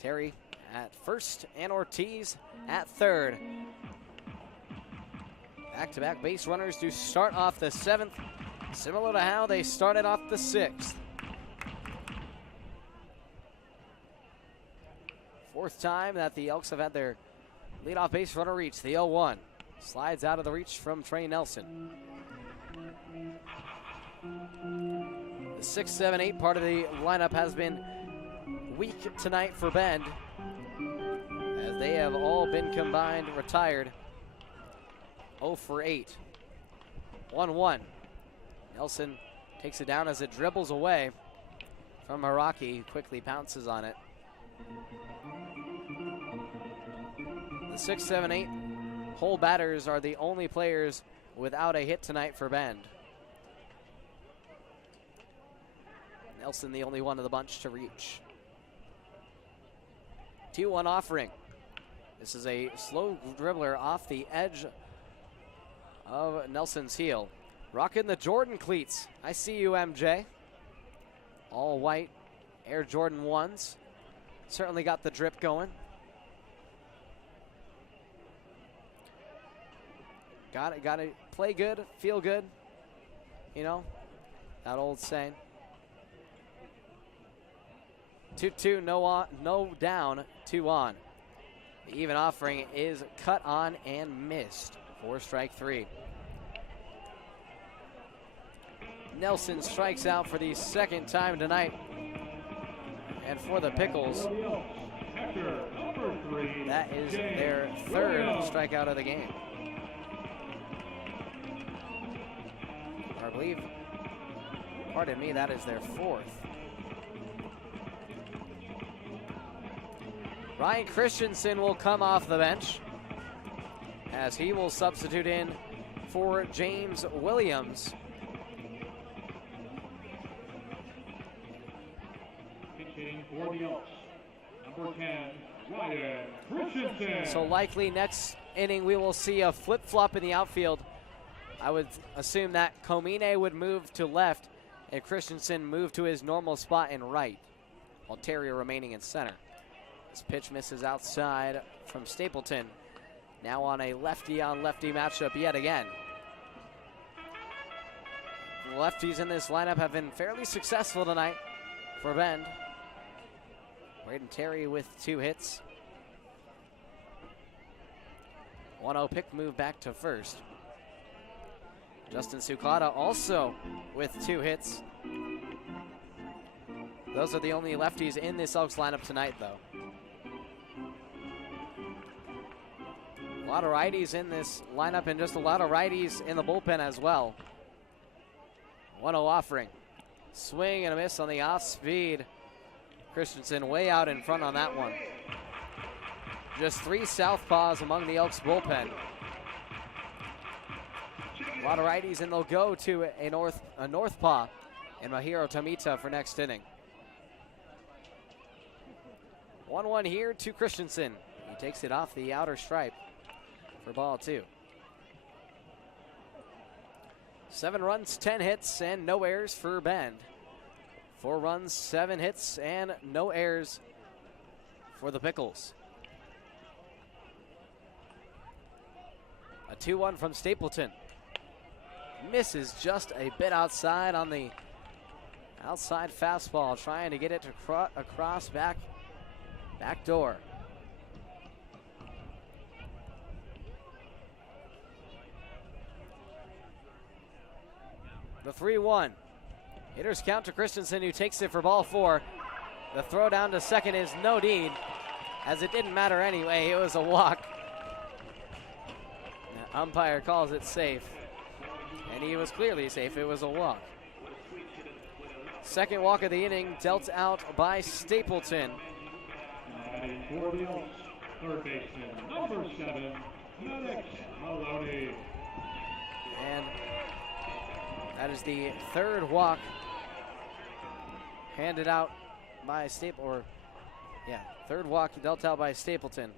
Terry at first and Ortiz at third. Back-to-back base runners to start off the 7th, similar to how they started off the 6th. 4th time that the Elks have had their leadoff base runner reach, the 0-1. Slides out of the reach from Trey Nelson. The 6, 7, 8 part of the lineup has been weak tonight for Bend, as they have all been combined retired. 0 for 8. 1-1. Nelson takes it down as it dribbles away from Haraki, who quickly pounces on it. The 6, 7, 8 whole batters are the only players without a hit tonight for Bend. Nelson the only one of the bunch to reach. 2-1 offering. This is a slow dribbler off the edge of Nelson's heel. Rocking the Jordan cleats. I see you, MJ. All white Air Jordan 1s. Certainly got the drip going. Got to play good, feel good. You know, that old saying. 2-2, no down, 2 on. The even offering is cut on and missed for strike 3. Nelson strikes out for the 2nd time tonight. And for the Pickles, that is their 3rd strikeout of the game. I believe, pardon me, that is their 4th. Ryan Christensen will come off the bench as he will substitute in for James Williams. Pitching for the Elks, number 10, Ryan Christensen. So likely next inning we will see a flip-flop in the outfield. I would assume that Komine would move to left and Christensen move to his normal spot in right, while Terry remaining in center. This pitch misses outside from Stapleton. Now on a lefty-on-lefty matchup yet again. The lefties in this lineup have been fairly successful tonight for Bend. Braden Terry with 2 hits. 1-0 pick move back to first. Justin Sukata also with 2 hits. Those are the only lefties in this Elks lineup tonight, though. A lot of righties in this lineup and just a lot of righties in the bullpen as well. 1-0 offering. Swing and a miss on the off speed. Christensen way out in front on that one. Just 3 southpaws among the Elks bullpen. A lot of righties, and they'll go to a northpaw and Mahiro Tomita for next inning. 1-1 here to Christensen. He takes it off the outer stripe for ball 2. 7 runs, 10 hits, and no errors for Bend. 4 runs, 7 hits, and no errors for the Pickles. A 2-1 from Stapleton. Misses just a bit outside on the outside fastball, trying to get it to across back door. The 3-1. Hitters count to Christensen, who takes it for ball 4. The throw down to second is no deed, as it didn't matter anyway. It was a walk. The umpire calls it safe, and he was clearly safe. It was a walk. Second walk of the inning dealt out by Stapleton. For the Elks, third baseman, number 7, Maddox Maloney. And that is the third walk handed out by third walk dealt out by Stapleton.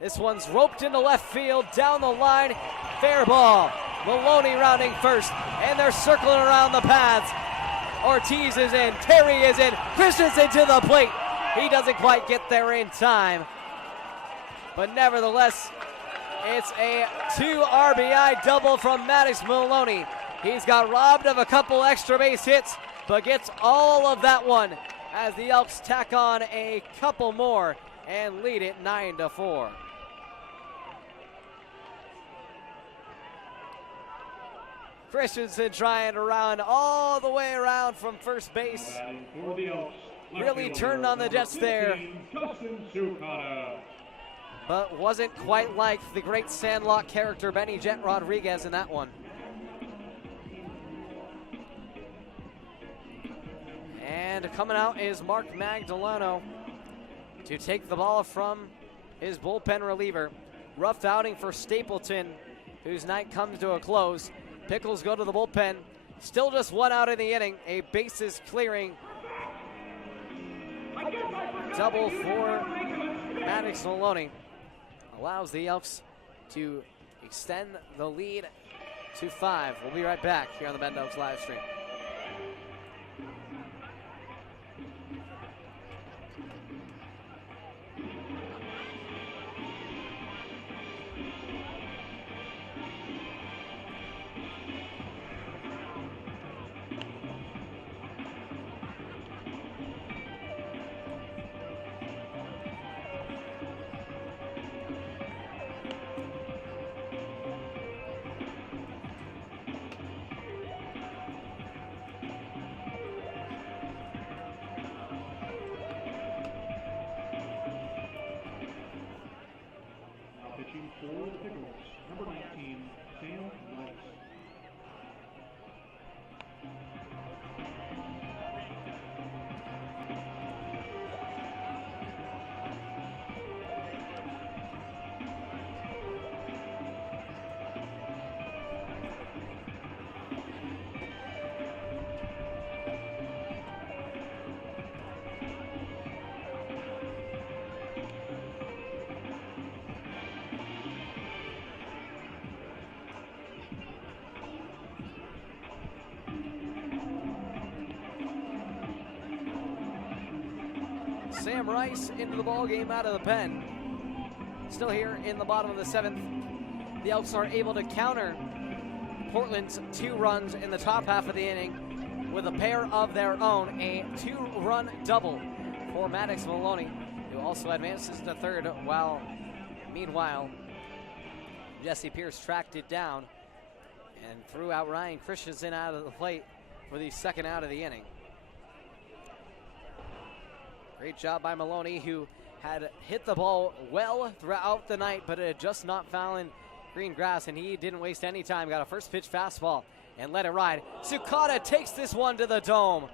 This one's roped into left field, down the line, fair ball. Maloney rounding first, and they're circling around the paths. Ortiz is in, Terry is in, Christensen to the plate. He doesn't quite get there in time, but nevertheless, it's a 2 RBI double from Maddox Maloney. He's got robbed of a couple extra base hits, but gets all of that one as the Elks tack on a couple more and lead it 9-4. Christensen trying to run all the way around from first base. Really turned on the Jets there, but wasn't quite like the great Sandlot character Benny Jet Rodriguez in that one. And coming out is Mark Magdaleno to take the ball from his bullpen reliever. Rough outing for Stapleton, whose night comes to a close. Pickles go to the bullpen. Still just 1 out in the inning. A bases clearing double for Maddox Maloney. Allows the Elks to extend the lead to 5. We'll be right back here on the Bend Elks live stream. For the Pickles, number 19, Sam Rice. Sam Rice into the ball game out of the pen. Still here in the bottom of the 7th. The Elks are able to counter Portland's 2 runs in the top half of the inning with a pair of their own, a 2-run double for Maddox Maloney, who also advances to third, while meanwhile Jesse Pierce tracked it down and threw out Ryan Christensen out of the plate for the second out of the inning. Great job by Maloney, who had hit the ball well throughout the night, but it had just not fallen green grass, and he didn't waste any time. Got a first pitch fastball and let it ride. Sukata takes this one to the dome.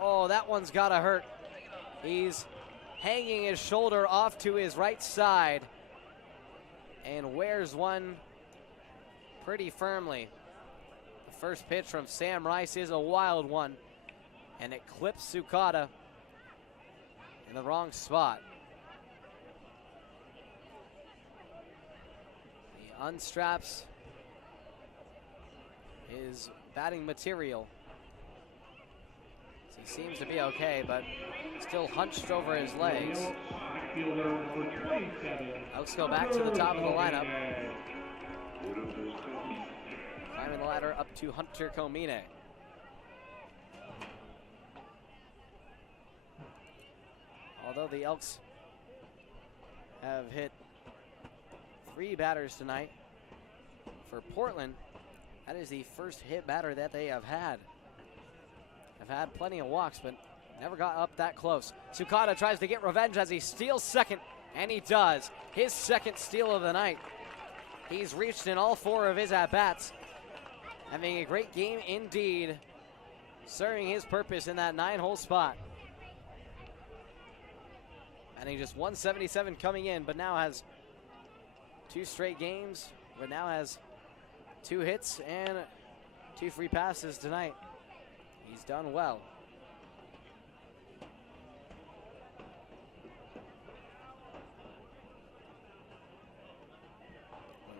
Oh, that one's gotta hurt. He's hanging his shoulder off to his right side and wears one pretty firmly. The first pitch from Sam Rice is a wild one, and it clips Sukata in the wrong spot. He unstraps his batting material. So he seems to be okay, but still hunched over his legs. Elks go back to the top of the lineup. Climbing the ladder up to Hunter Comine. Although the Elks have hit 3 batters tonight, for Portland, that is the first hit batter that they have had. Have had plenty of walks, but never got up that close. Sukata tries to get revenge as he steals second, and he does. His second steal of the night. He's reached in all 4 of his at-bats, having a great game indeed, serving his purpose in that 9-hole spot. And he just 177 coming in, but now has 2 straight games, but now has 2 hits and 2 free passes tonight. He's done well.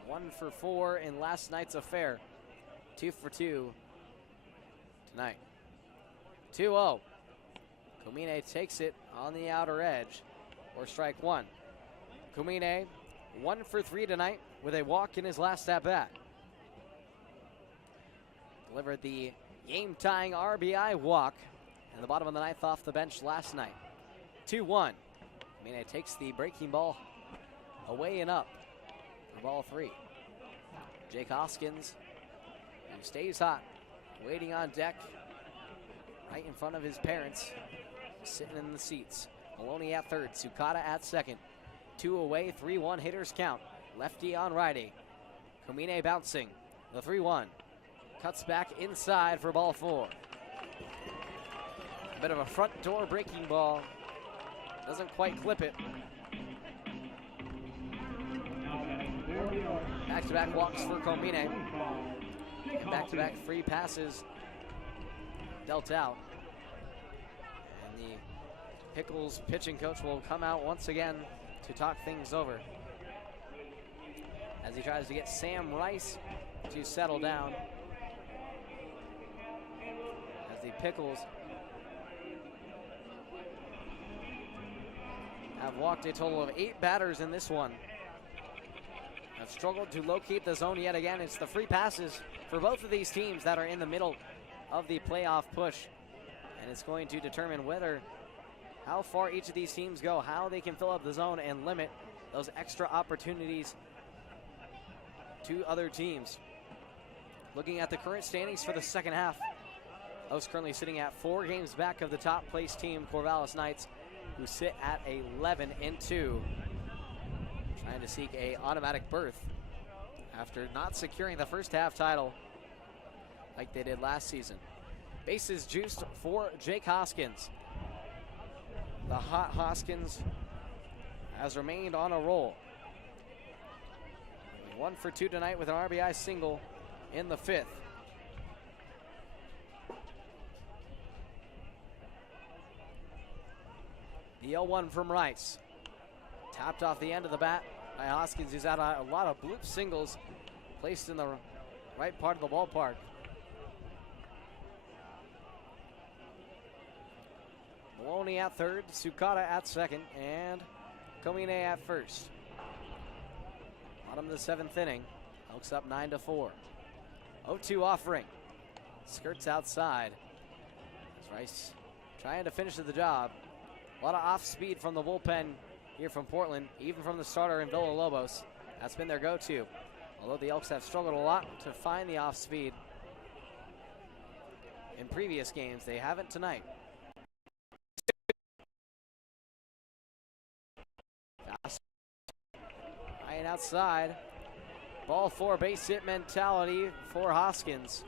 1 for 4 in last night's affair. 2 for 2 tonight. 2-0. Comine takes it on the outer edge, or strike 1. Comine 1 for 3 tonight with a walk in his last at-bat. Delivered the game-tying RBI walk in the bottom of the 9th off the bench last night. 2-1. Comine takes the breaking ball away and up for ball 3. Jake Hoskins, who stays hot, waiting on deck right in front of his parents, sitting in the seats. Maloney at third, Sukata at second. 2 away, 3-1 hitters count. Lefty on righty. Comine bouncing. The 3-1. Cuts back inside for ball 4. A bit of a front door breaking ball. Doesn't quite clip it. Back-to-back walks for Comine. And back-to-back free passes dealt out. And the Pickles pitching coach will come out once again to talk things over as he tries to get Sam Rice to settle down. As the Pickles have walked a total of 8 batters in this one. Have struggled to locate the zone yet again. It's the free passes for both of these teams that are in the middle of the playoff push. And it's going to determine how far each of these teams go, how they can fill up the zone and limit those extra opportunities to other teams. Looking at the current standings for the second half, Elks currently sitting at 4 games back of the top place team, Corvallis Knights, who sit at 11-2, trying to seek an automatic berth after not securing the first half title like they did last season. Bases juiced for Jake Hoskins. The hot Hoskins has remained on a roll. 1 for 2 tonight with an RBI single in the 5th. The 0-1 from Rice. Tapped off the end of the bat by Hoskins, who's had a lot of bloop singles placed in the right part of the ballpark. Maloney at third, Sukata at second, and Comine at first. Bottom of the 7th inning. Elks up 9-4. 0-2 offering. Skirts outside. As Rice trying to finish the job. A lot of off speed from the bullpen here from Portland, even from the starter in Villalobos. That's been their go-to. Although the Elks have struggled a lot to find the off speed. in previous games. They haven't tonight. High and outside. Ball 4, base hit mentality for Hoskins.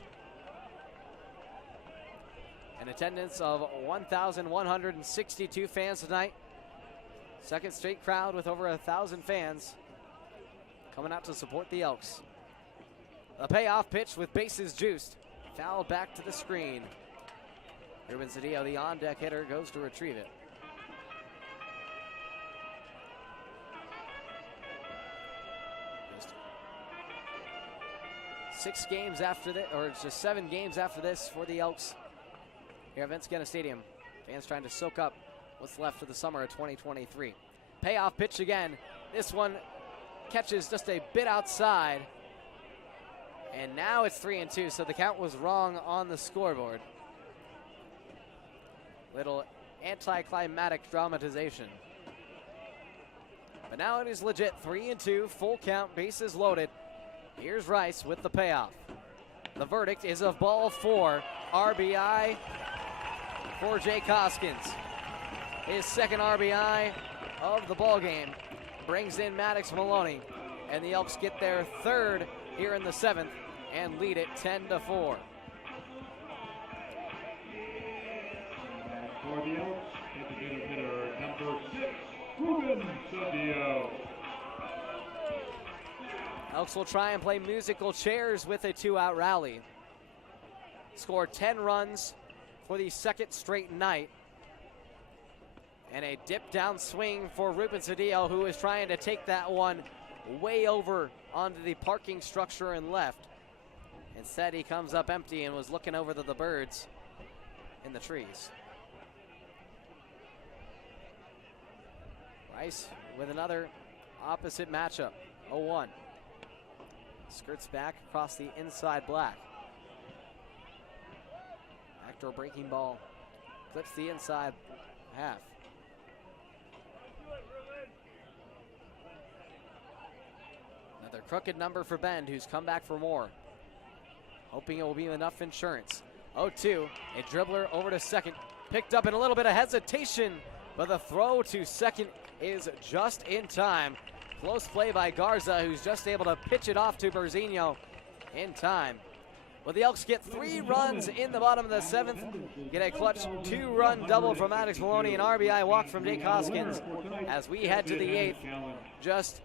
An attendance of 1,162 fans tonight. Second straight crowd with over 1,000 fans coming out to support the Elks. A payoff pitch with bases juiced. Foul back to the screen. Ruben Cedillo, the on-deck hitter, goes to retrieve it. Just 6 games after this, or just 7 games after this for the Elks here at Vince Guenna Stadium. Fans trying to soak up what's left of the summer of 2023. Payoff pitch again. This one catches just a bit outside. And now it's 3-2, so the count was wrong on the scoreboard. Little anticlimactic dramatization. But now it is legit, 3-2, full count, bases loaded. Here's Rice with the payoff. The verdict is of ball 4, RBI for Jake Hoskins. His second RBI of the ball game brings in Maddox Maloney, and the Elks get their third here in the 7th and lead it 10-4. For the Elks, designated hitter number 6, Ruben Cedillo. Elks will try and play musical chairs with a 2-out rally. Scored 10 runs for the second straight night. And a dip down swing for Ruben Cedillo, who is trying to take that one way over onto the parking structure and left. Instead, he comes up empty and was looking over the birds in the trees. Rice with another opposite matchup, 0-1. Skirts back across the inside black. Backdoor breaking ball clips the inside half. Another crooked number for Bend, who's come back for more. Hoping it will be enough insurance. 0-2, a dribbler over to second. Picked up in a little bit of hesitation, but the throw to second is just in time. Close play by Garza, who's just able to pitch it off to Berzinho in time. Well, the Elks get 3 runs in the bottom of the 7th. Get a clutch 2-run double from Maddox Maloney, an RBI walk from Jake Hoskins. As we head to the 8th, just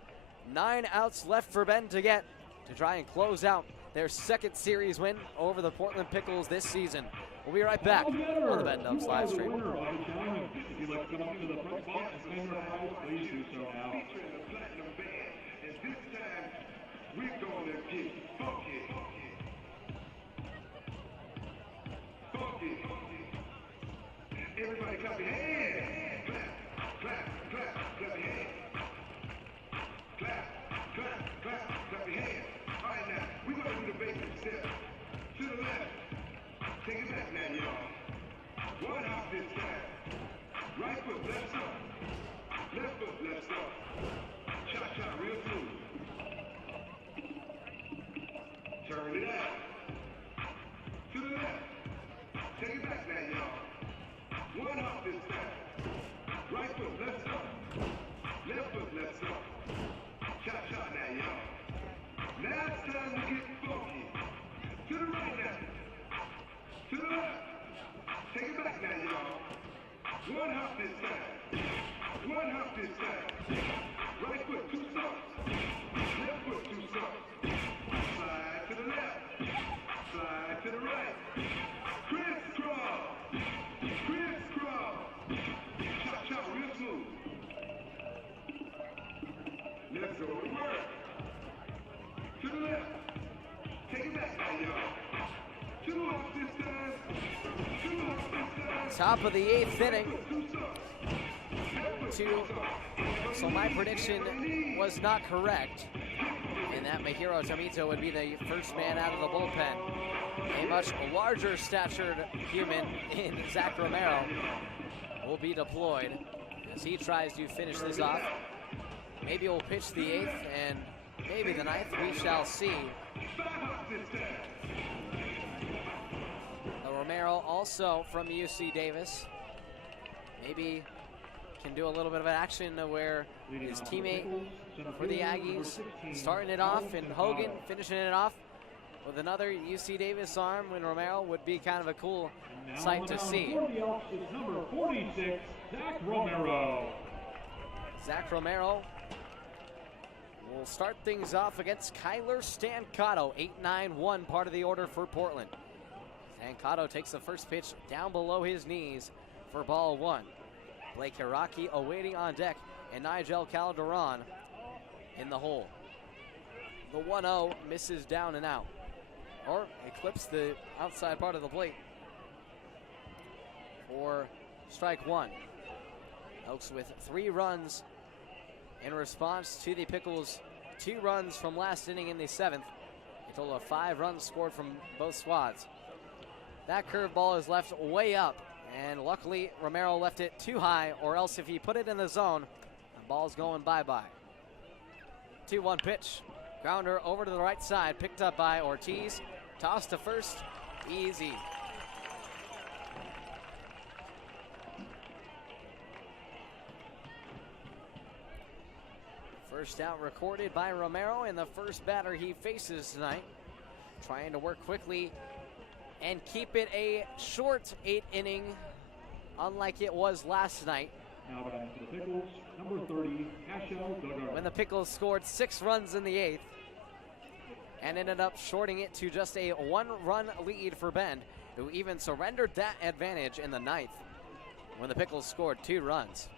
9 outs left for Bend to get to try and close out their second series win over the Portland Pickles this season. We'll be right back on the Bend Elks live stream. If you'd like to come up to the front box and claim your prize, please do so now. We're gonna get funky. Funky. Everybody clap your hands. Clap, clap, clap, clap your hands. Clap, clap, clap, clap your hands. All right, now, we're gonna do the basic step. To the left. Take it back now, y'all. One hop this time. Right foot, left up. Left foot, left up. Cha-cha, real smooth. Turn it out. To the left. Take it back now, y'all. One hop this time. Right foot, left up. Left foot, left up. Cha-cha now, y'all. Now it's time to get funky. To the right now. To the left. Take it back now, y'all. One hop this time. One hop this time. Right foot, 2 stops. Left foot, 2 stops. Slide to the left. Slide to the right. Crisscross. Crisscross. Cha-cha, real smooth. Let's go to work. To the left. Take it back now, y'all. 2 hops this time. 2 hops this time. Top of the 8th inning. So my prediction was not correct, and that Mahiro Tomito would be the first man out of the bullpen. A much larger statured human in Zach Romero will be deployed as he tries to finish this off. Maybe we'll pitch the 8th and maybe the 9th, we shall see. Romero also from UC Davis. Maybe can do a little bit of action where his teammate for the Aggies starting it off, and Hogan finishing it off with another UC Davis arm when Romero would be kind of a cool sight to see. For the Elks is number 46, Zach Romero. Zach Romero will start things off against Kyler Stancato, 8-9-1, part of the order for Portland. Stancato takes the first pitch down below his knees for ball one. Blake Hiraki awaiting on deck, and Nigel Calderon in the hole. The 1-0 misses down and out, or eclipsed the outside part of the plate for strike one. Elks with 3 runs in response to the Pickles' 2 runs from last inning in the 7th. A total of 5 runs scored from both squads. That curveball is left way up, and luckily Romero left it too high, or else if he put it in the zone, the ball's going bye-bye. 2-1 pitch. Grounder over to the right side, picked up by Ortiz. Toss to first, easy. First out recorded by Romero, and the first batter he faces tonight. Trying to work quickly and keep it a short 8 inning, unlike it was last night. Now back to the Pickles, number 30, Cashel Duggar. When the Pickles scored 6 runs in the 8th and ended up shorting it to just a 1-run lead for Bend, who even surrendered that advantage in the 9th when the Pickles scored 2 runs.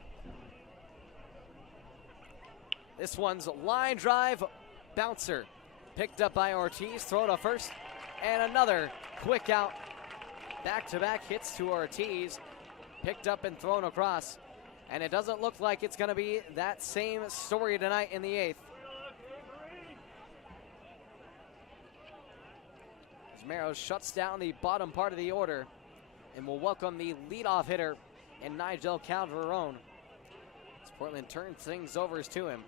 This one's line drive bouncer, picked up by Ortiz, throw to first, and another quick out. Back-to-back hits to Ortiz, picked up and thrown across. And it doesn't look like it's going to be that same story tonight in the 8th. Romero shuts down the bottom part of the order and will welcome the leadoff hitter in Nigel Calderon as Portland turns things over to him.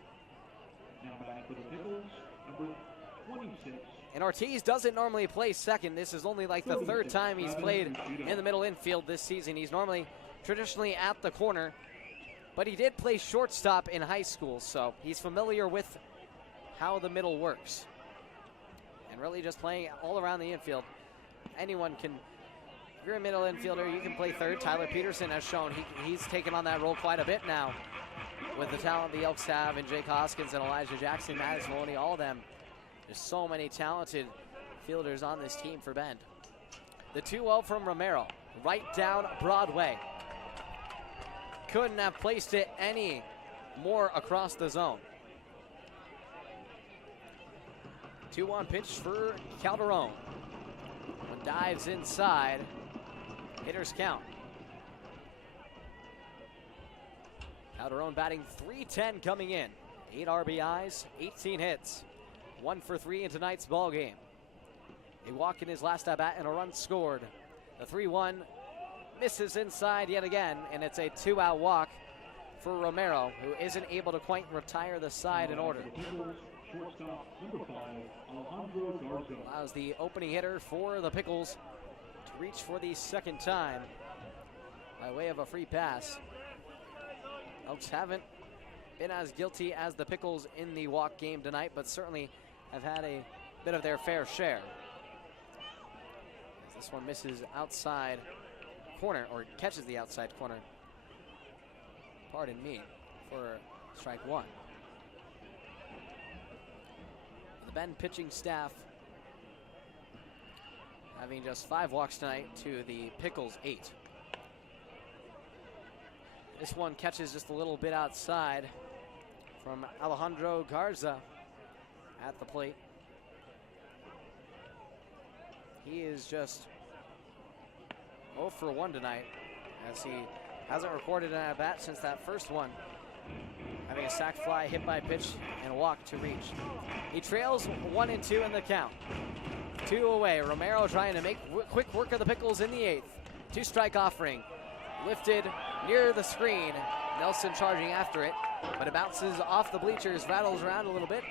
Now back to the Pickles, number 26. And Ortiz doesn't normally play second. This is only like the 3rd time he's played in the middle infield this season. He's normally traditionally at the corner, but he did play shortstop in high school, so he's familiar with how the middle works. And really just playing all around the infield. Anyone can, if you're a middle infielder, you can play third. Tyler Peterson has shown he's taken on that role quite a bit now with the talent the Elks have, and Jake Hoskins and Elijah Jackson, Maddox Maloney, all of them. There's so many talented fielders on this team for Bend. The 2-0 from Romero, right down Broadway. Couldn't have placed it any more across the zone. 2-1 pitch for Calderon. One dives inside. Hitters count. Calderon batting .310 coming in. 8 RBIs, 18 hits. 1 for 3 in tonight's ball game. A walk in his last at bat and a run scored. The 3-1 misses inside yet again, and it's a 2-out walk for Romero, who isn't able to quite retire the side in order. Shortstop, number 5, Alejandro Garza. Allows the opening hitter for the Pickles to reach for the 2nd time by way of a free pass. Elks haven't been as guilty as the Pickles in the walk game tonight, but certainly have had a bit of their fair share. As this one misses outside corner, or catches the outside corner, pardon me, for strike one. The Bend pitching staff having just 5 walks tonight to the Pickles 8. This one catches just a little bit outside from Alejandro Garza at the plate. He is just 0 for 1 tonight, as he hasn't recorded an at-bat since that first one, having a sac fly, hit by pitch, and a walk to reach. He trails 1-2 in the count. 2 away. Romero trying to make quick work of the Pickles in the 8th. 2-strike offering. Lifted near the screen. Nelson charging after it, but it bounces off the bleachers, rattles around a little bit,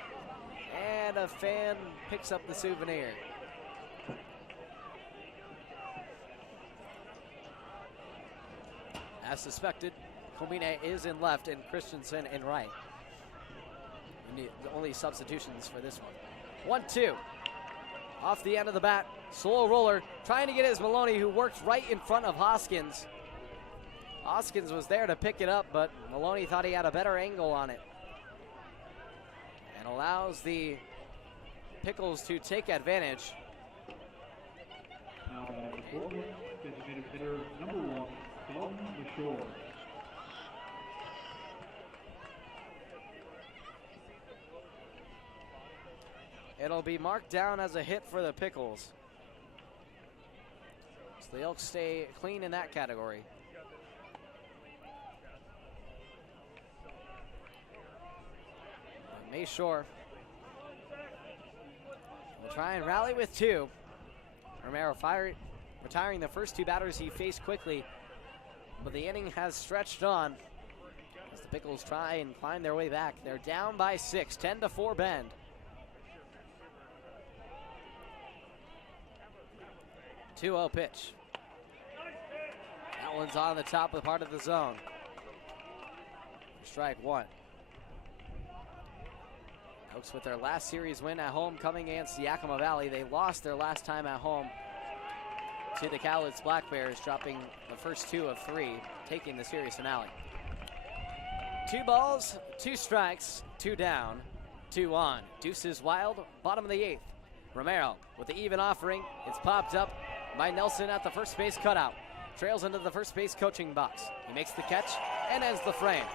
and a fan picks up the souvenir. As suspected, Komine is in left and Christensen in right. We need the only substitutions for this one. 1-2. Off the end of the bat. Slow roller. Trying to get his Maloney, who worked right in front of Hoskins. Hoskins was there to pick it up, but Maloney thought he had a better angle on it. And allows the Pickles to take advantage. Now batting for designated hitter number 1, Dalton LaShore. It'll be marked down as a hit for the Pickles. So the Elks stay clean in that category. Mayshore will try and rally with 2. Romero retiring the first 2 batters he faced quickly, but the inning has stretched on as the Pickles try and climb their way back. They're down by 6, 10-4 Bend. Two-0 pitch. That one's on the top of the part of the zone. Strike 1. Elks with their last series win at home coming against Yakima Valley. They lost their last time at home to the Cowlitz Black Bears, dropping the first 2 of 3, taking the series finale. 2 balls, 2 strikes, 2 down, 2 on. Deuces wild, bottom of the 8th. Romero with the even offering. It's popped up by Nelson at the first base cutout. Trails into the first base coaching box. He makes the catch and ends the frame.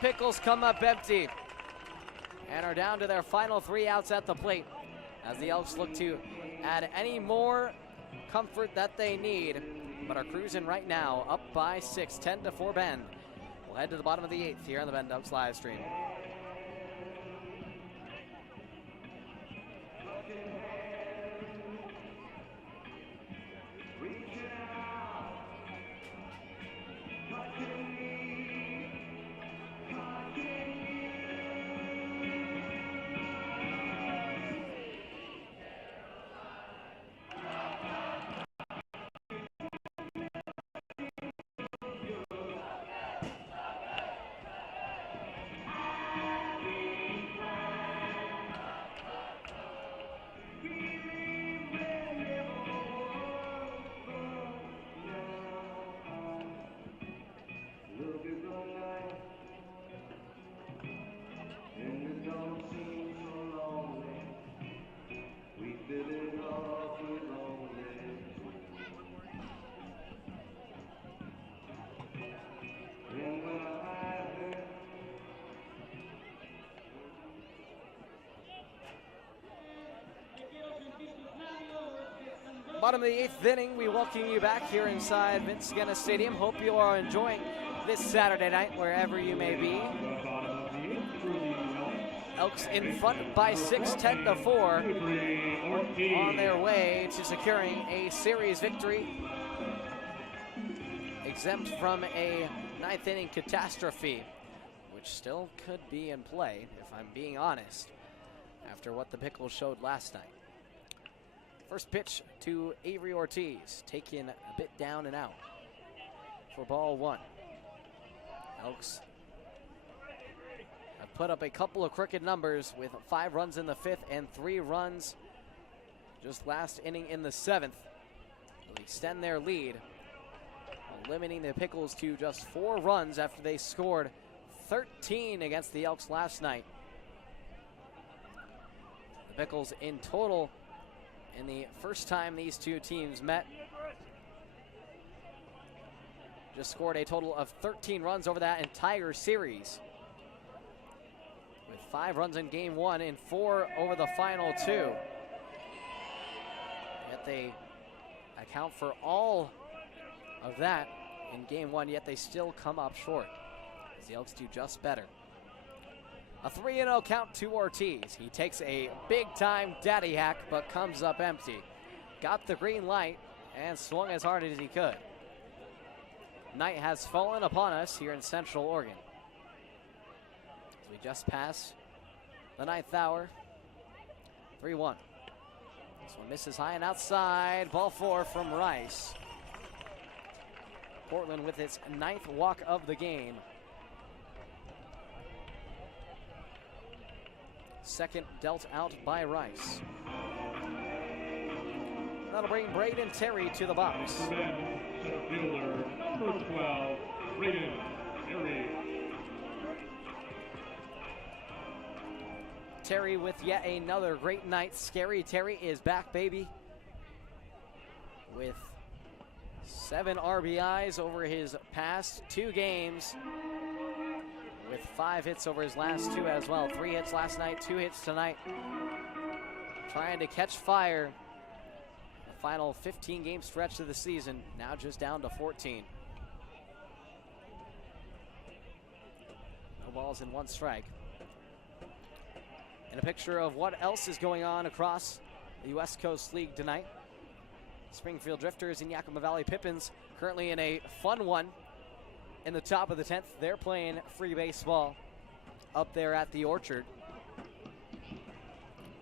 Pickles come up empty and are down to their final 3 outs at the plate as the Elks look to add any more comfort that they need, but are cruising right now up by 6, 10-4 Bend. We'll head to the bottom of the 8th here on the Bend Elks live stream. Bottom of the 8th inning, we welcome you back here inside Vince Guinness Stadium. Hope you are enjoying this Saturday night wherever you may be. Elks in front by 6, 10-4, on their way to securing a series victory, exempt from a 9th inning catastrophe, which still could be in play, if I'm being honest, after what the Pickles showed last night. First pitch to Avery Ortiz, taken a bit down and out for ball 1. Elks have put up a couple of crooked numbers with 5 runs in the 5th and 3 runs just last inning in the 7th. They'll extend their lead, limiting the Pickles to just 4 runs after they scored 13 against the Elks last night. The Pickles in total, in the first time these 2 teams met, just scored a total of 13 runs over that entire series, with 5 runs in game 1 and 4 over the final 2. Yet they account for all of that in game 1, yet they still come up short, as the Elks do just better. A 3-0 count to Ortiz. He takes a big-time daddy hack, but comes up empty. Got the green light and swung as hard as he could. Night has fallen upon us here in Central Oregon. As we just pass the 9th hour. 3-1. This one misses high and outside. Ball 4 from Rice. Portland with its 9th walk of the game. Second dealt out by Rice. That'll bring Braden Terry to the box. Center fielder, number 12, Braden Terry. Terry with yet another great night. Scary Terry is back, baby, with 7 RBIs over his past 2 games, with 5 hits over his last 2 as well. 3 hits last night, 2 hits tonight. Trying to catch fire. The final 15-game stretch of the season, now just down to 14. No balls and 1 strike. And a picture of what else is going on across the West Coast League tonight. Springfield Drifters and Yakima Valley Pippins currently in a fun one in the top of the 10th. They're playing free baseball up there at the Orchard.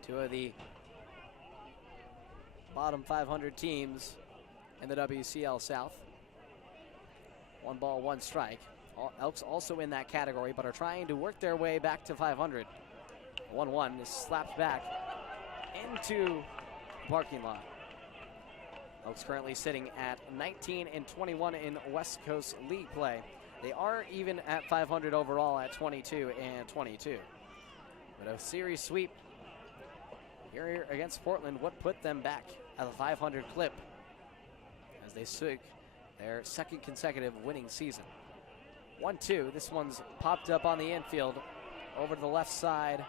2 of the bottom 500 teams in the WCL South. 1 ball, 1 strike. Elks also in that category, but are trying to work their way back to 500. 1-1 is slapped back into the parking lot. Elks currently sitting at 19-21 in West Coast League play. They are even at 500 overall at 22-22. But a series sweep here against Portland would put them back at a 500 clip as they seek their 2nd consecutive winning season. 1-2, this one's popped up on the infield over to the left side.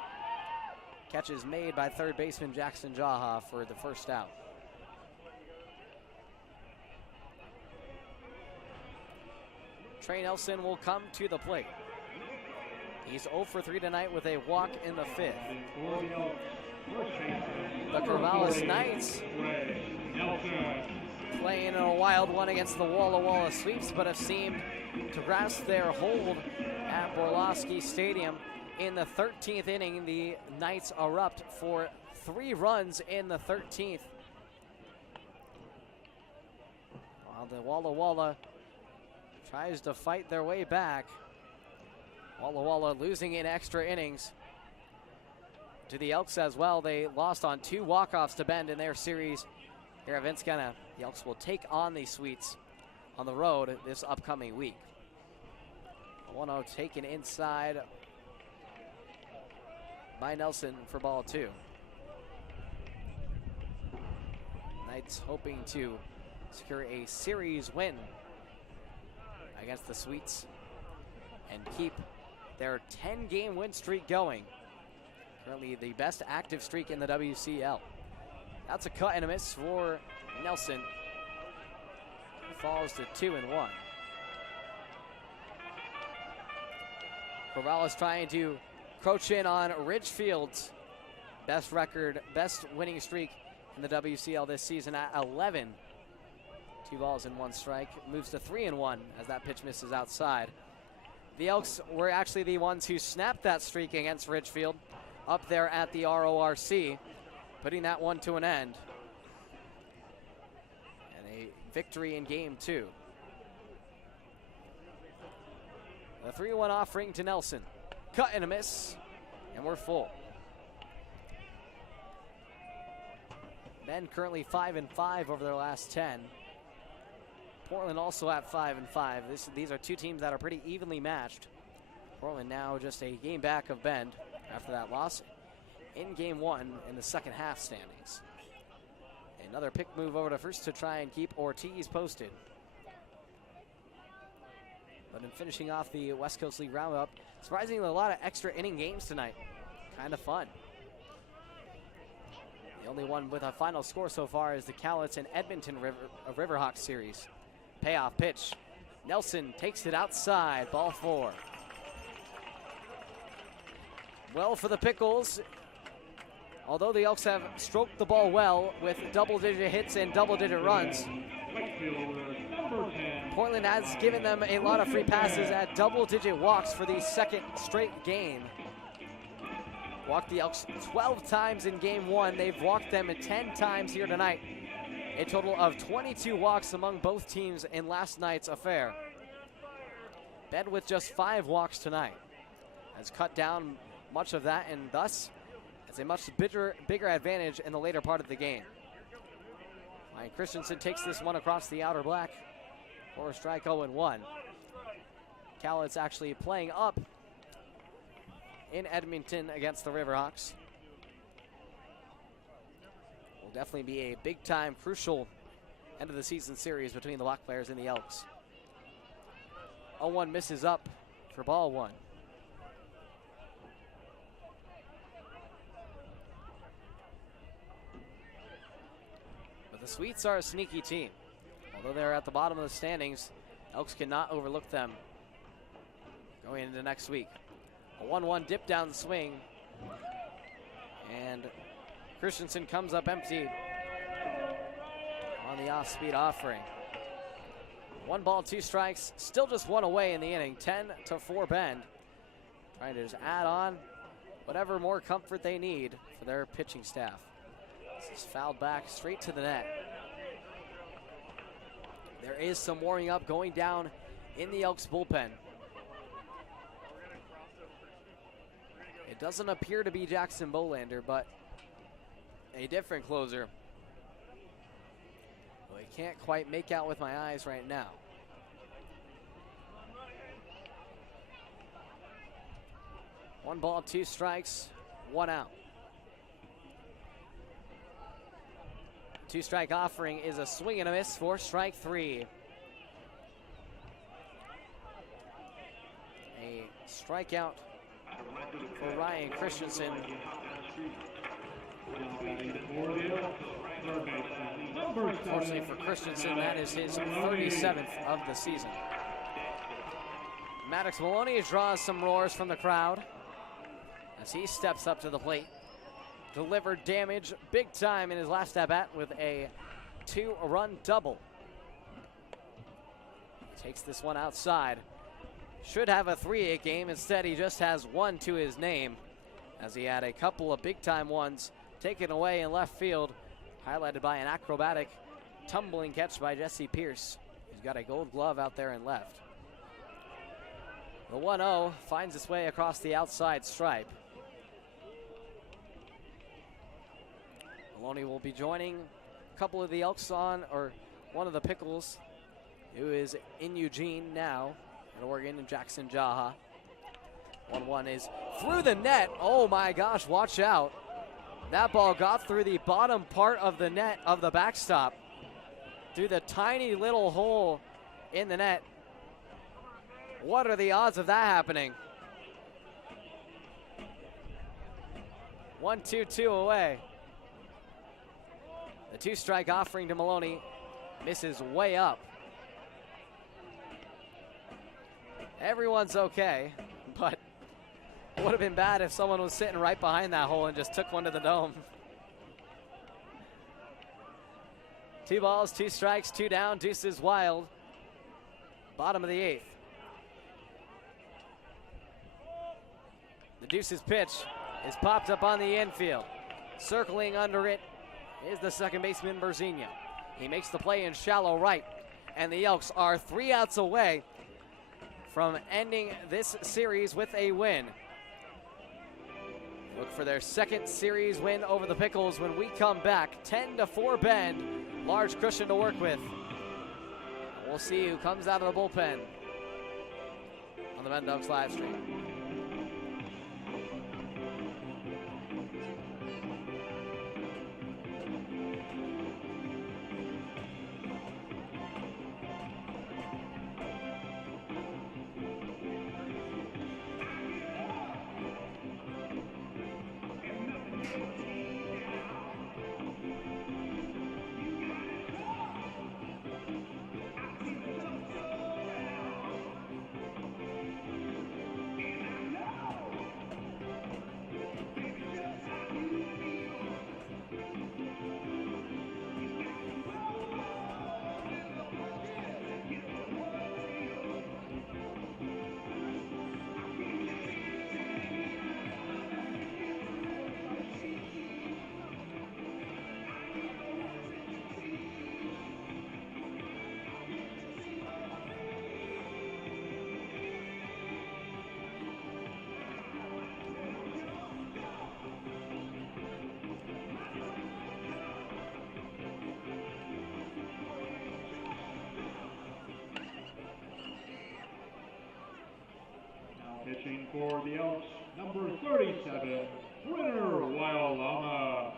Catch is made by 3rd baseman Jackson Jaha for the first out. Trey Nelson will come to the plate. He's 0 for 3 tonight with a walk in the 5th. The Corvallis Knights playing in a wild one against the Walla Walla Sweeps, but have seemed to grasp their hold at Borlowski Stadium. In the 13th inning, the Knights erupt for 3 runs in the 13th. While the Walla Walla tries to fight their way back. Walla Walla losing in extra innings to the Elks as well. They lost on 2 walk-offs to Bend in their series here at Vincennes. The Elks will take on the Sweets on the road this upcoming week. 1-0 taken inside by Nelson for ball 2. Knights hoping to secure a series win against the Sweets and keep their 10-game win streak going. Currently the best active streak in the WCL. That's a cut and a miss for Nelson. Falls to 2-1. Corvallis trying to crouch in on Ridgefield's best record, best winning streak in the WCL this season at 11. 2 balls and 1 strike. Moves to 3-1 as that pitch misses outside. The Elks were actually the ones who snapped that streak against Ridgefield up there at the RORC, putting that one to an end. And a victory in game 2. The 3-1 offering to Nelson. Cut and a miss, and we're full. Men currently 5-5 over their last 10. Portland also at 5-5. These are 2 teams that are pretty evenly matched. Portland now just a game back of Bend after that loss in game 1 in the second half standings. Another pick move over to first to try and keep Ortiz posted. But in finishing off the West Coast League roundup, surprisingly a lot of extra inning games tonight. Kind of fun. The only one with a final score so far is the Cowlitz and Edmonton Riverhawks series. Payoff pitch. Nelson takes it outside, ball 4. Well for the Pickles. Although the Elks have stroked the ball well with double-digit hits and double-digit runs, Portland has given them a lot of free passes at double-digit walks for the 2nd straight game. Walked the Elks 12 times in game 1. They've walked them 10 times here tonight. A total of 22 walks among both teams in last night's affair. Bed with just 5 walks tonight has cut down much of that, and thus has a much bigger advantage in the later part of the game. Ryan Christensen takes this one across the outer black for a strike 0-1. Cowlitz actually playing up in Edmonton against the Riverhawks. Will definitely be a big-time, crucial end of the season series between the Black Bears and the Elks. 0-1 misses up for ball 1. But the Sweets are a sneaky team. Although they're at the bottom of the standings, Elks cannot overlook them going into next week. A 1-1 dip down swing. And Christensen comes up empty on the off-speed offering. 1 ball, 2 strikes, still just 1 away in the inning, 10-4 Bend. Trying to just add on whatever more comfort they need for their pitching staff. This is fouled back straight to the net. There is some warming up going down in the Elks bullpen. It doesn't appear to be Jackson Bolander, but a different closer. Well, I can't quite make out with my eyes right now. One ball, 2 strikes, 1 out. 2-strike offering is a swing and a miss for strike 3. A strikeout for Ryan Christensen. Unfortunately for Christensen, that is his 37th of the season. Maddox Maloney draws some roars from the crowd as he steps up to the plate. Delivered damage big time in his last at-bat with a 2-run double. Takes this one outside. Should have a 3-8 game. Instead, he just has 1 to his name, as he had a couple of big-time ones taken away in left field, highlighted by an acrobatic tumbling catch by Jesse Pierce. He's got a gold glove out there in left. The 1-0 finds its way across the outside stripe. Maloney will be joining a couple of the Elks on, or one of the Pickles, who is in Eugene now at Oregon, and Jackson Jaha. 1-1 is through the net. Oh my gosh, watch out. That ball got through the bottom part of the net of the backstop, through the tiny little hole in the net. What are the odds of that happening? 1-2 away. The 2-strike offering to Maloney misses way up. Everyone's okay, but it would have been bad if someone was sitting right behind that hole and just took one to the dome. 2 balls, 2 strikes, 2 down, deuces wild. Bottom of the 8th. The deuces pitch is popped up on the infield. Circling under it is the second baseman, Berzina. He makes the play in shallow right, and the Elks are 3 outs away from ending this series with a win. Look for their second series win over the Pickles when we come back. 10-4 Bend, large cushion to work with. We'll see who comes out of the bullpen on the Bend Dogs live stream. Facing for the Elks, number 37, Brenner Wildlama.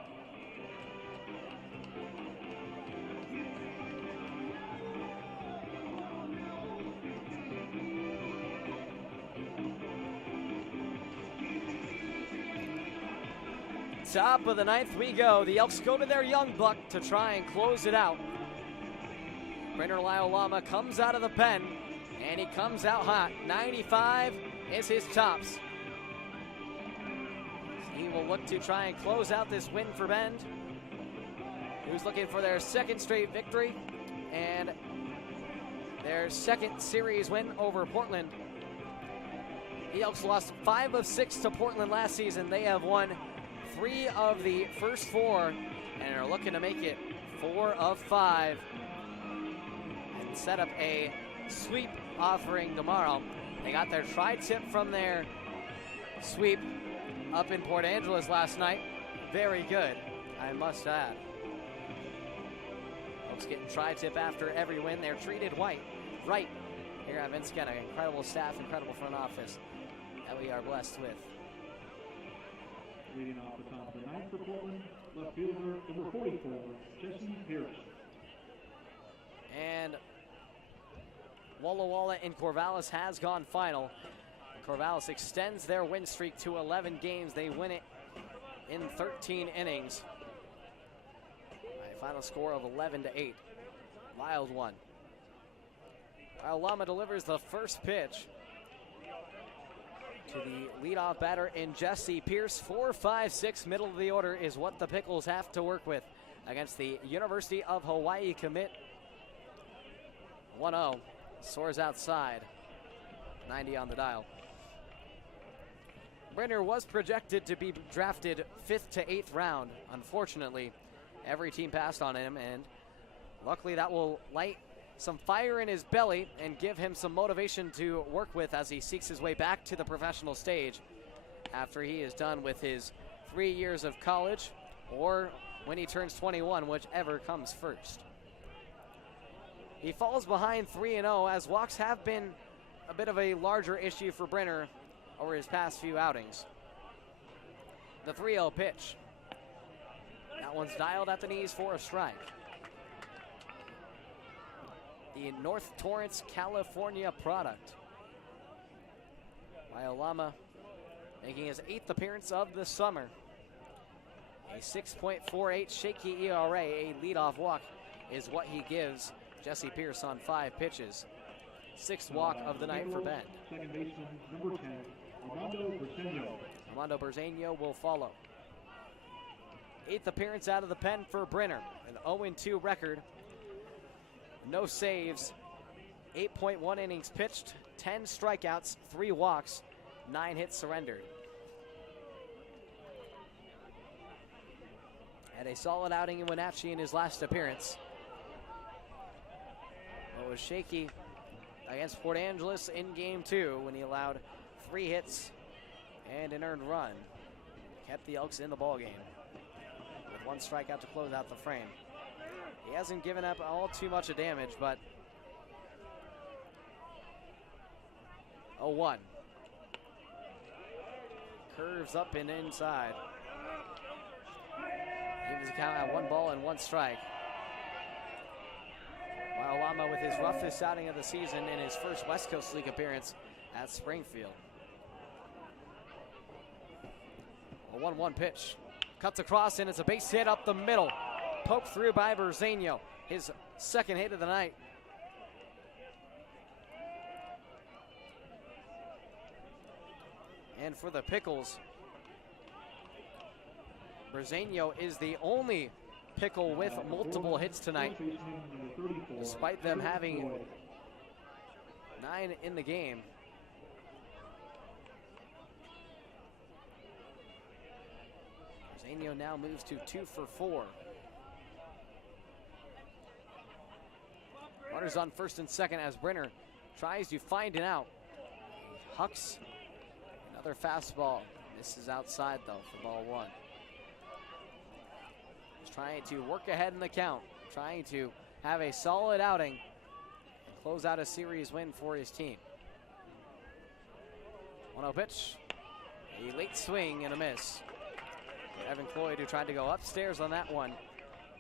Top of the ninth we go. The Elks go to their young buck to try and close it out. Brenner Lama comes out of the pen, and he comes out hot. 95 is his tops. He will look to try and close out this win for Bend, who's looking for their second straight victory and their second series win over Portland. The Elks lost 5 of 6 to Portland last season. They have won 3 of the first 4 and are looking to make it 4 of 5 and set up a sweep offering tomorrow. They got their tri-tip from their sweep up in Port Angeles last night. Very good, I must add. Folks getting tri-tip after every win. They're treated right here at Vince Kenna. Incredible staff, incredible front office that we are blessed with. Leading off the top of the ninth for Portland, left fielder number 44, Jesse Pierce. And Walla Walla in Corvallis has gone final. Corvallis extends their win streak to 11 games. They win it in 13 innings. A final score of 11-8. Wild one. Lama delivers the first pitch to the leadoff batter in Jesse Pierce. 4, 5, 6, middle of the order is what the Pickles have to work with against the University of Hawaii commit. 1-0, soars outside, 90 on the dial. Brenner was projected to be drafted 5th to 8th round. Unfortunately, every team passed on him, and luckily that will light some fire in his belly and give him some motivation to work with as he seeks his way back to the professional stage after he is done with his 3 years of college, or when he turns 21, whichever comes first. He falls behind 3-0 as walks have been a bit of a larger issue for Brenner over his past few outings. The 3-0 pitch. That one's dialed at the knees for a strike. The North Torrance, California product. Lama making his 8th appearance of the summer. A 6.48 shaky ERA, a leadoff walk is what he gives Jesse Pierce on 5 pitches. 6th walk of the night for Bend. Second baseman number 10, Armando Briseño. Armando Briseño will follow. 8th appearance out of the pen for Brenner. An 0-2 record. No saves, 8.1 innings pitched, 10 strikeouts, 3 walks, 9 hits surrendered. Had a solid outing in Wenatchee in his last appearance. It was shaky against Port Angeles in Game 2 when he allowed 3 hits and an earned run. Kept the Elks in the ballgame with 1 strikeout to close out the frame. He hasn't given up all too much of damage, but 0-1. Curves up and inside. Evens the count at 1 ball and 1 strike. Lama with his roughest outing of the season in his first West Coast League appearance at Springfield. A 1-1 pitch. Cuts across and it's a base hit up the middle. Poked through by Briseño, his 2nd hit of the night. And for the Pickles, Briseño is the only Pickle with multiple hits tonight, despite them having 9 in the game. Briseño now moves to 2 for 4. Runners on 1st and 2nd as Brenner tries to find an out. Hucks another fastball. This is outside though for ball 1. He's trying to work ahead in the count, trying to have a solid outing and close out a series win for his team. 1-0 pitch. A late swing and a miss. Evan Cloyd, who tried to go upstairs on that one,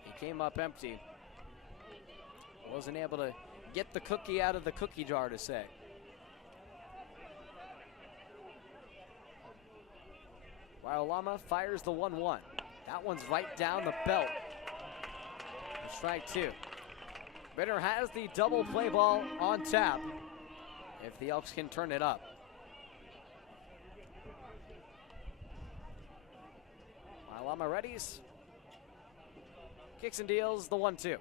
he came up empty. Wasn't able to get the cookie out of the cookie jar, to say. Waialama fires the 1-1. That one's right down the belt. Strike 2. Bitter has the double play ball on tap if the Elks can turn it up. Waialama readies. Kicks and deals the 1-2.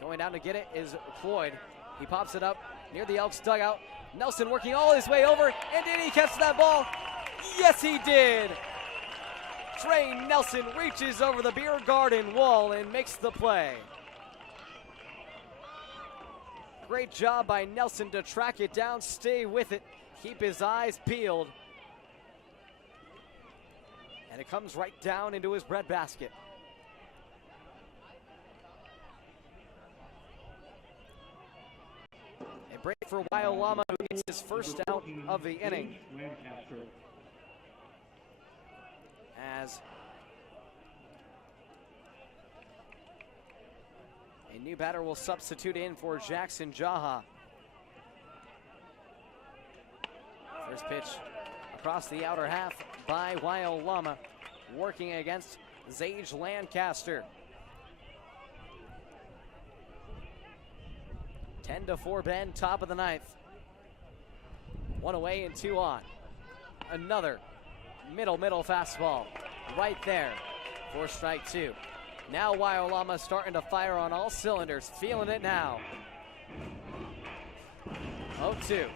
Going down to get it is Cloyd. He pops it up near the Elks dugout. Nelson working all his way over, and did he catch that ball? Yes, he did. Trey Nelson reaches over the beer garden wall and makes the play. Great job by Nelson to track it down, stay with it, keep his eyes peeled. And it comes right down into his breadbasket. A break for Waialama, who gets his first out of the inning. As a new batter will substitute in for Jackson Jaha. First pitch across the outer half by Waialama, working against Zage Lancaster. 10-4 Bend, top of the ninth. 1 away and 2 on. Another middle fastball right there for strike 2. Now Waialama starting to fire on all cylinders, feeling it now. 0-2.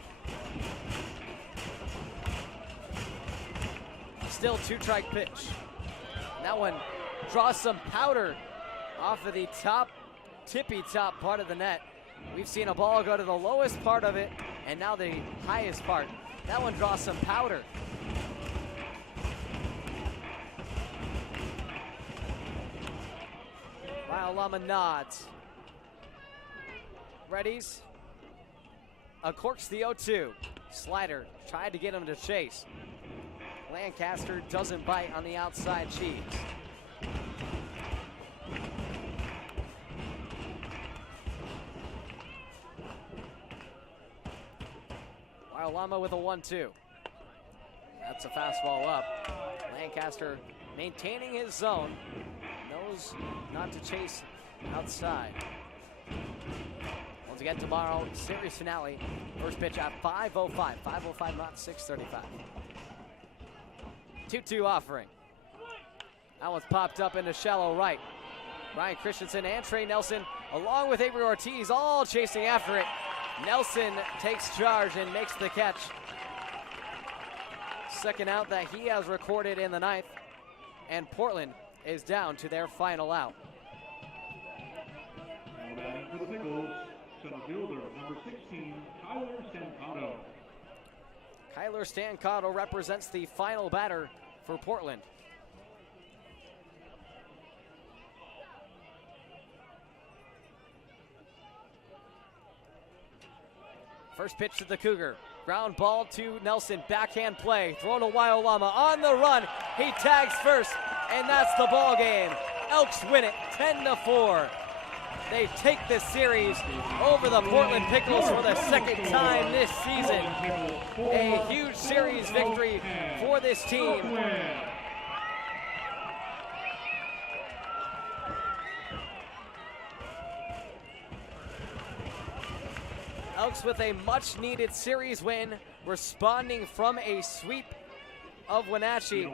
Still 2-strike pitch. That one draws some powder off of the top, tippy top part of the net. We've seen a ball go to the lowest part of it and now the highest part. That one draws some powder. Waialama nods. Readies. Uncorks the 0-2. Slider tried to get him to chase. Lancaster doesn't bite on the outside cheese. Waialama with a 1-2. That's a fastball up. Lancaster maintaining his zone. Knows not to chase outside. Once again, tomorrow, series finale. First pitch at 5:05. 5:05, not 6:35. 2-2 offering. That one's popped up into shallow right. Ryan Christensen and Trey Nelson, along with Avery Ortiz, all chasing after it. Nelson takes charge and makes the catch. Second out that he has recorded in the ninth. And Portland is down to their final out. Now batting for the Pickles, center fielder, number 16, Kyler Stancato. Kyler Stancato represents the final batter for Portland. First pitch to the Cougar. Ground ball to Nelson, backhand play, thrown to Waialama on the run. He tags first, and that's the ball game. Elks win it 10-4. They take this series over the Portland Pickles for the second time this season. A huge series victory for this team. Elks with a much-needed series win, responding from a sweep of Wenatchee,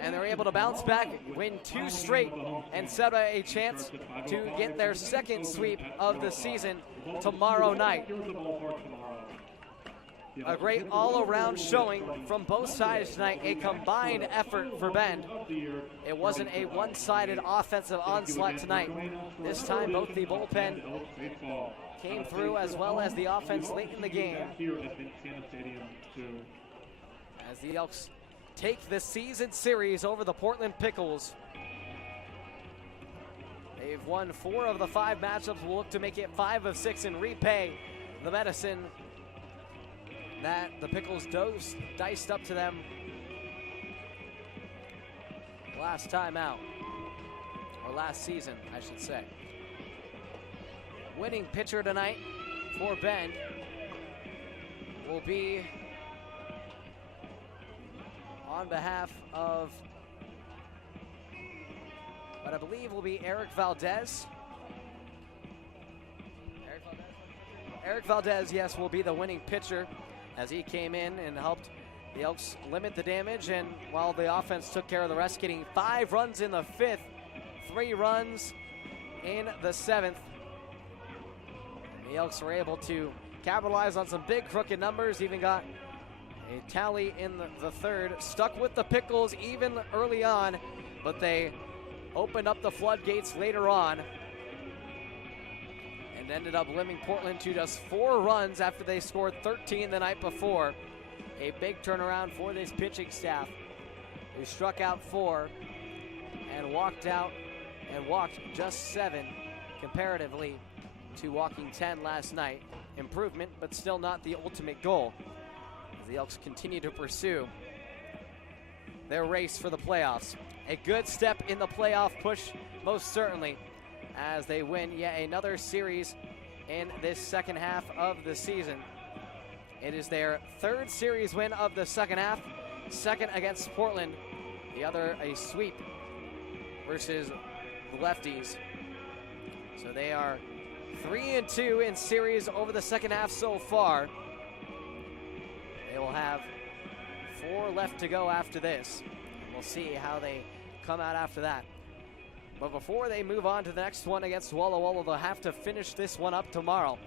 and they're able to bounce back, win 2 straight, and set a chance to get their second sweep of the season tomorrow night. A great all-around showing from both sides tonight, a combined effort for Bend. It wasn't a one-sided offensive onslaught tonight. This time, both the bullpen came through as well as the offense late in the game. As the Elks take the season series over the Portland Pickles. They've won 4 of the 5 matchups. Will look to make it 5 of 6 and repay the medicine that the Pickles diced up to them last time out, or last season, I should say. Winning pitcher tonight for Bend will be on behalf of what I believe will be Eric Valdez. Eric Valdez, yes, will be the winning pitcher as he came in and helped the Elks limit the damage. And while the offense took care of the rest, getting 5 runs in the 5th, 3 runs in the 7th. The Elks were able to capitalize on some big crooked numbers, even got a tally in the 3rd. Stuck with the Pickles even early on, but they opened up the floodgates later on and ended up limiting Portland to just 4 runs after they scored 13 the night before. A big turnaround for this pitching staff, who struck out 4 and walked just 7 comparatively to walking 10 last night. Improvement, but still not the ultimate goal, as the Elks continue to pursue their race for the playoffs. A good step in the playoff push, most certainly, as they win yet another series in this second half of the season. It is their 3rd series win of the second half, 2nd against Portland, the other a sweep versus the Lefties. So they are 3-2 in series over the second half so far. They will have 4 left to go after this. We'll see how they come out after that. But before they move on to the next one against Walla Walla, they'll have to finish this one up tomorrow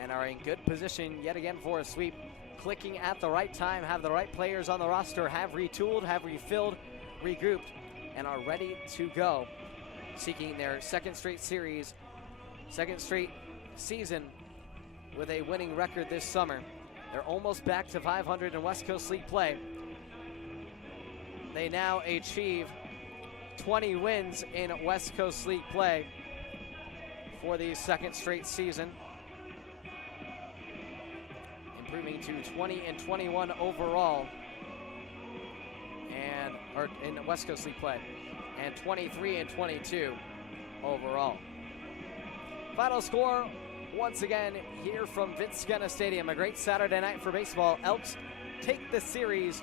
and are in good position yet again for a sweep. Clicking at the right time, have the right players on the roster, have retooled, have refilled, regrouped, and are ready to go, seeking their 2nd straight series, 2nd straight season with a winning record this summer. They're almost back to 500 in West Coast League play. They now achieve 20 wins in West Coast League play for the 2nd straight season, improving to 20-21 overall, or in West Coast League play, and 23-22 overall. Final score, once again, here from Vince Scanna Stadium. A great Saturday night for baseball. Elks take the series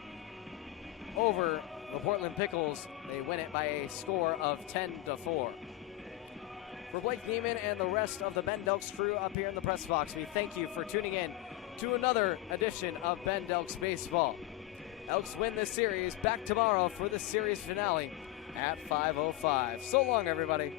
over the Portland Pickles. They win it by a score of 10-4. For Blake Neiman and the rest of the Bend Elks crew up here in the press box, we thank you for tuning in to another edition of Bend Elks Baseball. Elks win this series. Back tomorrow for the series finale at 5:05. So long, everybody.